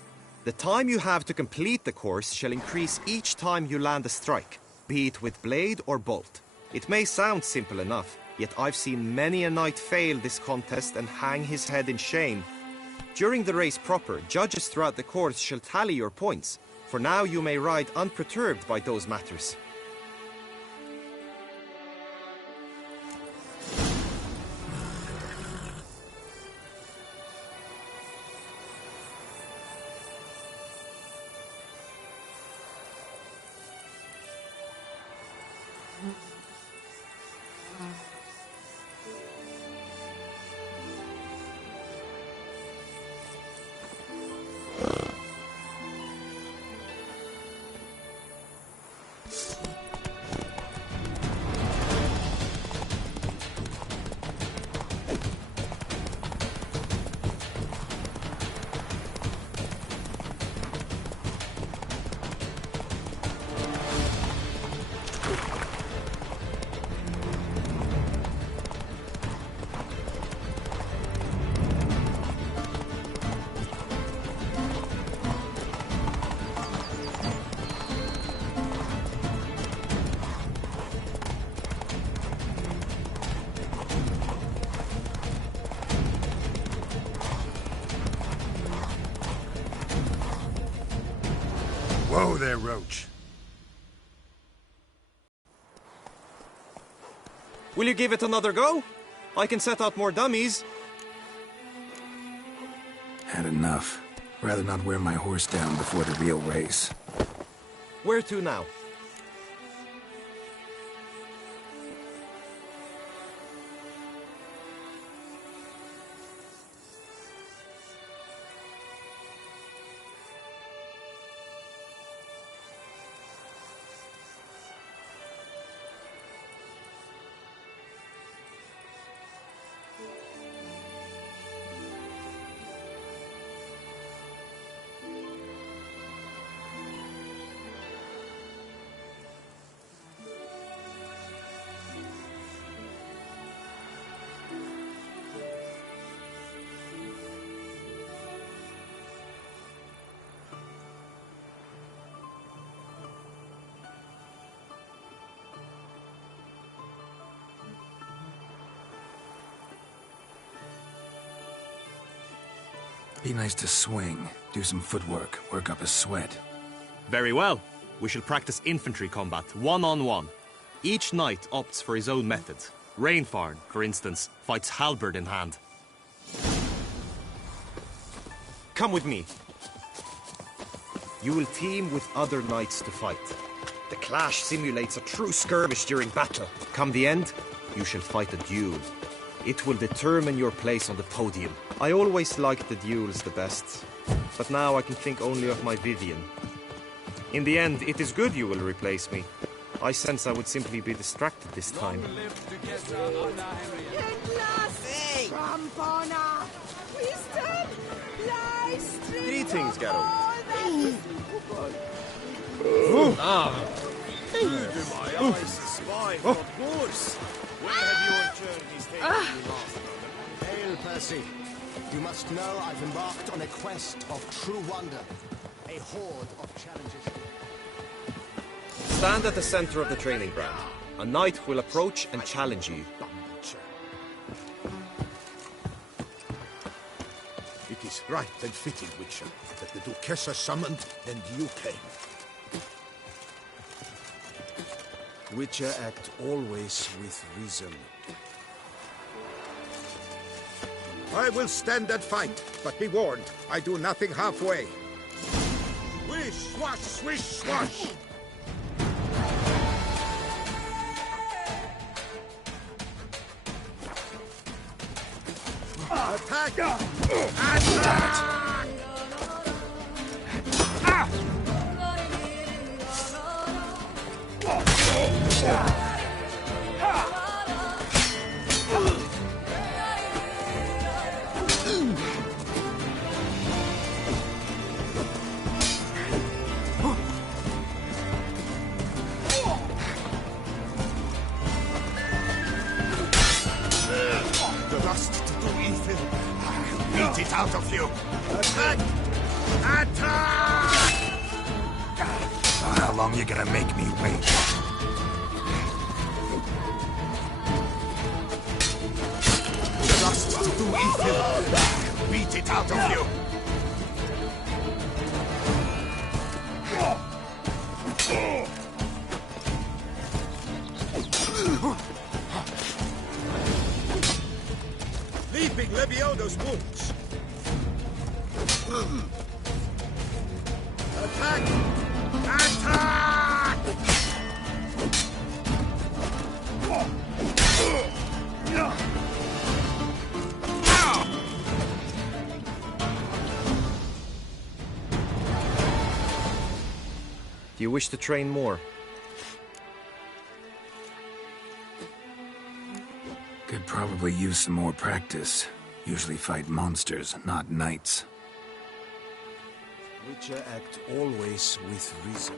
The time you have to complete the course shall increase each time you land a strike, be it with blade or bolt. It may sound simple enough, yet I've seen many a knight fail this contest and hang his head in shame. During the race proper, judges throughout the course shall tally your points. For now you may ride unperturbed by those matters. Whoa there, Roach. Will you give it another go? I can set out more dummies. Had enough. Rather not wear my horse down before the real race. Where to now? Be nice to swing, do some footwork, work up a sweat. Very well. We shall practice infantry combat, one-on-one. Each knight opts for his own method. Rainfarn, for instance, fights halberd in hand. Come with me. You will team with other knights to fight. The clash simulates a true skirmish during battle. Come the end, you shall fight a duel. It will determine your place on the podium. I always liked the duels the best, but now I can think only of my Vivian. In the end, it is good you will replace me. I sense I would simply be distracted this time. Greetings, Geralt. My eyes spy for horse. Where have your journeys taken you, Master? Hail, Percy. You must know I've embarked on a quest of true wonder. A horde of challenges. Stand at the center of the training ground. A knight will approach and challenge you. It is right and fitting, Witcher, that the Duchessa summoned and you came. Witcher act always with reason. I will stand and fight, but be warned, I do nothing halfway. Swish, swash, swish, swash! Attack! Attack! The lust to do evil. I'll beat it out of you. Attack! Attack! How long you gonna make me wait? The lust to do evil. I'll beat it out of you. Leaping Lebiodo's wounds. Attack! Attack! Do you wish to train more? Could probably use some more practice. Usually fight monsters, not knights. Witcher act always with reason.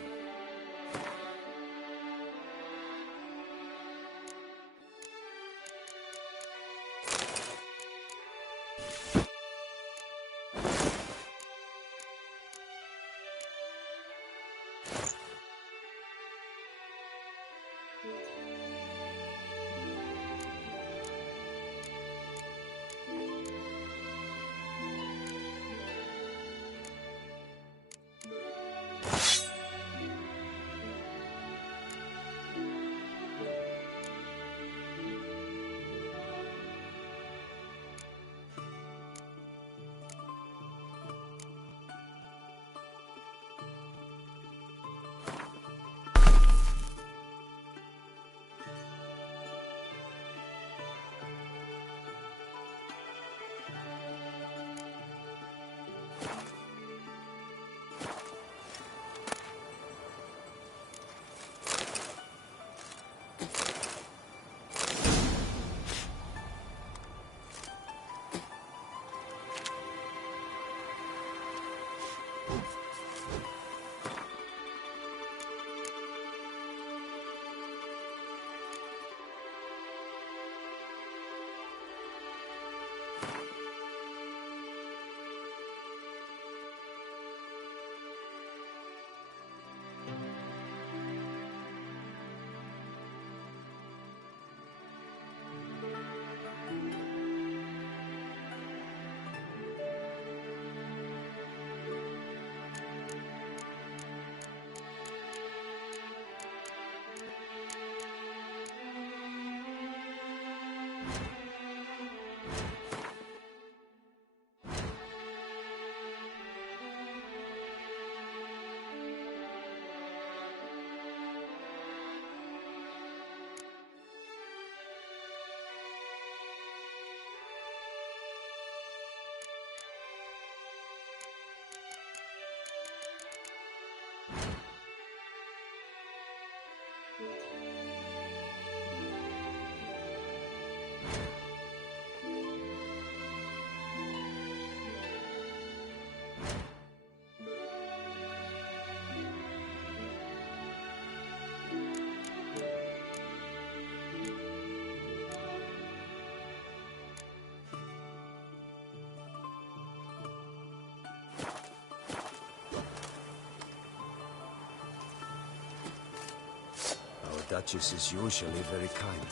Duchess is usually very kind.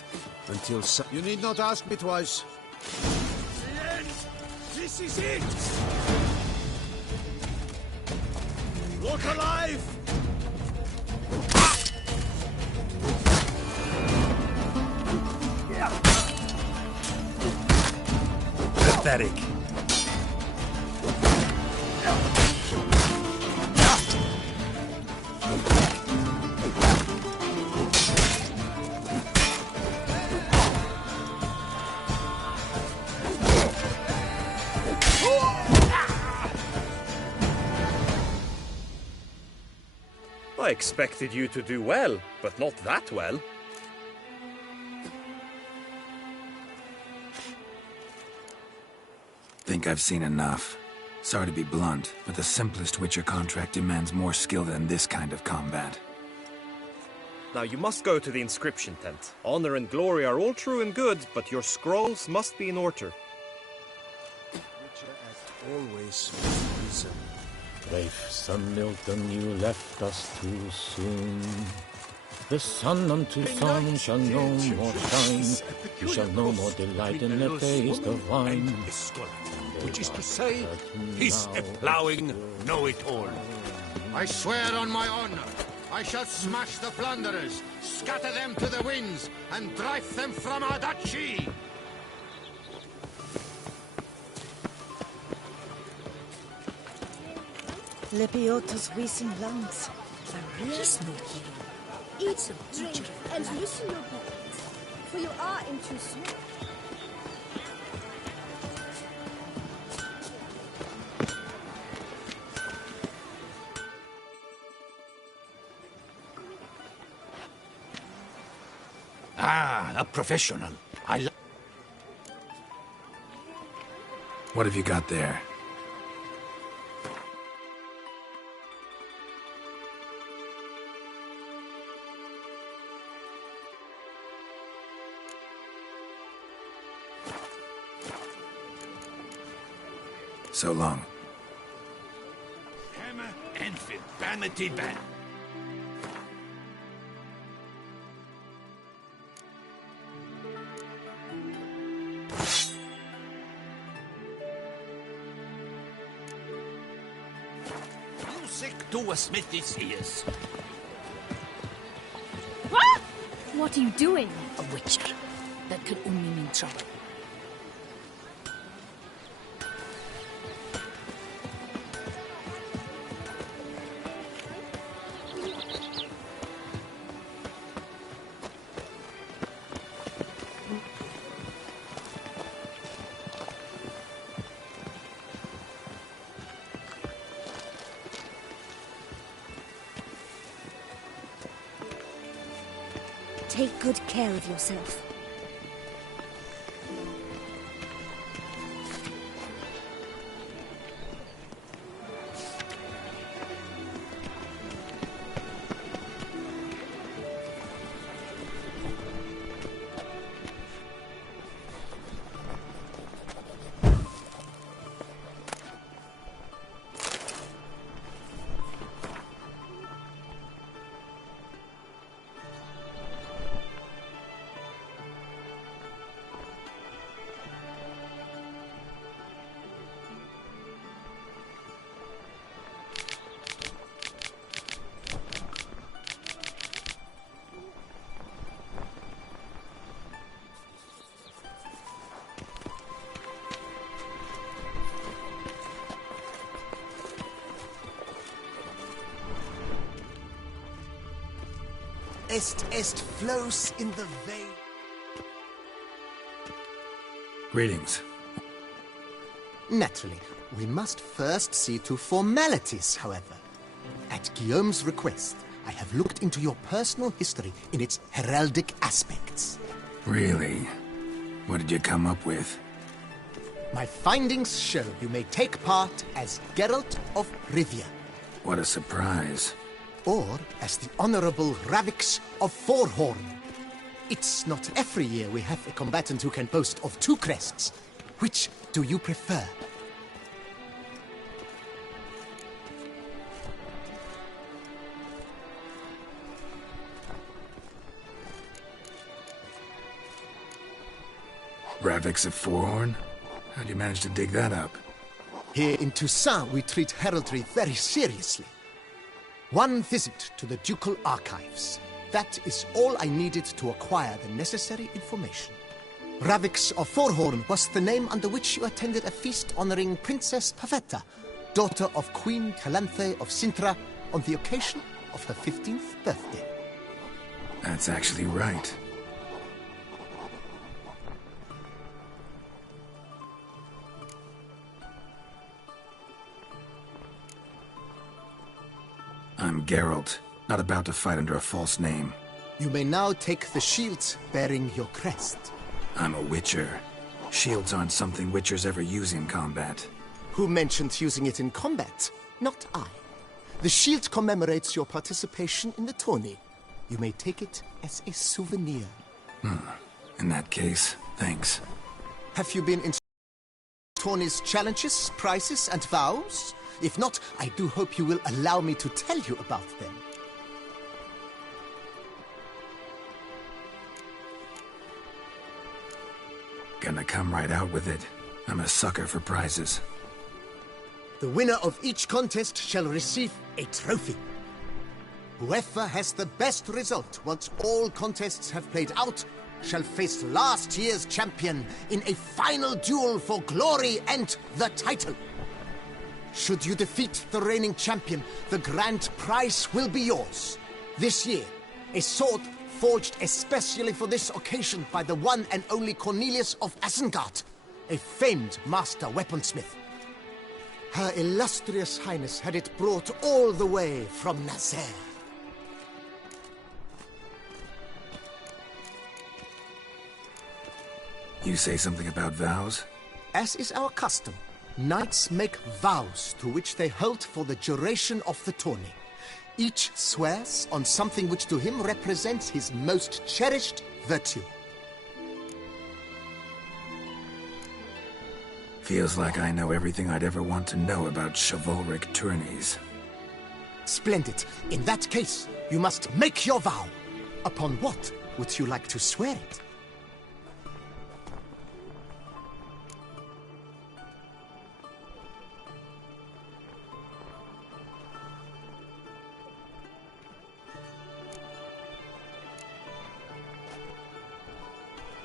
Until You need not ask me twice. Yes! This is it! Look alive! Pathetic. I expected you to do well, but not that well. Think I've seen enough. Sorry to be blunt, but the simplest Witcher contract demands more skill than this kind of combat. Now you must go to the inscription tent. Honor and glory are all true and good, but your scrolls must be in order. Witcher, as always, reason. Brave son Milton, you left us too soon. The sun unto sun shall no more shine. You shall no more delight in the taste of wine. Which is to say, he's a ploughing know-it-all. I swear on my honor, I shall smash the plunderers, scatter them to the winds, and drive them from our duchy. Lepiota's weeping lungs. He's no hero. Eat, drink, and loosen your belts, for you are in too small. Ah, a professional. What have you got there? So long. Hammer and vanity band. Music to a smithy's ears. What are you doing? A witcher. That could only mean trouble. Take good care of yourself. Est flows in the vein. Greetings. Naturally, we must first see to formalities, however. At Guillaume's request, I have looked into your personal history in its heraldic aspects. Really? What did you come up with? My findings show you may take part as Geralt of Rivia. What a surprise. Or as the Honorable Ravix of Forhorn. It's not every year we have a combatant who can boast of two crests. Which do you prefer? Ravix of Fourhorn? How'd you manage to dig that up? Here in Toussaint, we treat heraldry very seriously. One visit to the Ducal Archives. That is all I needed to acquire the necessary information. Ravix of Fourhorn was the name under which you attended a feast honoring Princess Pavetta, daughter of Queen Calanthe of Sintra, on the occasion of her 15th birthday. That's actually right. I'm Geralt, not about to fight under a false name. You may now take the shield bearing your crest. I'm a Witcher. Shields aren't something Witchers ever use in combat. Who mentioned using it in combat? Not I. The shield commemorates your participation in the tourney. You may take it as a souvenir. In that case, thanks. Have you been in tourney's challenges, prizes, and vows? If not, I do hope you will allow me to tell you about them. Gonna come right out with it. I'm a sucker for prizes. The winner of each contest shall receive a trophy. Whoever has the best result once all contests have played out shall face last year's champion in a final duel for glory and the title. Should you defeat the reigning champion, the grand prize will be yours. This year, a sword forged especially for this occasion by the one and only Cornelius of Isengard, a famed master weaponsmith. Her illustrious highness had it brought all the way from Nazaire. You say something about vows? As is our custom, knights make vows to which they hold for the duration of the tourney. Each swears on something which to him represents his most cherished virtue. Feels like I know everything I'd ever want to know about chivalric tourneys. Splendid. In that case, you must make your vow. Upon what would you like to swear it?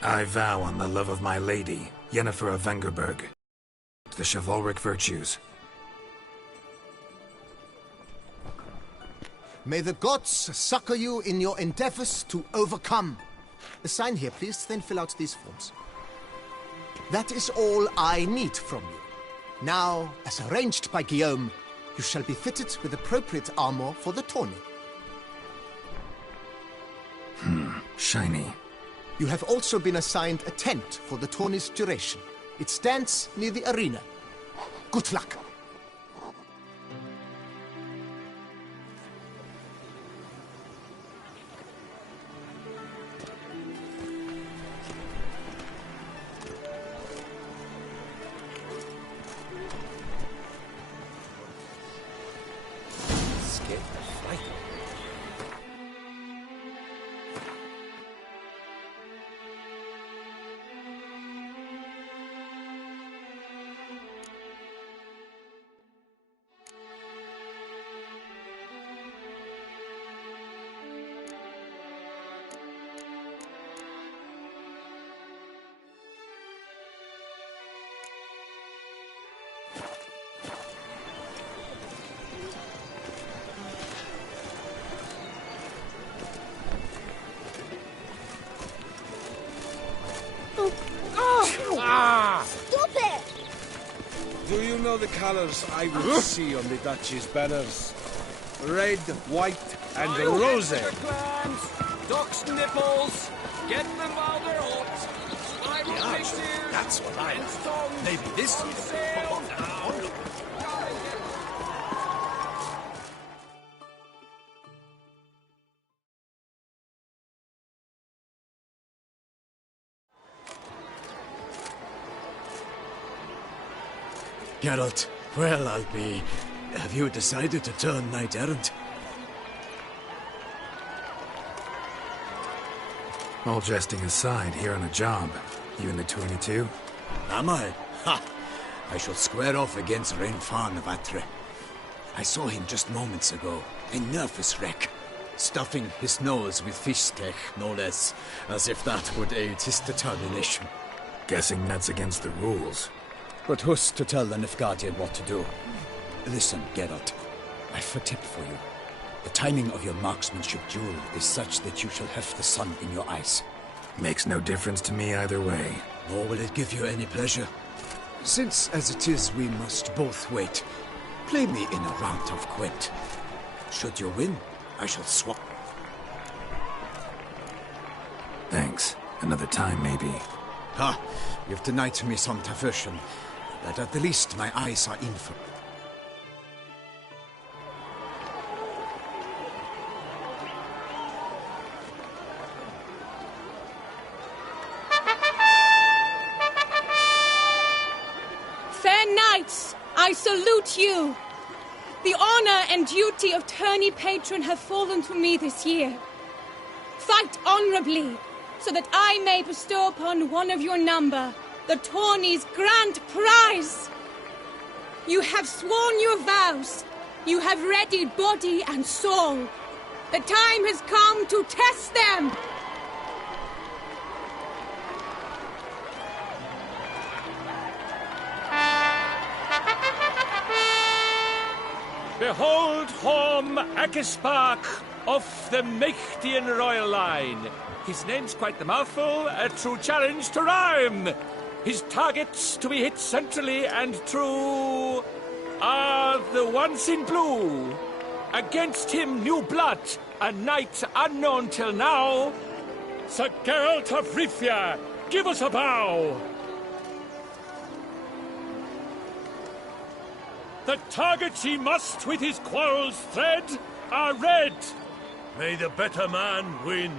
I vow on the love of my lady, Yennefer of Vengerberg, the chivalric virtues. May the gods succor you in your endeavors to overcome. Sign here, please, then fill out these forms. That is all I need from you. Now, as arranged by Guillaume, you shall be fitted with appropriate armor for the tourney. Shiny. You have also been assigned a tent for the tourney's duration. It stands near the arena. Good luck. Scared to fight. Stop it! Do you know the colors I would see on the Duchy's banners? Red, white, and rose. Duck's nipples! Get them while they're hot! I will Yeah, fix you! that's what I want. Maybe this year. Geralt, well, I'll be... Have you decided to turn knight-errant? All jesting aside, here on a job. You in the 22? Am I? Ha! I shall square off against Renfan Vatre. I saw him just moments ago, a nervous wreck, stuffing his nose with fish steak, no less, as if that would aid his determination. Guessing that's against the rules. But who's to tell the Nilfgaardian what to do? Listen, Geralt, I've a tip for you. The timing of your marksmanship duel is such that you shall have the sun in your eyes. Makes no difference to me either way. Nor will it give you any pleasure. Since, as it is, we must both wait, play me in a round of Gwent. Should you win, I shall swap. Thanks. Another time, maybe. Ha! You've denied me some diversion, but at the least my eyes are in for... Fair knights, I salute you. The honor and duty of tourney patron have fallen to me this year. Fight honorably, so that I may bestow upon one of your number the tourney's grand prize. You have sworn your vows. You have readied body and soul. The time has come to test them. Behold Horm Akispark of the Mechtian royal line. His name's quite the mouthful, a true challenge to rhyme. His targets to be hit centrally and true are the ones in blue. Against him, new blood, a knight unknown till now. Sir Geralt of Rivia, give us a bow. The targets he must with his quarrels thread are red. May the better man win.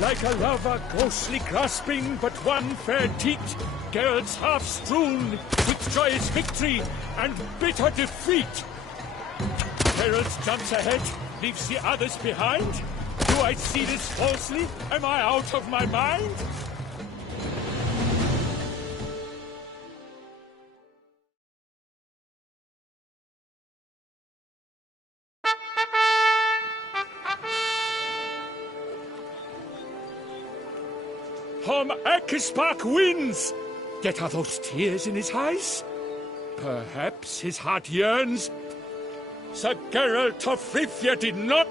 Like a lover ghostly grasping but one fair teat, Geralt's half strewn with joyous victory and bitter defeat. Geralt jumps ahead, leaves the others behind. Do I see this falsely? Am I out of my mind? Horm Akispark wins! Yet are those tears in his eyes? Perhaps his heart yearns. Sir Geralt of Rivia did not...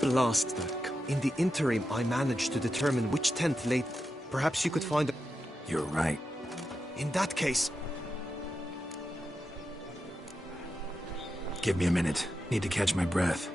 Blast that. In the interim, I managed to determine which tent lay... Perhaps you could find... You're right. In that case... Give me a minute. Need to catch my breath.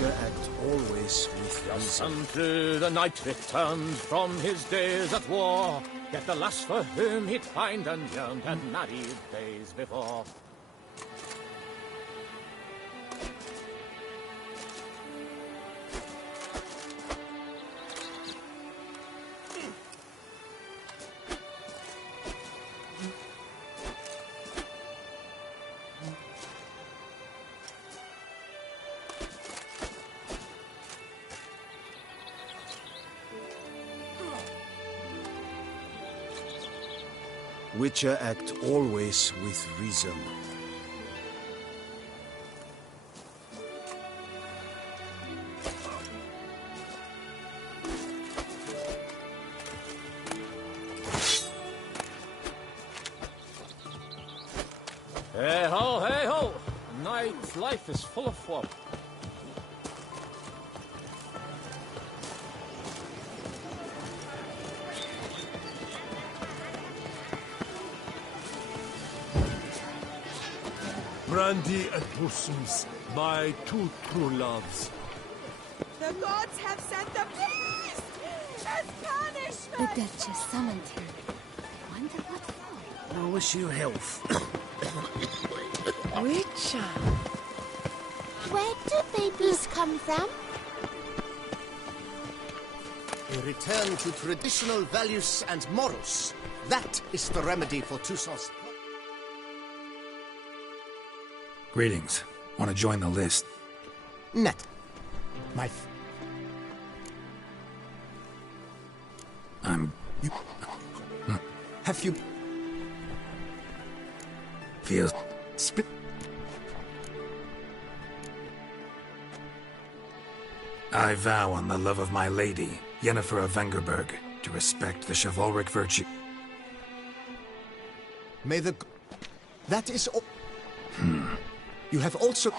Witcher act always with Just reason. unto the knight returned from his days at war, yet the lass for whom he'd pined and yearned had married days before. Witcher act always with reason. Hey ho, hey ho! Knight's life is full of woe. Brandy and potions, my two true loves. The gods have sent the beast as punishment! The Duchess summoned him. Wonder what for? I wish you health. Witcher. Where do babies come from? A return to traditional values and morals. That is the remedy for Toussaint's. Greetings. Want to join the list? Net. You... Have you... Feels... I vow on the love of my lady, Yennefer of Vengerberg, to respect the chivalric virtue. May the... That is all... You have also...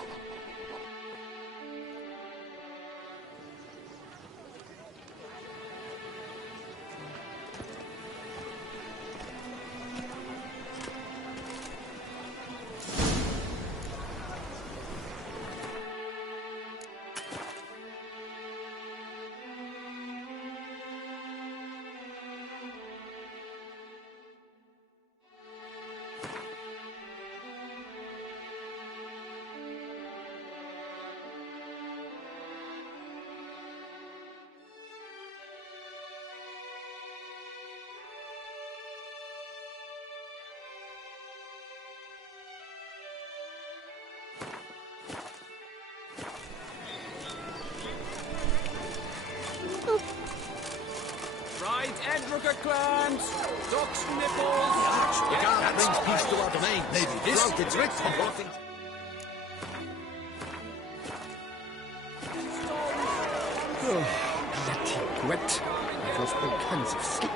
Right, Edrica clans! Ducks nipples! God brings peace to our domain. Maybe this gets rid of nothing. Let wet. I've lost all kinds of sleep.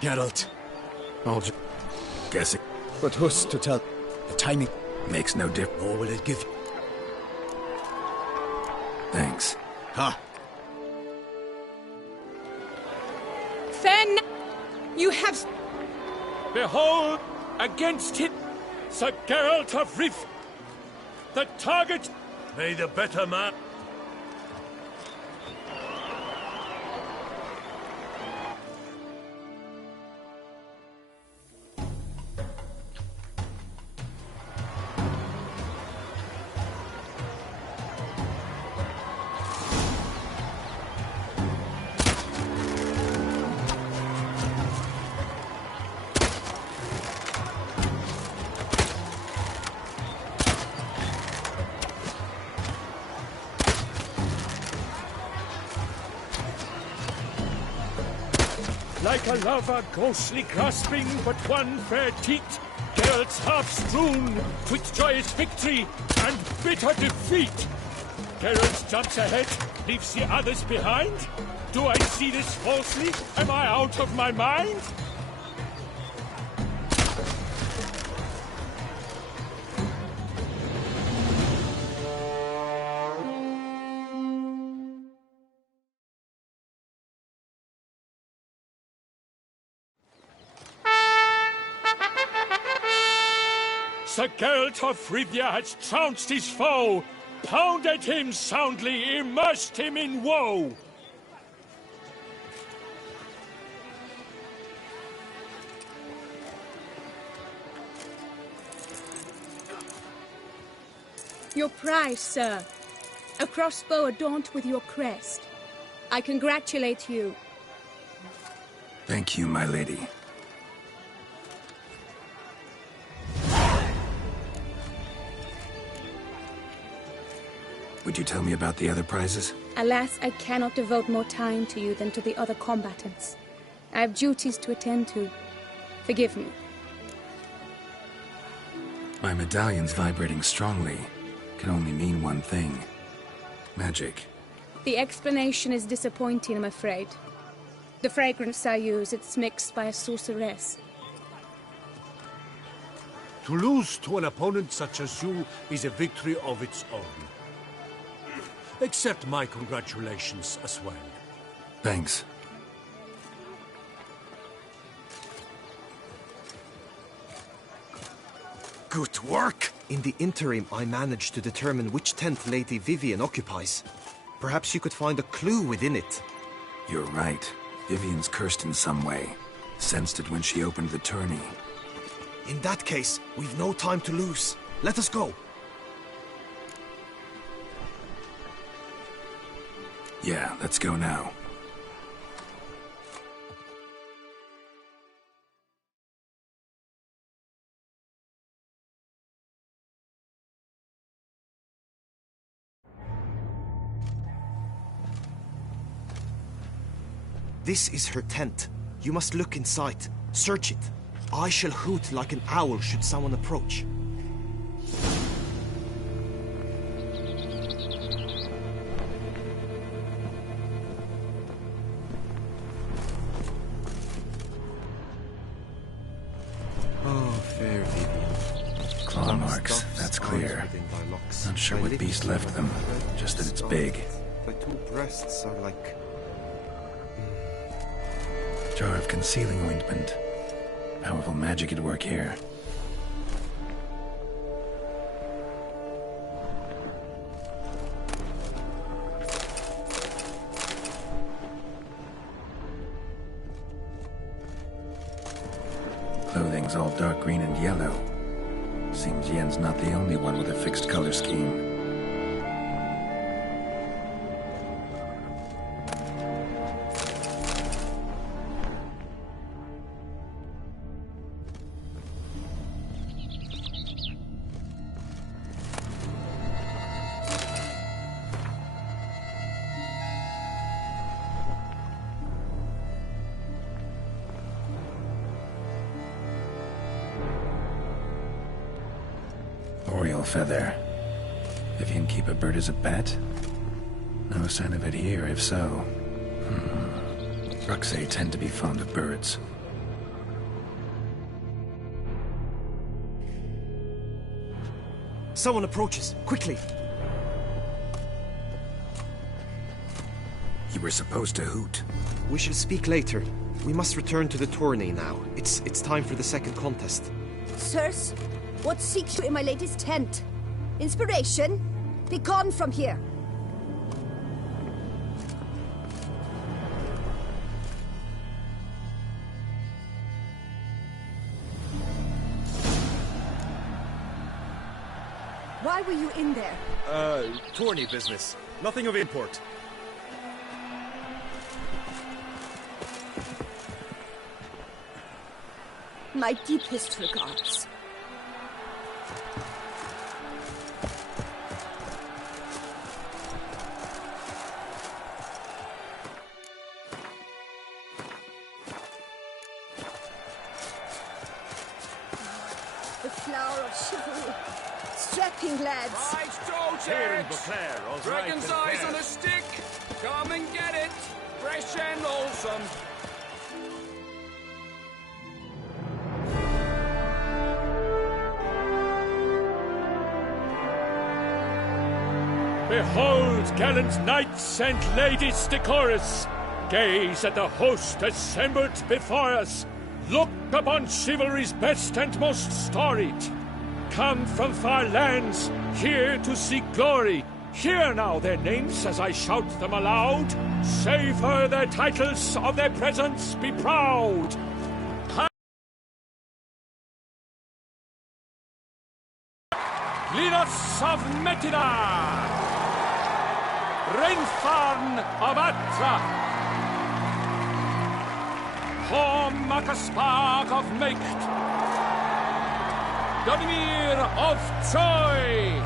Geralt. I'll just... guess it But who's to tell? The timing makes no difference. Or will it give... Thanks. Ha! Fen, you have... Behold, against him, Sir Geralt of Rivia. The target... May the better man... Like a lover ghostly grasping but one fair teat, Geralt's half-strewn, 'twixt joyous victory and bitter defeat. Geralt jumps ahead, leaves the others behind. Do I see this falsely? Am I out of my mind? Sir Geralt of Rivia has trounced his foe, pounded him soundly, immersed him in woe. Your prize, sir. A crossbow adorned with your crest. I congratulate you. Thank you, my lady. Would you tell me about the other prizes? Alas, I cannot devote more time to you than to the other combatants. I have duties to attend to. Forgive me. My medallion's vibrating strongly. Can only mean one thing. Magic. The explanation is disappointing, I'm afraid. The fragrance I use, it's mixed by a sorceress. To lose to an opponent such as you is a victory of its own. Accept my congratulations as well. Thanks. Good work! In the interim, I managed to determine which tent Lady Vivian occupies. Perhaps you could find a clue within it. You're right. Vivian's cursed in some way. Sensed it when she opened the tourney. In that case, we've no time to lose. Let us go. Yeah, let's go now. This is her tent. You must look inside. Search it. I shall hoot like an owl should someone approach. Oh, fair Vivian. Claw marks, that's clear. Not sure what beast left them, just that it's big. My two breasts are like... Jar of concealing ointment. Powerful magic at work here. Clothing's all dark green and yellow. Seems Yen's not the only one with a fixed color scheme. Oriole feather. Vivian keep a bird as a pet? No sign of it here, if so. Ruxay tend to be fond of birds. Someone approaches. Quickly! You were supposed to hoot. We shall speak later. We must return to the tourney now. It's time for the second contest. Sirs, what seeks you in my lady's tent? Inspiration? Be gone from here! Why were you in there? Tourney business. Nothing of import. My deepest regards. The flower of chivalry. Strapping lads. Right, George! Dragon's eyes on a stick! Come and get it! Fresh and wholesome! Behold, gallant knights and ladies decorous! Gaze at the host assembled before us! Look upon chivalry's best and most storied! come from far lands, here to seek glory. Hear now their names as I shout them aloud. Savor their titles, of their presence be proud. Linus of Metida, Reinfarn of Atra, Hormakaspag of Meikt, Donimir of Troy,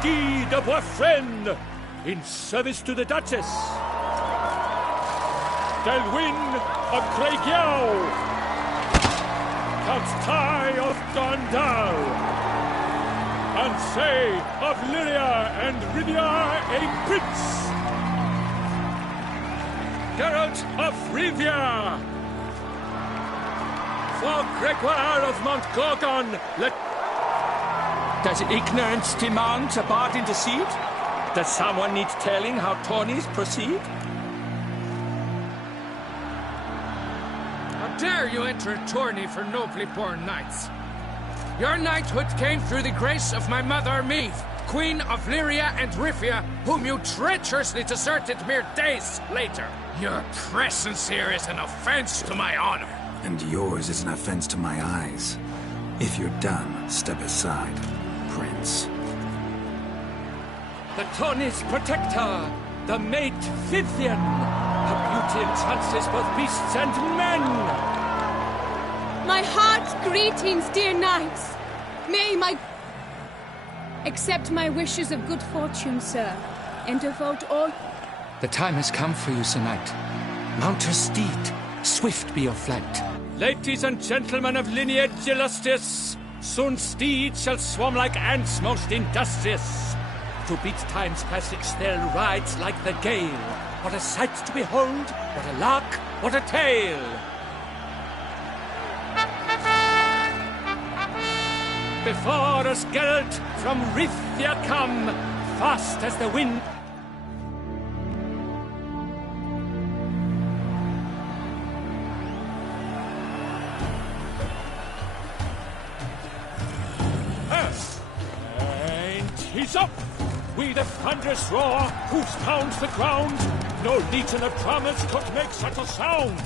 Guy de Boisfriend, in service to the Duchess, Delwyn of Craigiau, Count Ty of Gondal, Ansay of Lyria and Rivia a prince, Geralt of Rivia, for Gregoire of Montgorgon, let... Does ignorance demand a bard intercede? Does someone need telling how tourneys proceed? How dare you enter a tourney for nobly born knights? Your knighthood came through the grace of my mother Meath, Queen of Lyria and Rifia, whom you treacherously deserted mere days later. Your presence here is an offense to my honor. And yours is an offense to my eyes. If you're done, step aside, Prince. The tourney's protector, the mate Vivian. Her beauty entrances both beasts and men. My heart's greetings, dear knights. May my... Accept my wishes of good fortune, sir, and devote all... The time has come for you, Sir Knight. Mount your steed. Swift be your flight. Ladies and gentlemen of lineage illustrious, soon steeds shall swarm like ants most industrious. To beat time's passage they'll ride like the gale. What a sight to behold, what a lark, what a tale! Before us Geralt from Rithia come, fast as the wind. And he's up! We the thunderous roar, hoofs pound the ground. No legion of drummers could make such a sound.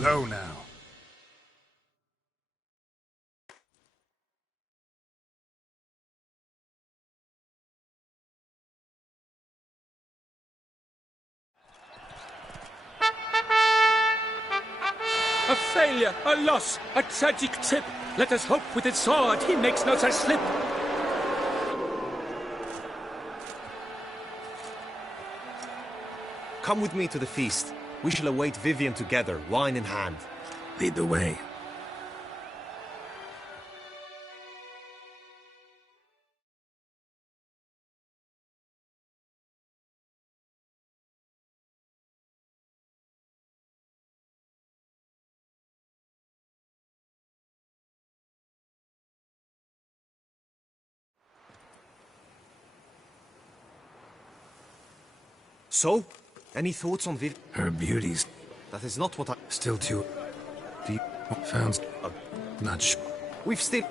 Slow now. A failure, a loss, a tragic trip. Let us hope with his sword he makes no such slip. Come with me to the feast. We shall await Vivian together, wine in hand. Lead the way. So, Any thoughts on Viv? Her beauties. That is not what I... Still too deep. Found... not sure. We've still...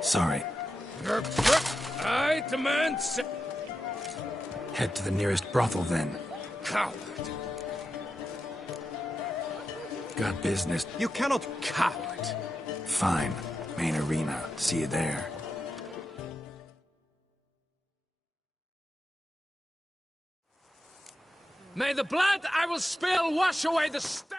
Sorry. I demand... Head to the nearest brothel, then. Coward. Got business. You cannot... Coward. Fine. Main arena. See you there. May the blood I will spill wash away the stain.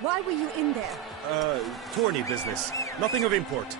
Why were you in there? Tourney business. Nothing of import.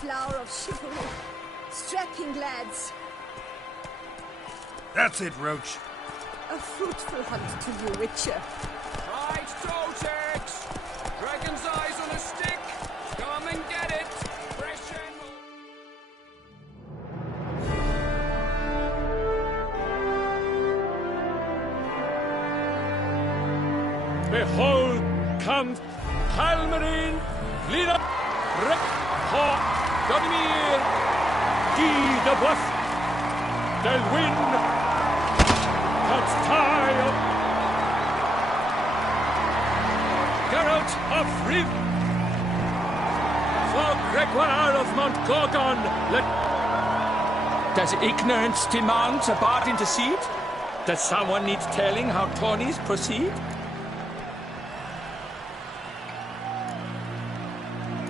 Flower of chivalry. Strapping lads. That's it, Roach. A fruitful hunt to you, Witcher. Right, Totex! Dragon's eyes on a stick! Come and get it! Fresh and... Behold, come Palmerine, Lina, Rek, Godimir, Guy de Boeuf, Delwyn, Catstyle, Geralt of Riv, for Gregoire of Montgorgon, Does ignorance demand a bard intercede? Does someone need telling how tourneys proceed?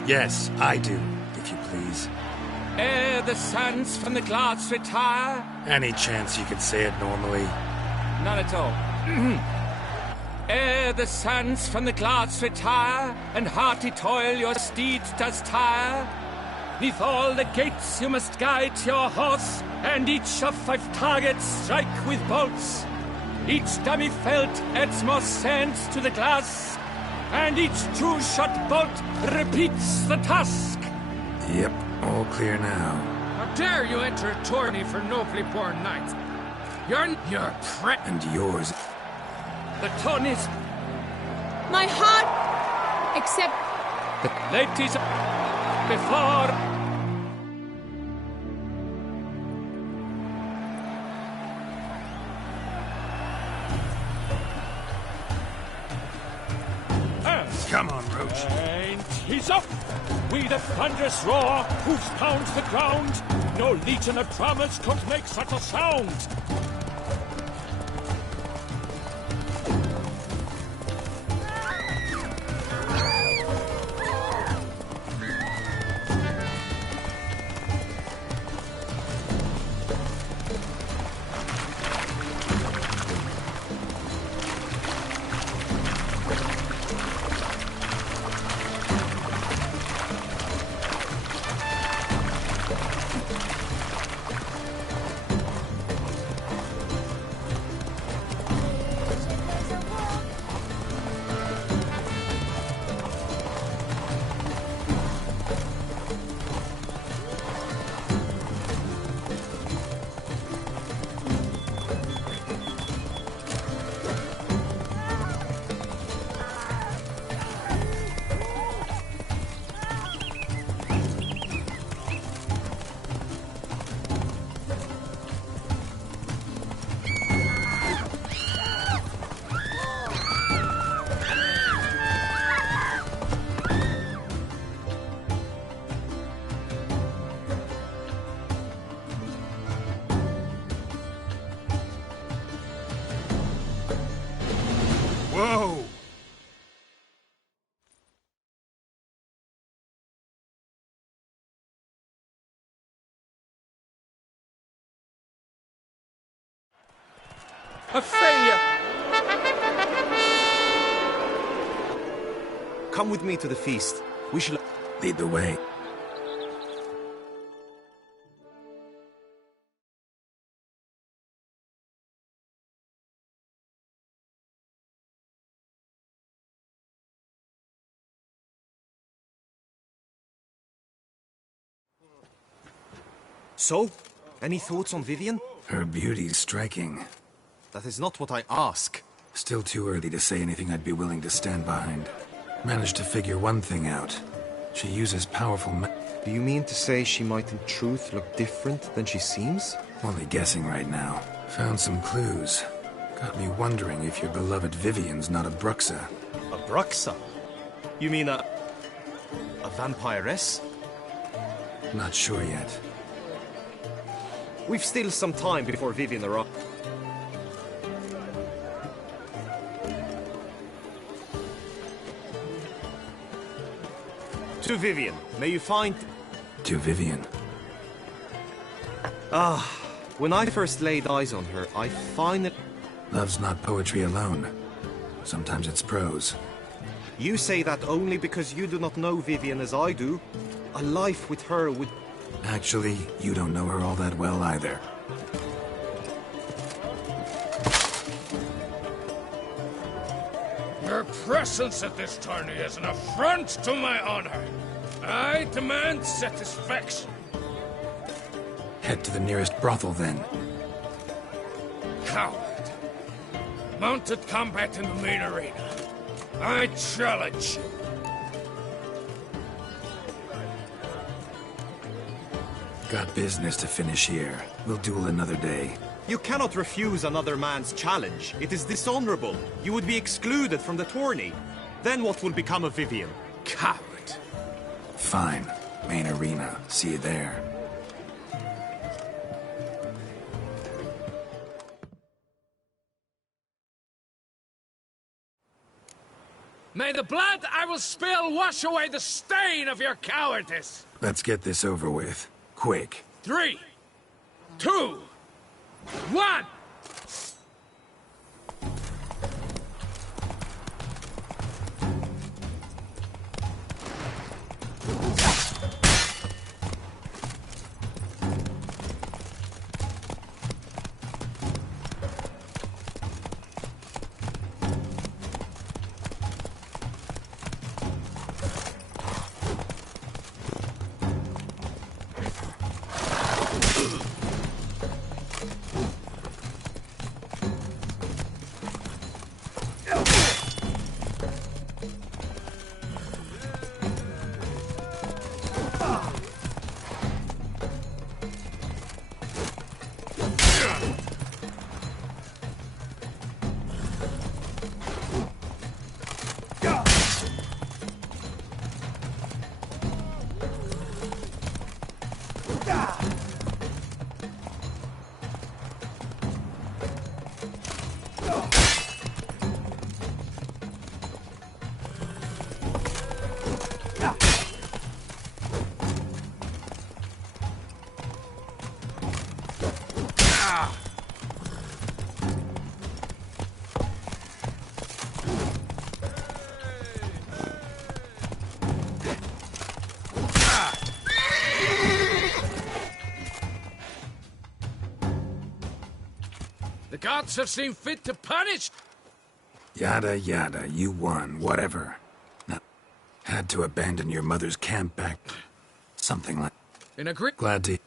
Yes, I do, if you please. Ere the suns from the clouds retire. Any chance you could say it normally? None at all. Ere the suns from the clouds retire, and hearty toil your steed does tire, neath all the gates you must guide your horse, and each of 5 targets strike with bolts. Each dummy felt adds more sand to the glass, and each true-shot bolt repeats the task. Yep, all clear now. How dare you enter a tourney for nobly born knights? Your pre- And yours. The Tonys, My heart, except the ladies before. Come on, Roach. And he's up! We the thunderous roar, hoofs pounds the ground. No legion of drummers could make such a sound. Whoa! A failure! Come with me to the feast. We shall lead the way. So, any thoughts on Vivian? Her beauty's striking. That is not what I ask. Still too early to say anything I'd be willing to stand behind. Managed to figure one thing out. She uses powerful Do you mean to say she might in truth look different than she seems? Only guessing right now. Found some clues. Got me wondering if your beloved Vivian's not a Bruxa. A Bruxa? You mean a vampiress? Not sure yet. We've still some time before Vivian arrives. To Vivian, may you find... To Vivian. When I first laid eyes on her, I find that... Love's not poetry alone. Sometimes it's prose. You say that only because you do not know Vivian as I do. A life with her would... Actually, you don't know her all that well either. Your presence at this tourney is an affront to my honor. I demand satisfaction. Head to the nearest brothel, then. Coward. Mounted combat in the main arena. I challenge you. Got business to finish here. We'll duel another day. You cannot refuse another man's challenge. It is dishonorable. You would be excluded from the tourney. Then what will become of Vivian? Coward. Fine. Main arena. See you there. May the blood I will spill wash away the stain of your cowardice. Let's get this over with. Quick. 3, 2, 1! gods have seen fit to punish. Yada yada, you won, whatever. Now, had to abandon your mother's camp back. Something like... In a great... Glad to...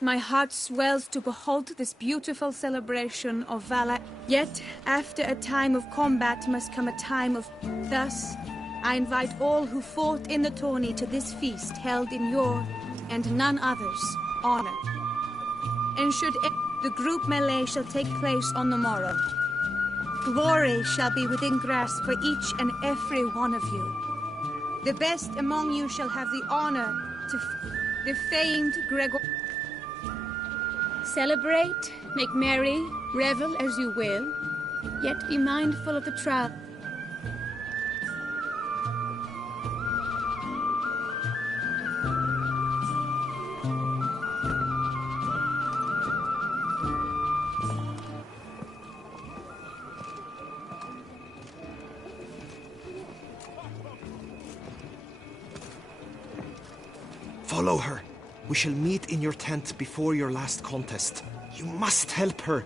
My heart swells to behold this beautiful celebration of valor. Yet, after a time of combat must come a time of... Thus, I invite all who fought in the tourney to this feast held in your, and none other's, honor. And should the group melee shall take place on the morrow. Glory shall be within grasp for each and every one of you. The best among you shall have the honor to... the famed Gregor... Celebrate, make merry, revel as you will, yet be mindful of the trial. Follow her. We shall meet in your tent before your last contest. You must help her.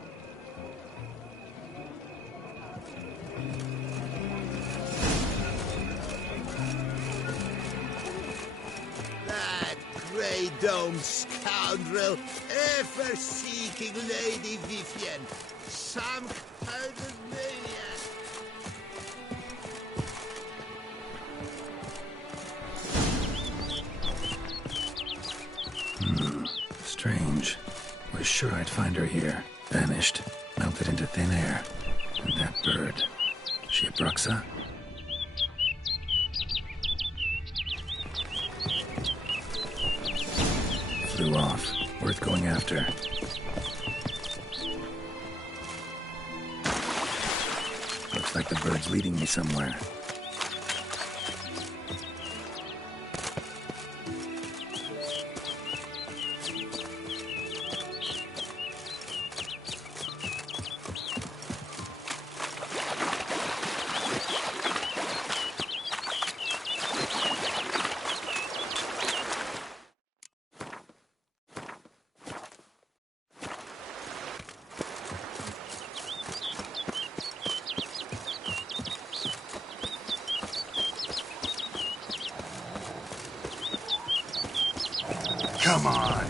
That grey dome scoundrel, ever-seeking Lady Vivian. Some kind of maniac. Strange. Was sure I'd find her here. Vanished. Melted into thin air. And that bird. She a Bruxa? Flew off. Worth going after. Looks like the bird's leading me somewhere. Come on.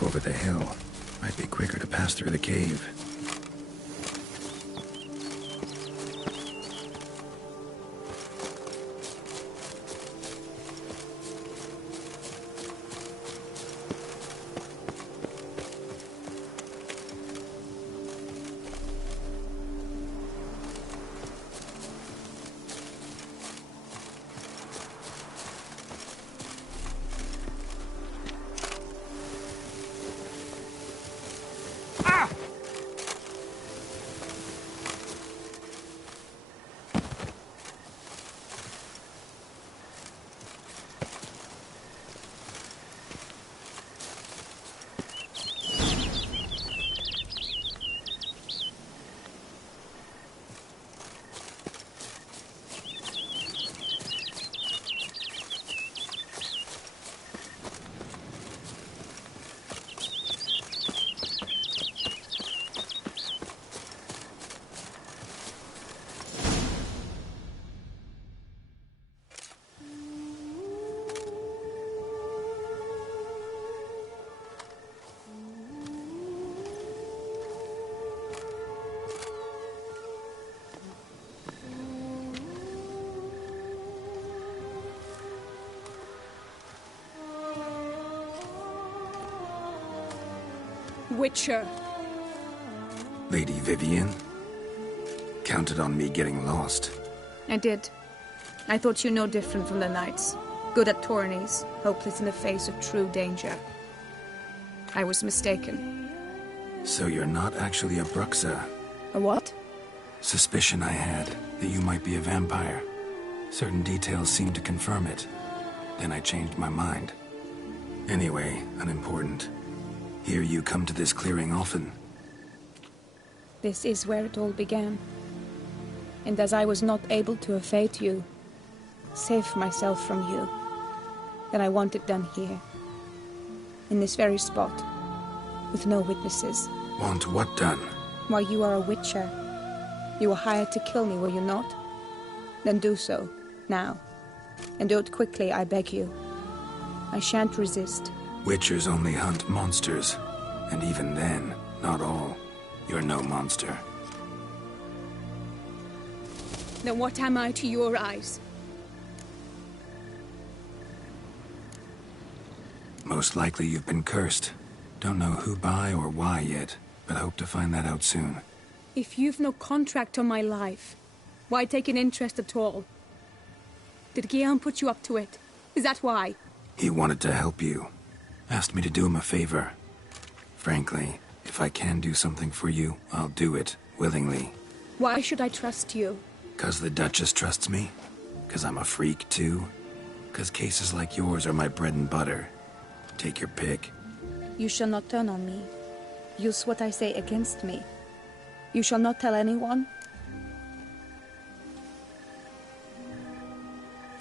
Over the hill. Might be quicker to pass through the cave. Witcher. Lady Vivian? Counted on me getting lost. I did. I thought you no different from the knights. Good at tourneys, hopeless in the face of true danger. I was mistaken. So you're not actually a Bruxa? A what? Suspicion I had that you might be a vampire. Certain details seemed to confirm it. Then I changed my mind. Anyway, unimportant. Hear you come to this clearing often. This is where it all began. And as I was not able to evade you, save myself from you, then I want it done here. In this very spot. With no witnesses. Want what done? While you are a witcher. You were hired to kill me, were you not? Then do so, now. And do it quickly, I beg you. I shan't resist. Witchers only hunt monsters. And even then, not all. You're no monster. Then what am I to your eyes? Most likely you've been cursed. Don't know who by or why yet, but hope to find that out soon. If you've no contract on my life, why take an interest at all? Did Guillaume put you up to it? Is that why? He wanted to help you. Asked me to do him a favor. Frankly, if I can do something for you, I'll do it, willingly. Why should I trust you? 'Cause the Duchess trusts me? 'Cause I'm a freak, too? 'Cause cases like yours are my bread and butter. Take your pick. You shall not turn on me. Use what I say against me. You shall not tell anyone?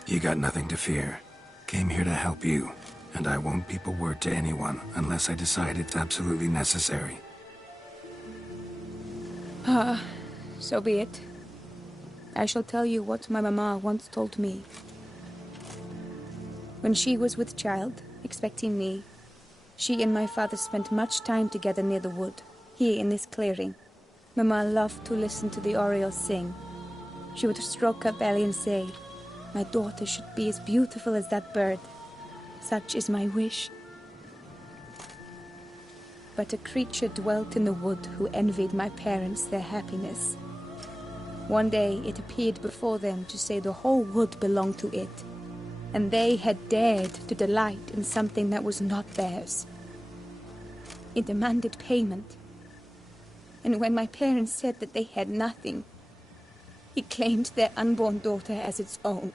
You got nothing to fear. Came here to help you, and I won't peep a word to anyone unless I decide it's absolutely necessary. So be it. I shall tell you what my mama once told me. When she was with child, expecting me, she and my father spent much time together near the wood, here in this clearing. Mama loved to listen to the orioles sing. She would stroke her belly and say, "My daughter should be as beautiful as that bird. Such is my wish." But a creature dwelt in the wood who envied my parents their happiness. One day it appeared before them to say the whole wood belonged to it, and they had dared to delight in something that was not theirs. It demanded payment. And when my parents said that they had nothing, it claimed their unborn daughter as its own.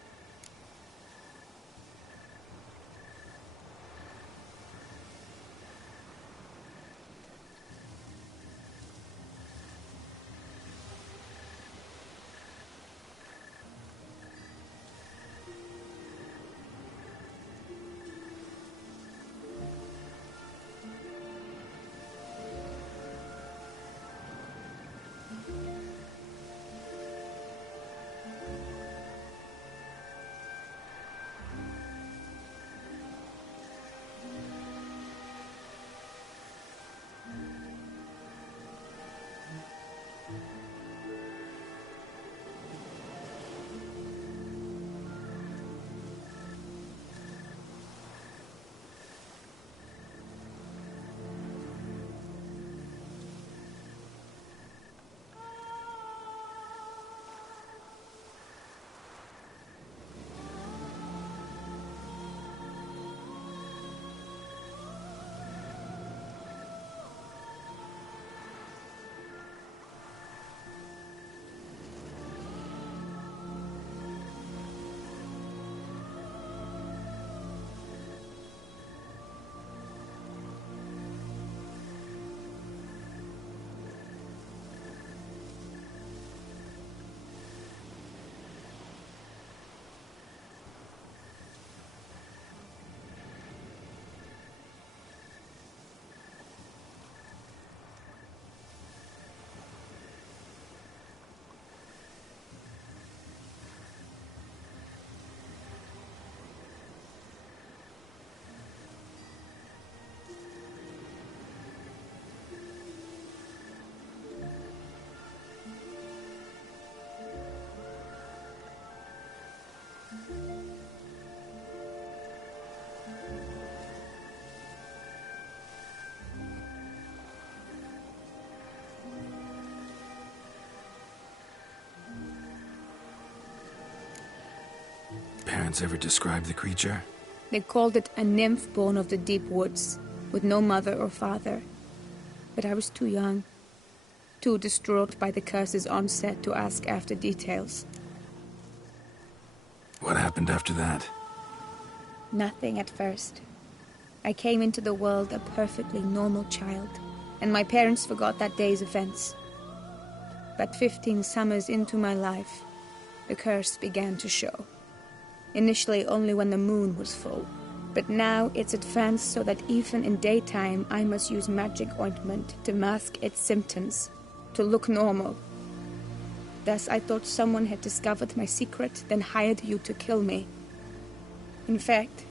parents ever describe the creature? They called it a nymph born of the deep woods, with no mother or father. But I was too young, too distraught by the curse's onset to ask after details. What happened after that? Nothing at first. I came into the world a perfectly normal child, and my parents forgot that day's events. But 15 summers into my life, the curse began to show. Initially only when the moon was full, but now it's advanced so that even in daytime I must use magic ointment to mask its symptoms, to look normal. Thus I thought someone had discovered my secret, then hired you to kill me. In fact,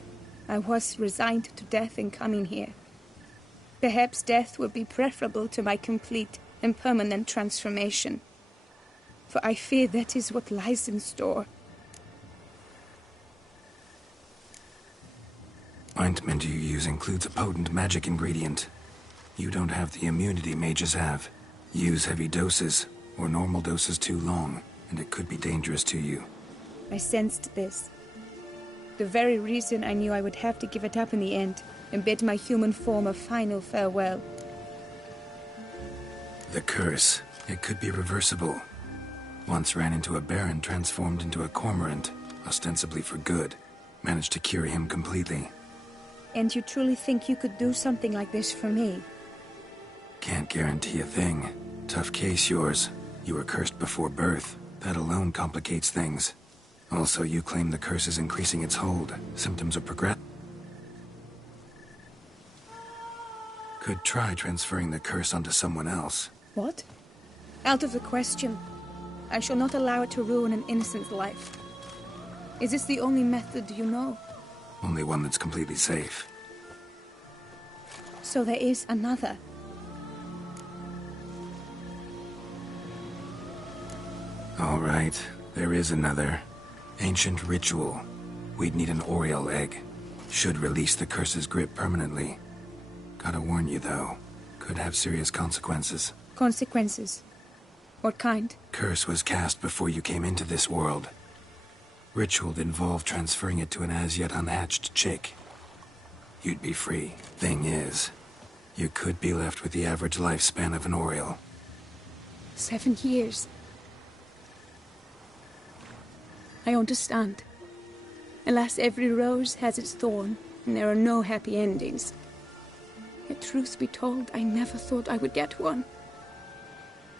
I was resigned to death in coming here. Perhaps death would be preferable to my complete and permanent transformation, for I fear that is what lies in store. Ointment you use includes a potent magic ingredient. You don't have the immunity mages have. Use heavy doses, or normal doses too long, and it could be dangerous to you. I sensed this. The very reason I knew I would have to give it up in the end, and bid my human form a final farewell. The curse, it could be reversible. Once ran into a baron transformed into a cormorant, ostensibly for good. Managed to cure him completely. And you truly think you could do something like this for me? Can't guarantee a thing. Tough case, yours. You were cursed before birth. That alone complicates things. Also, you claim the curse is increasing its hold. Symptoms are progressing. Could try transferring the curse onto someone else. What? Out of the question. I shall not allow it to ruin an innocent's life. Is this the only method you know? Only one that's completely safe. So there is another. All right, there is another. Ancient ritual. We'd need an Oriole egg. Should release the curse's grip permanently. Gotta warn you, though. Could have serious consequences. Consequences? What kind? Curse was cast before you came into this world. Ritual involved transferring it to an as-yet unhatched chick. You'd be free. Thing is, you could be left with the average lifespan of an Oriole. 7 years. I understand. Alas, every rose has its thorn, and there are no happy endings. Yet, truth be told, I never thought I would get one.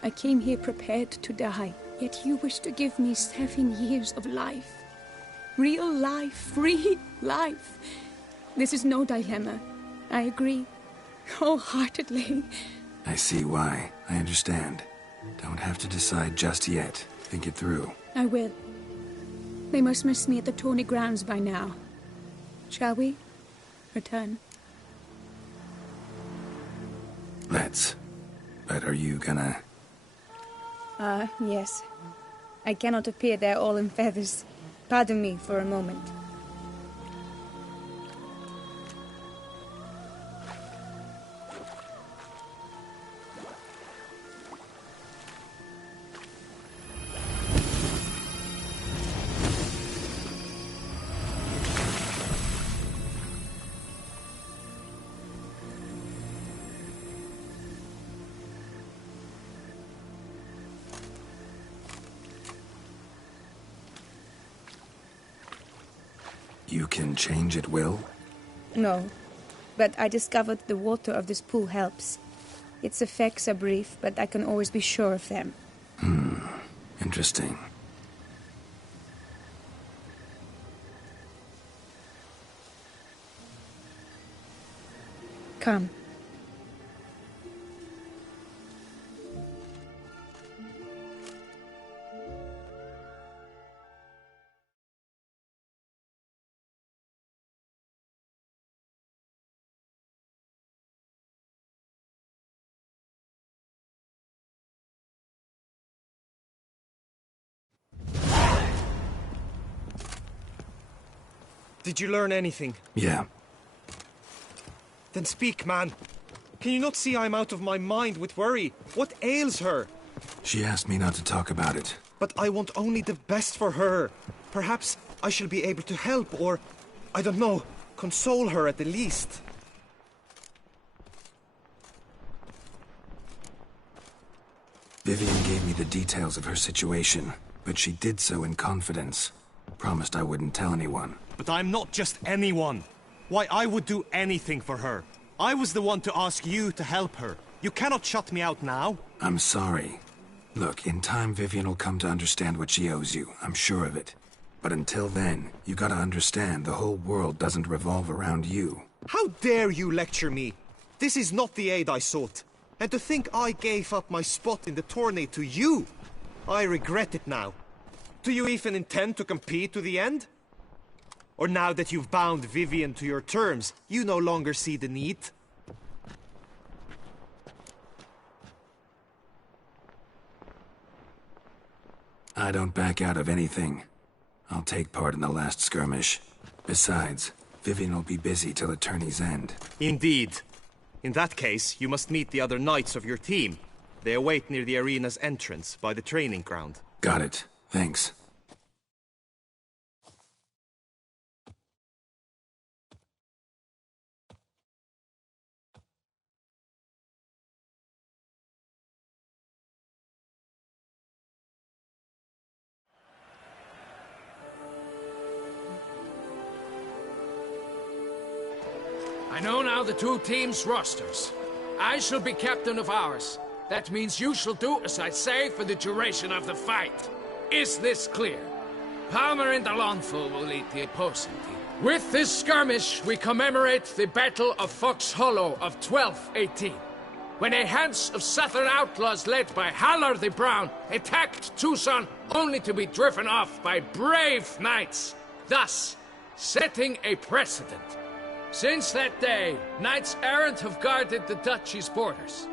I came here prepared to die, yet you wish to give me 7 years of life. Real life, free life. This is no dilemma. I agree, wholeheartedly. I see why. I understand. Don't have to decide just yet. Think it through. I will. They must miss me at the tourney grounds by now. Shall we return? Let's. But are you gonna... Yes. I cannot appear there all in feathers. Pardon me for a moment. You can change at will? No, but I discovered the water of this pool helps. Its effects are brief, but I can always be sure of them. Interesting. Come. Did you learn anything? Yeah. Then speak, man. Can you not see I'm out of my mind with worry? What ails her? She asked me not to talk about it. But I want only the best for her. Perhaps I shall be able to help, or, I don't know, console her at the least. Vivian gave me the details of her situation, but she did so in confidence. Promised I wouldn't tell anyone. But I'm not just anyone. Why, I would do anything for her. I was the one to ask you to help her. You cannot shut me out now. I'm sorry. Look, in time Vivian will come to understand what she owes you. I'm sure of it. But until then, you gotta understand the whole world doesn't revolve around you. How dare you lecture me? This is not the aid I sought. And to think I gave up my spot in the tourney to you, I regret it now. Do you even intend to compete to the end? Or now that you've bound Vivian to your terms, you no longer see the need? I don't back out of anything. I'll take part in the last skirmish. Besides, Vivian will be busy till the tourney's end. Indeed. In that case, you must meet the other knights of your team. They await near the arena's entrance, by the training ground. Got it. Thanks. I know now the two teams' rosters. I shall be captain of ours. That means you shall do as I say for the duration of the fight. Is this clear? Palmer and Alonso will lead the opposing team. With this skirmish, we commemorate the Battle of Fox Hollow of 1218, when a hands of southern outlaws led by Haller the Brown attacked Tucson only to be driven off by brave knights, thus setting a precedent. Since that day, knights errant have guarded the duchy's borders.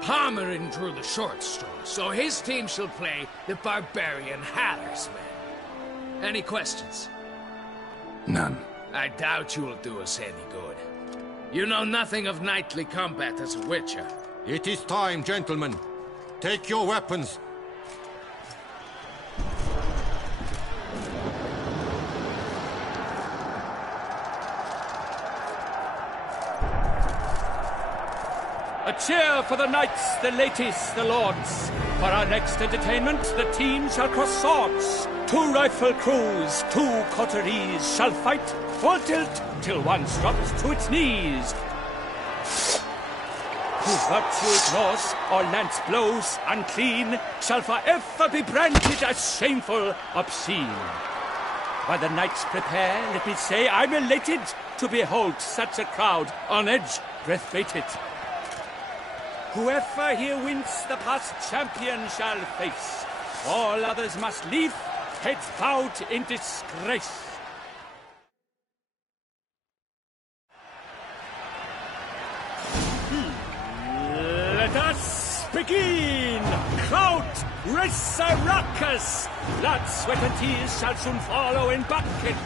Palmerin drew the short straw, so his team shall play the barbarian Haller's men. Any questions? None. I doubt you will do us any good. You know nothing of knightly combat as a witcher. It is time, gentlemen. Take your weapons. A cheer for the knights, the ladies, the lords. For our next entertainment, the teams shall cross swords. 2 rifle crews, 2 coteries shall fight full tilt till one drops to its knees. Who virtue ignores or lance blows unclean shall forever be branded as shameful, obscene. While the knights prepare, let me say I'm elated to behold such a crowd on edge, breath-baited. Whoever here wins the past champion shall face. All others must leave, heads bowed in disgrace. Let us begin! Crowd, race a ruckus! Blood, sweat and tears shall soon follow in buckets.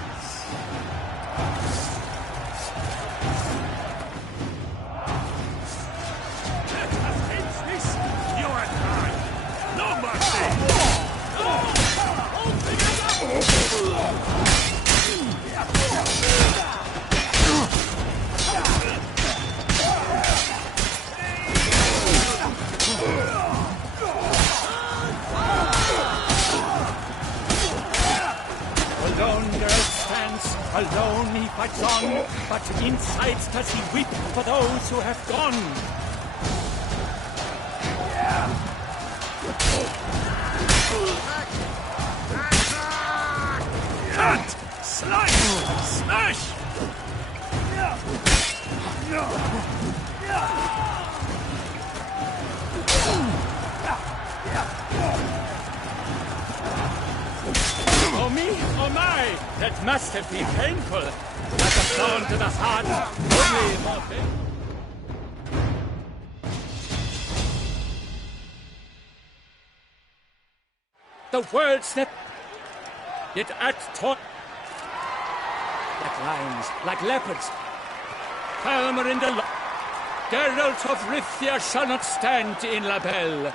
Alone Geralt stands, alone he fights on, but inside does he weep for those who have gone. Cut! Slice! Smash! Oh me, oh my! That must have been painful. Like a thorn to the heart, only more painful. The world snap. Yet at taut. Like lions, like leopards. Palmer in the Geralt of Rithia shall not stand in La Belle,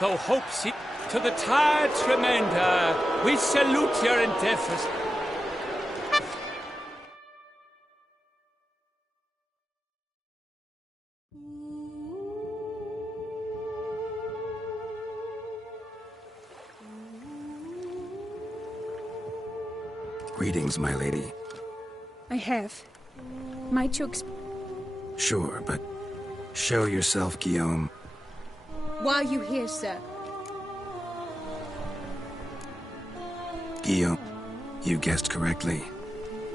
though hopes he To the tired remainder, we salute your endeavors. Greetings, my lady. I have. Might you Sure, but show yourself, Guillaume. Why are you here, sir? Guillaume, you guessed correctly.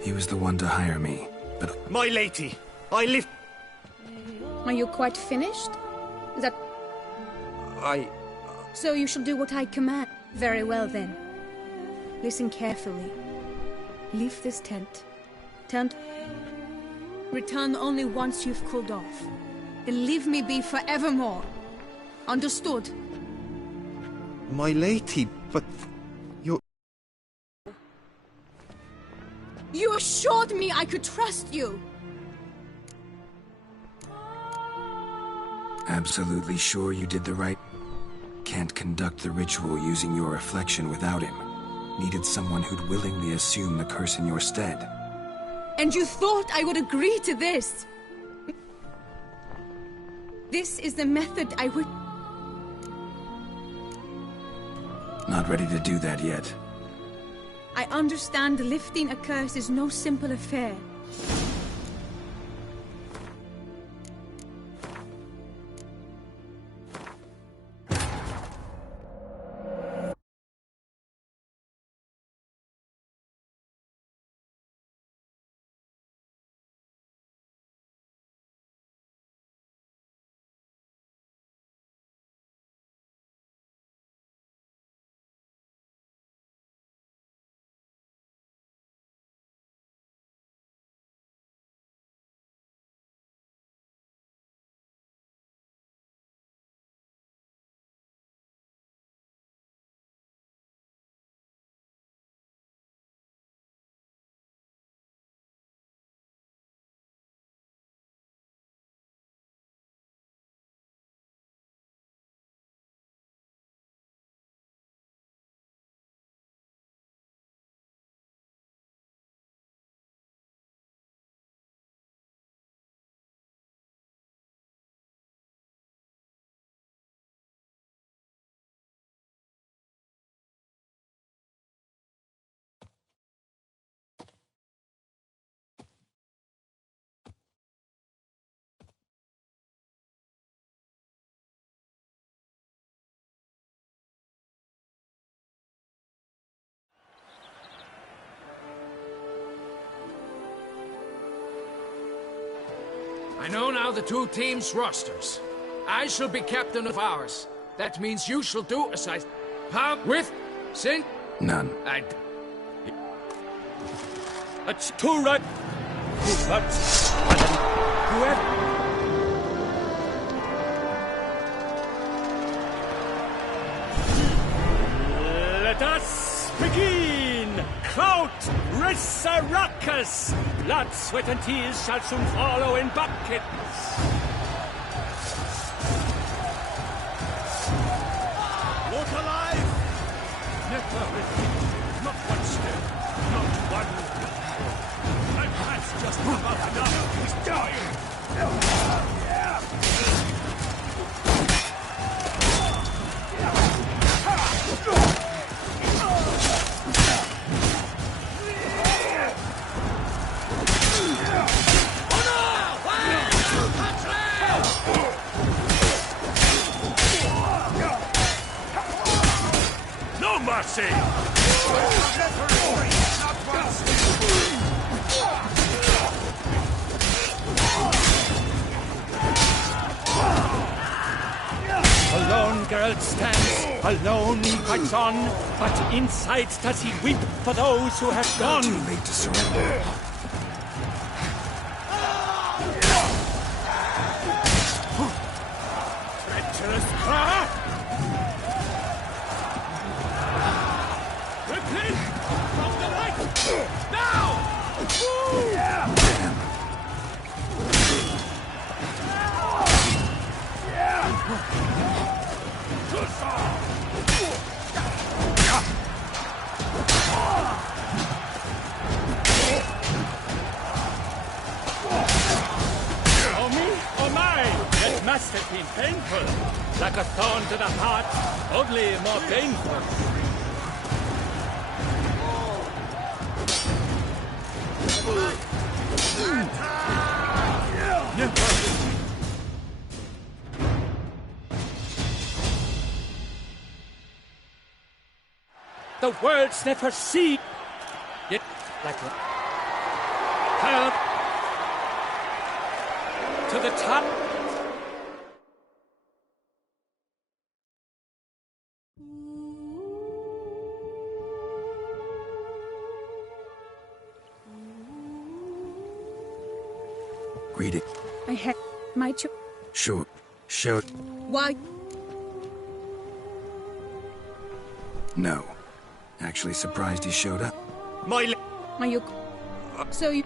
He was the one to hire me, but... My lady, I live... Are you quite finished? That... So you shall do what I command. Very well, then. Listen carefully. Leave this tent. Return only once you've cooled off. And leave me be forevermore. Understood? My lady, but... You assured me I could trust you! Absolutely sure you did the right... Can't conduct the ritual using your reflection without him. Needed someone who'd willingly assume the curse in your stead. And you thought I would agree to this? This is the method I would... Not ready to do that yet. I understand lifting a curse is no simple affair. I know now the two teams' rosters. I shall be captain of ours. That means you shall do as I... with... Sin... None. That's too right. Whoever... Let us begin! Kraut Resurrecus! Blood, sweat, and tears shall soon follow in buckets. Look alive! Never repeat. Not one step. Not one. And that's just about enough. He's dying. No mercy! Alone Geralt stands, alone he fights on, but inside does he weep for those who have gone. Too late to surrender. Treacherous craft! Quickly! From the right! Now! must have been painful. Like a thorn to the heart, only more painful. The words never see it like a help to the top. Greeting. I had my Sure. Show. Why? No. Actually surprised he showed up. My so you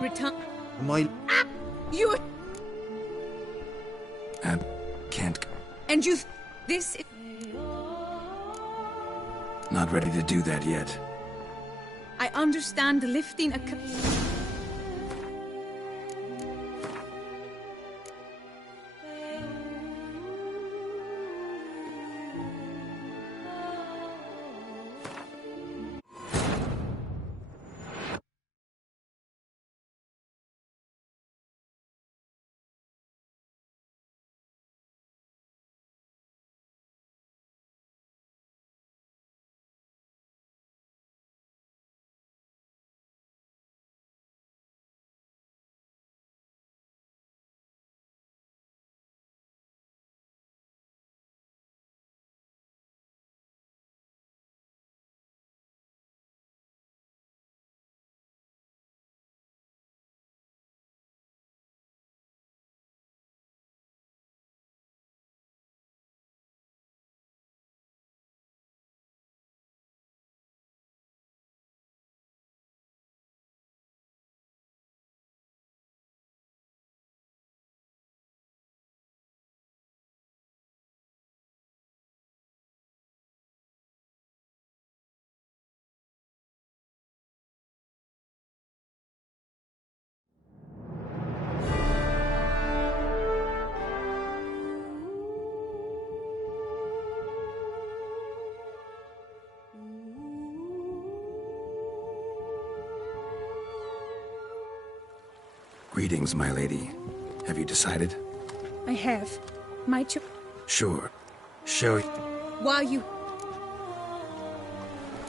return. You Can't. and you. This is. Not ready to do that yet. I understand lifting a. Greetings, my lady. Have you decided? I have my Sure. Show. Why you?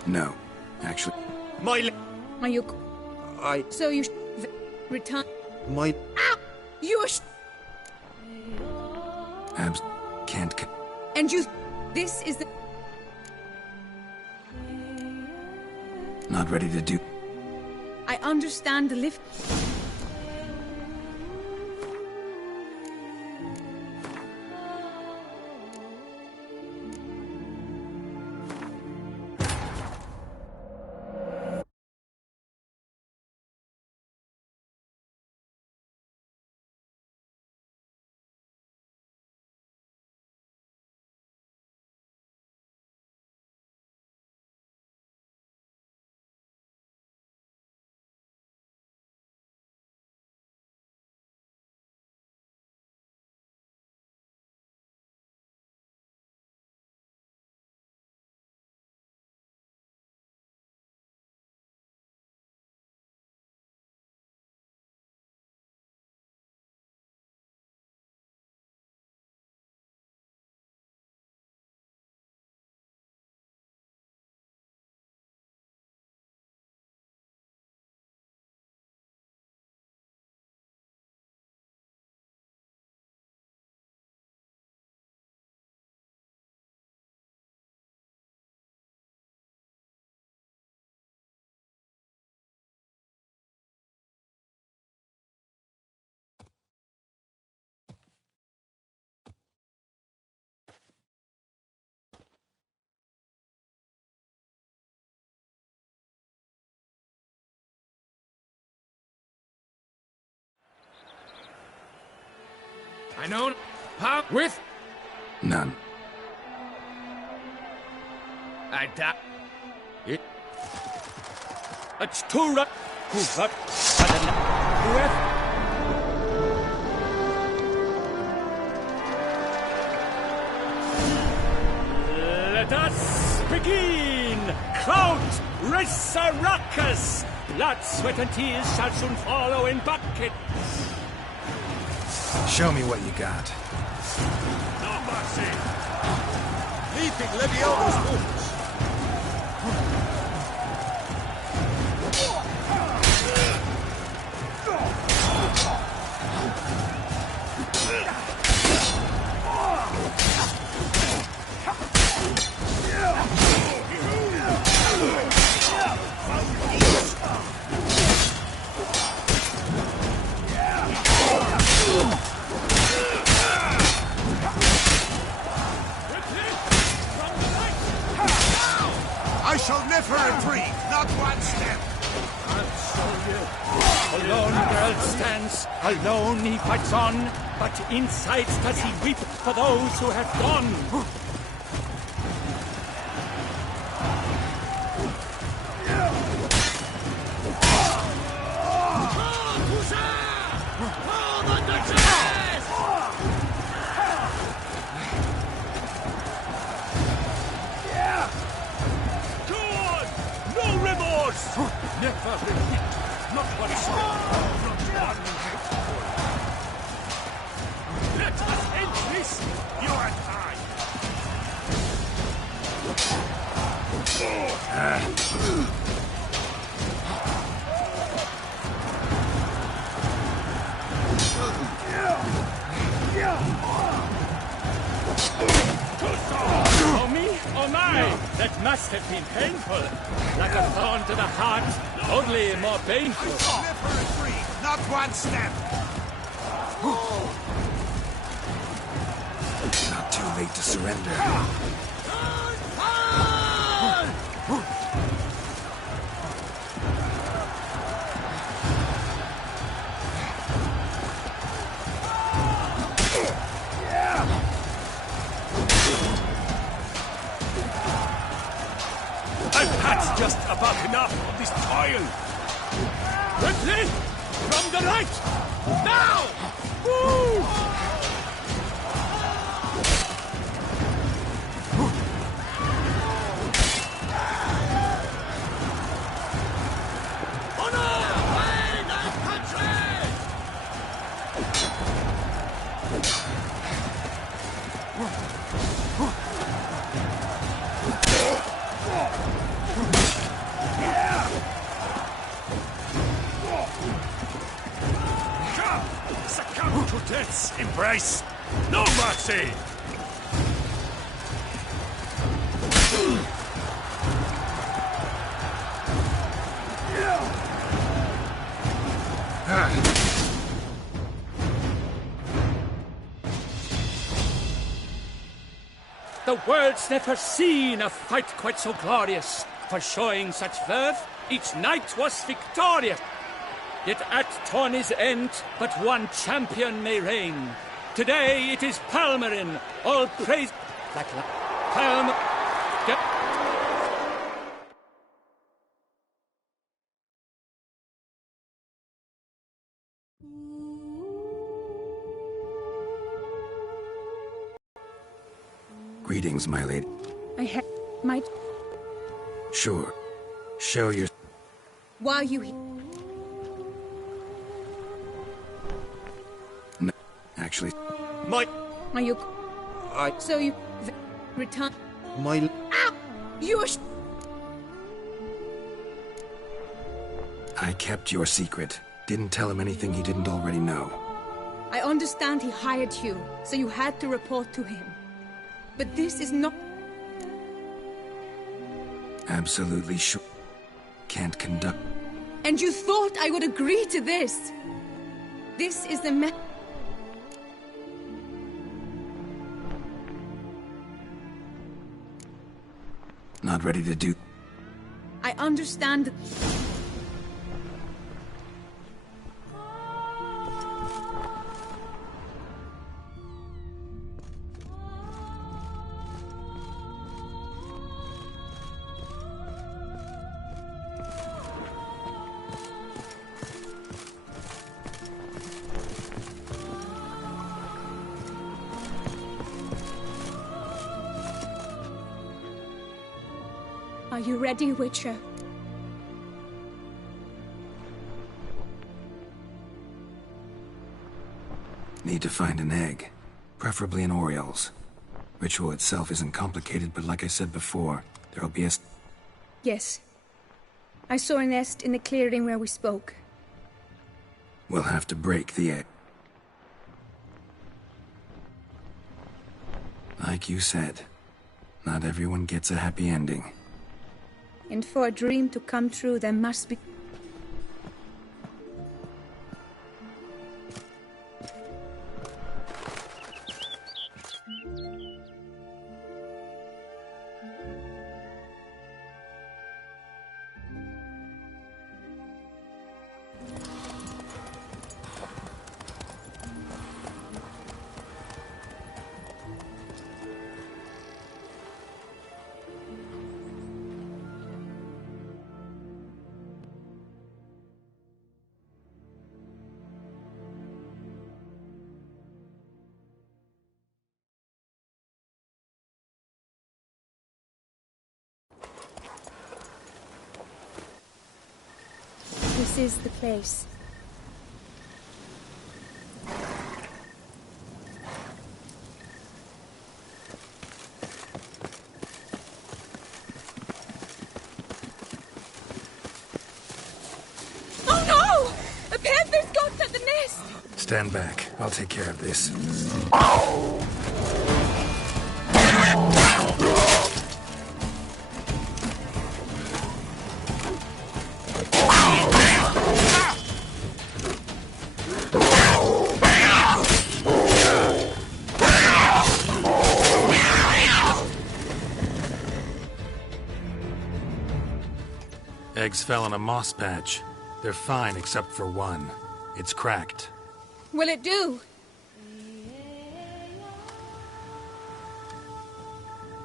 No. Actually. My I. So you return. My. You Abs. Can't. and you. This is the. Not ready to do. I understand the lift. I know how with None. I doubt it. It's too right. Whoever. begin! Kraut, Resurrecus! Blood, sweat, and tears shall soon follow in buckets. Show me what you got. No mercy! Leaping Legionis wounds. I shall never retreat, not one step. Alone Geralt stands, alone he fights on, but inside does he weep for those who have gone. Never repeat, not one step from one hateful. Let us end this, you and I. Oh me, oh my, that must have been painful. Like a thorn to the heart, only more painful. Never retreat, not one step. Not too late to surrender. I've had just about enough of this toil. Quickly! From the right! Now! Woo! Succumb to death's embrace! No mercy! The world's never seen a fight quite so glorious. For showing such verve, each knight was victorious. Yet at tourney's end, but one champion may reign. Today it is Palmerin, all praise... Like Palm... Greetings, my lady. I have my... Sure. Show your... Why are you here? No, actually... Are you... So you... return... My... Ow! You're... I kept your secret. Didn't tell him anything he didn't already know. I understand he hired you, so you had to report to him. But this is not... Absolutely sure. Can't conduct... And you thought I would agree to this? This is the Not ready to do... I understand... Are you ready, Witcher? Need to find an egg, preferably an Oriole's. Ritual itself isn't complicated, but like I said before, there'll be a... Yes. I saw a nest in the clearing where we spoke. We'll have to break the egg. Like you said, not everyone gets a happy ending. And for a dream to come true, there must be... This is the place. Oh no! A panther's got at the nest! Stand back. I'll take care of this. Eggs fell on a moss patch. They're fine except for one. It's cracked. Will it do?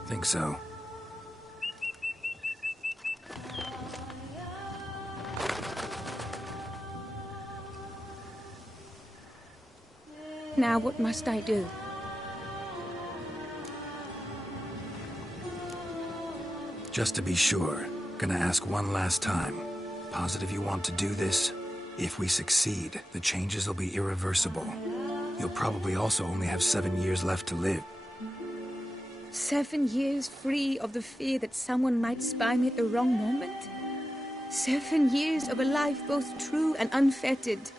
Think so. Now what must I do? Just to be sure, gonna ask one last time. Positive you want to do this? If we succeed, the changes will be irreversible. You'll probably also only have 7 years left to live. 7 years free of the fear that someone might spy me at the wrong moment? 7 years of a life both true and unfettered.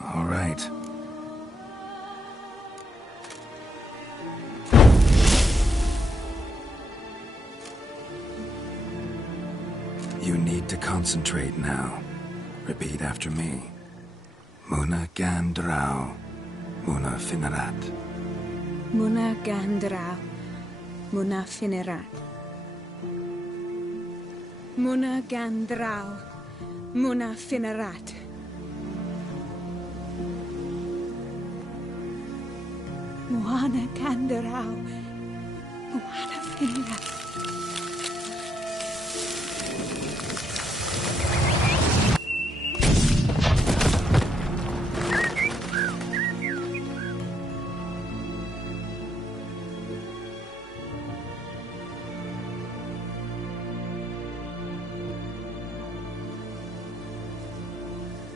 All right. You need to concentrate now. Repeat after me. Muna Gandrau, Muna Finerat. Muna Gandrau, Muna Finerat. Muna Gandrau, Muna Finerat. Muna Gandrau, Muna Finerat.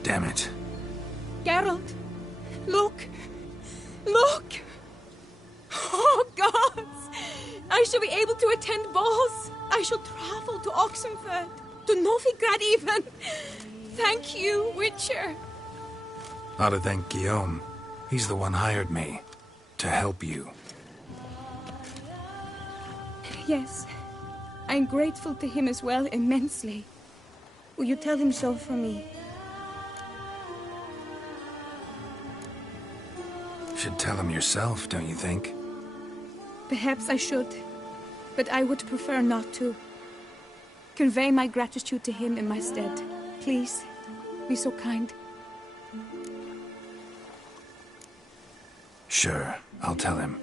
Damn it. Geralt, look! Look! Oh, gods! I shall be able to attend balls. I shall travel to Oxenfurt, to Novigrad even. Thank you, Witcher. Ought to thank Guillaume. He's the one hired me. To help you. Yes, I'm grateful to him as well, immensely. Will you tell him so for me? Should tell him yourself, don't you think? Perhaps I should, but I would prefer not to. Convey my gratitude to him in my stead. Please, be so kind. Sure, I'll tell him.